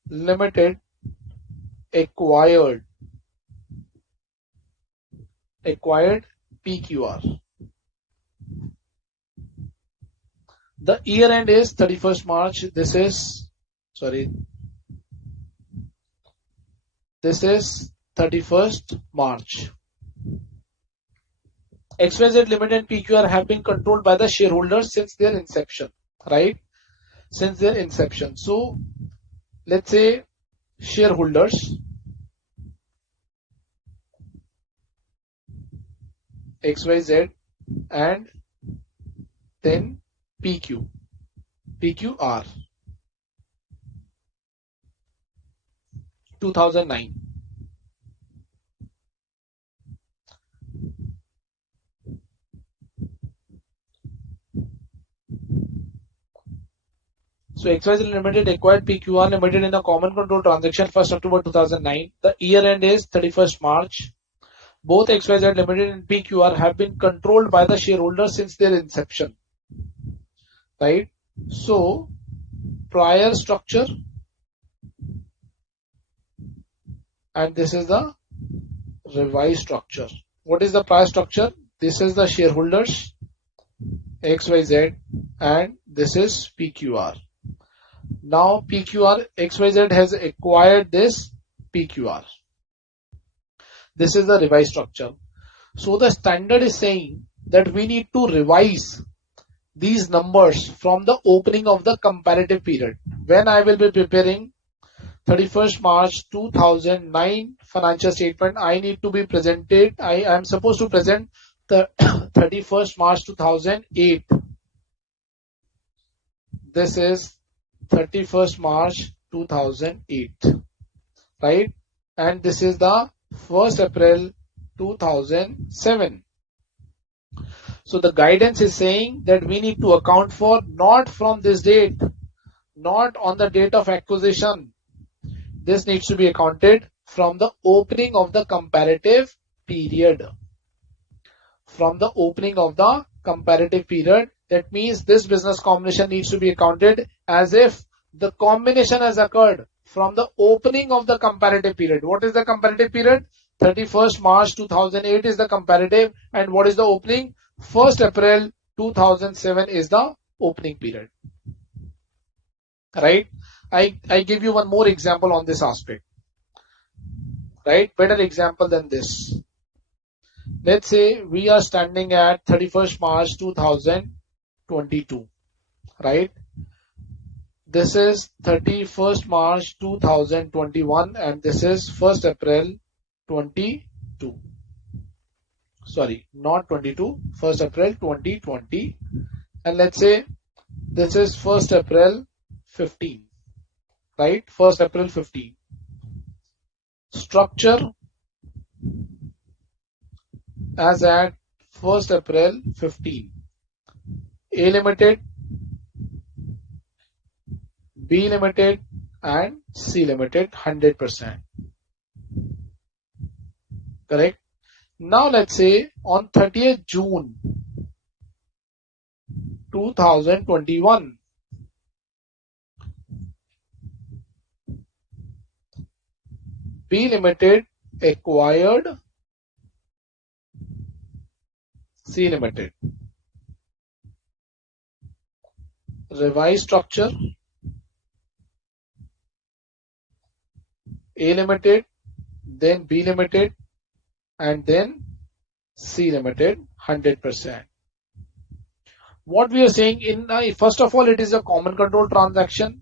Limited acquired PQR. The year end is 31st March. This is 31st March. XYZ Limited and PQR have been controlled by the shareholders since their inception, right? Since their inception. So let's say shareholders XYZ and then PQR 2009. So XYZ Limited acquired PQR Limited in a common control transaction 1st October 2009. The year end is 31st March. Both XYZ Limited and PQR have been controlled by the shareholders since their inception, right? So prior structure, and this is the revised structure. What is the prior structure? This is the shareholders XYZ and this is PQR. Now PQR, XYZ has acquired this PQR. This is the revised structure. So the standard is saying that we need to revise these numbers from the opening of the comparative period. When I will be preparing 31st March 2009 financial statement, I need to be presented. I am supposed to present the 31st March 2008. This is 31st March 2008, right? And this is the 1st April 2007. So the guidance is saying that we need to account for not from this date, not on the date of acquisition. This needs to be accounted from the opening of the comparative period. from the opening of the comparative period. That means this business combination needs to be accounted as if the combination has occurred from the opening of the comparative period. What is the comparative period? 31st March 2008 is the comparative, and what is the opening? 1st April 2007 is the opening period. Right? I give you one more example on this aspect. Right? Better example than this. Let's say we are standing at 31st March 2022. Right? This is 31st March 2021 and this is 1st April 22. Sorry, not 22, 1st April 2020. And let's say this is 1st April 15. Right? 1st April 15. Structure as at 1st April 15. A Limited, B Limited and C Limited 100%. Correct? Now let's say on 30th June 2021, B Limited acquired C Limited. Revised structure. A Limited, then B Limited, and then C Limited 100%. What we are saying in first of all, it is a common control transaction,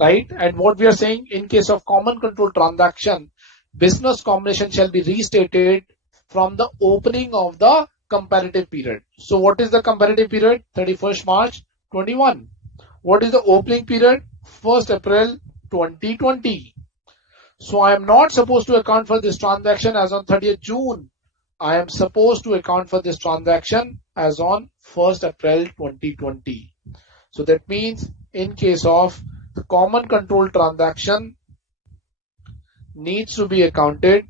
right? And what we are saying in case of common control transaction, business combination shall be restated from the opening of the comparative period. So what is the comparative period? 31st March 21. What is the opening period? 1st April 2020. So I am not supposed to account for this transaction as on 30th June. I am supposed to account for this transaction as on 1st April 2020. So that means in case of the common control transaction needs to be accounted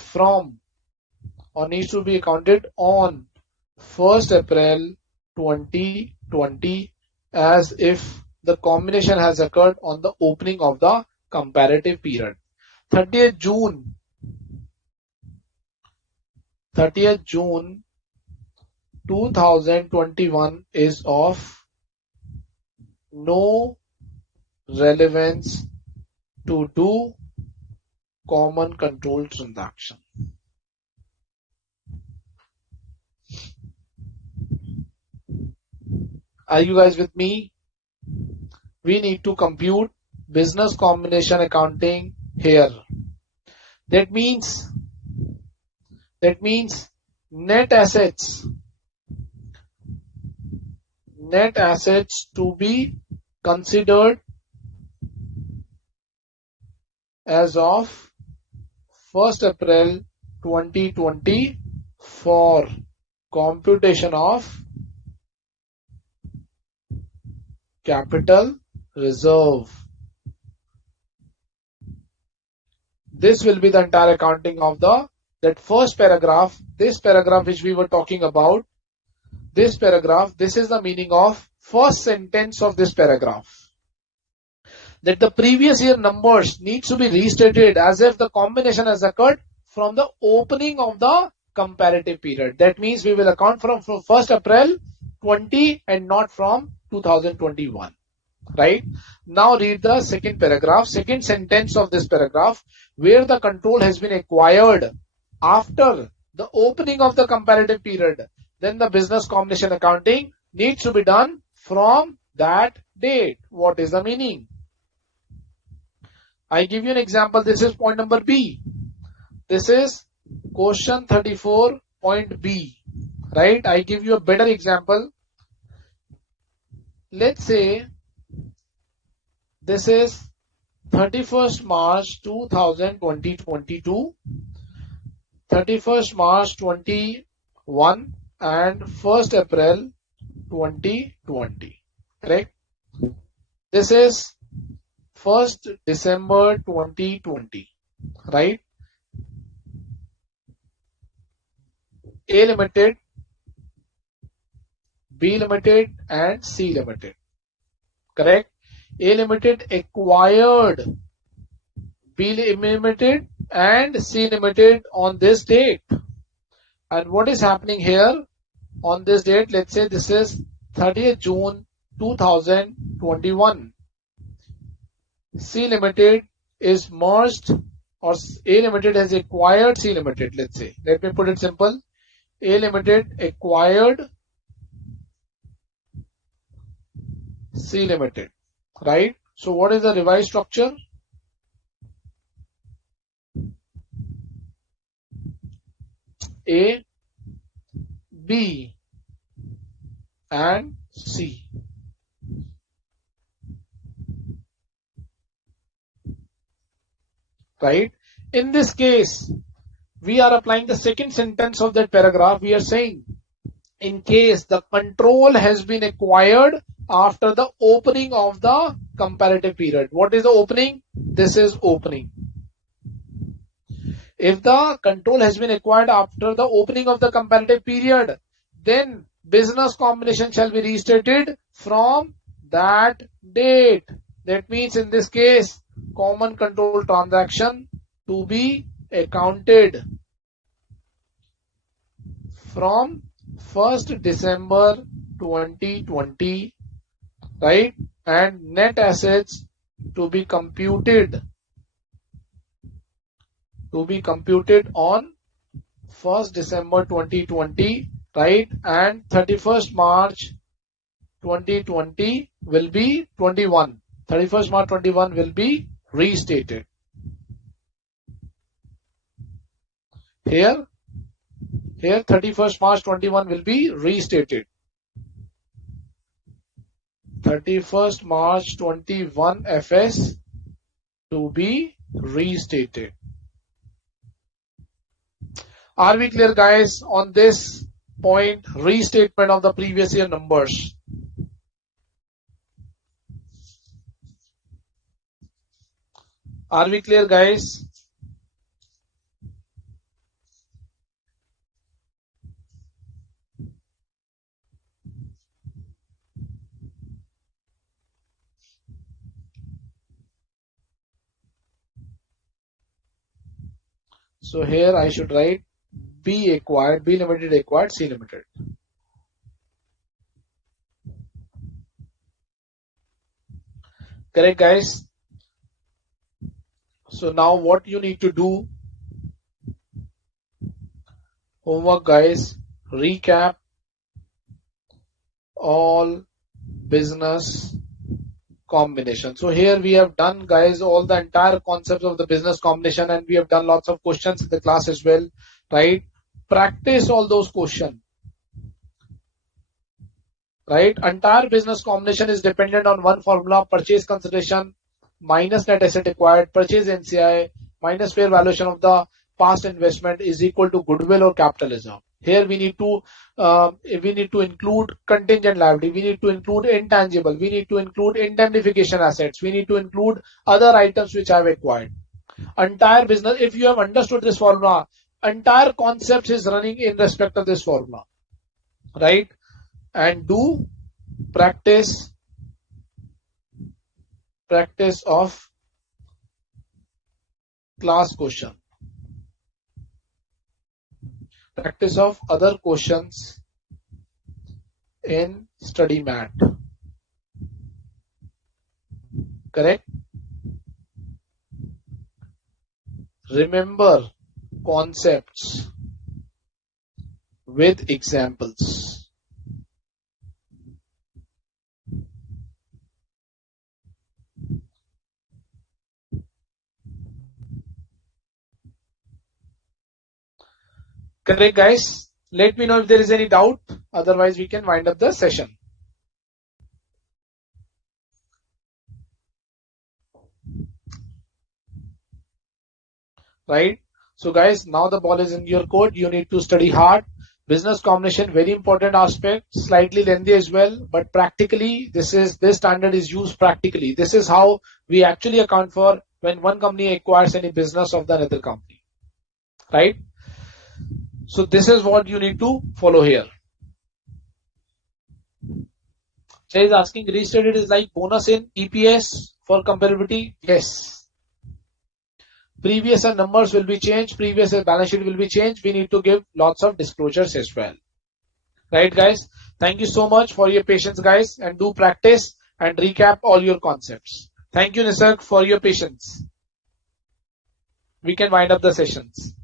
from or needs to be accounted on 1st April 2020 as if the combination has occurred on the opening of the comparative period. 30th June 2021 is of no relevance to do common control transaction. Are you guys with me? We need to compute business combination accounting here. That means net assets to be considered as of 1st April 2020 for computation of capital reserve. This will be the entire accounting of that first paragraph. This paragraph which we were talking about, this paragraph, this is the meaning of first sentence of this paragraph. That the previous year numbers needs to be restated as if the combination has occurred from the opening of the comparative period. That means we will account from 1st April 20 and not from 2021. Right? Now read the second paragraph, second sentence of this paragraph, where the control has been acquired after the opening of the comparative period. Then the business combination accounting needs to be done from that date. What is the meaning? I give you an example. This is point number B. This is question 34 point B. Right? I give you a better example. Let's say this is 31st March 2022, 31st March 21 and 1st April 2020. Correct? This is 1st December 2020. Right? A Limited, B Limited and C Limited. Correct? A Limited acquired B Limited and C Limited on this date. And what is happening here on this date? Let's say this is 30th June 2021. C Limited is merged, or A Limited has acquired C Limited, let's say. Let me put it simple. A Limited acquired C Limited, right? So what is the revised structure? A, B and C. Right? In this case, we are applying the second sentence of that paragraph. We are saying, in case the control has been acquired after the opening of the comparative period. What is the opening? This is opening. If the control has been acquired after the opening of the comparative period, then business combination shall be restated from that date. That means in this case, common control transaction to be accounted from 1st December 2020, right? And net assets to be computed on 1st December 2020, right? And 31st March 2020 will be 21. 31st March 21 will be restated. Here 31st March 21 will be restated. 31st March 21 FS to be restated. Are we clear, guys, on this point? Restatement of the previous year numbers. Are we clear, guys? So here I should write B acquired, B Limited acquired C Limited. Correct, guys? So now what you need to do? Homework, guys. Recap all business combination. So here we have done, guys, all the entire concepts of the business combination, and we have done lots of questions in the class as well, right? Practice all those questions, right? Entire business combination is dependent on one formula: purchase consideration minus net asset acquired, purchase NCI minus fair valuation of the past investment is equal to goodwill or capitalism. Here we need to include contingent liability, we need to include intangible, we need to include indemnification assets, we need to include other items which I have acquired. Entire business, if you have understood this formula, entire concept is running in respect of this formula, right? And do practice of class question. Practice of other questions in study mat. Correct? Remember concepts with examples. Correct, guys? Let me know if there is any doubt. Otherwise, we can wind up the session. Right? So, guys, now the ball is in your court. You need to study hard. Business combination, very important aspect, slightly lengthy as well, but practically, this standard is used practically. This is how we actually account for when one company acquires any business of the other company. Right? So this is what you need to follow here. Jay is asking, restated is like bonus in EPS for comparability? Yes. Previous year numbers will be changed, previous year balance sheet will be changed. We need to give lots of disclosures as well. Right, guys? Thank you so much for your patience, guys, and do practice and recap all your concepts. Thank you, Nisarg, for your patience. We can wind up the sessions.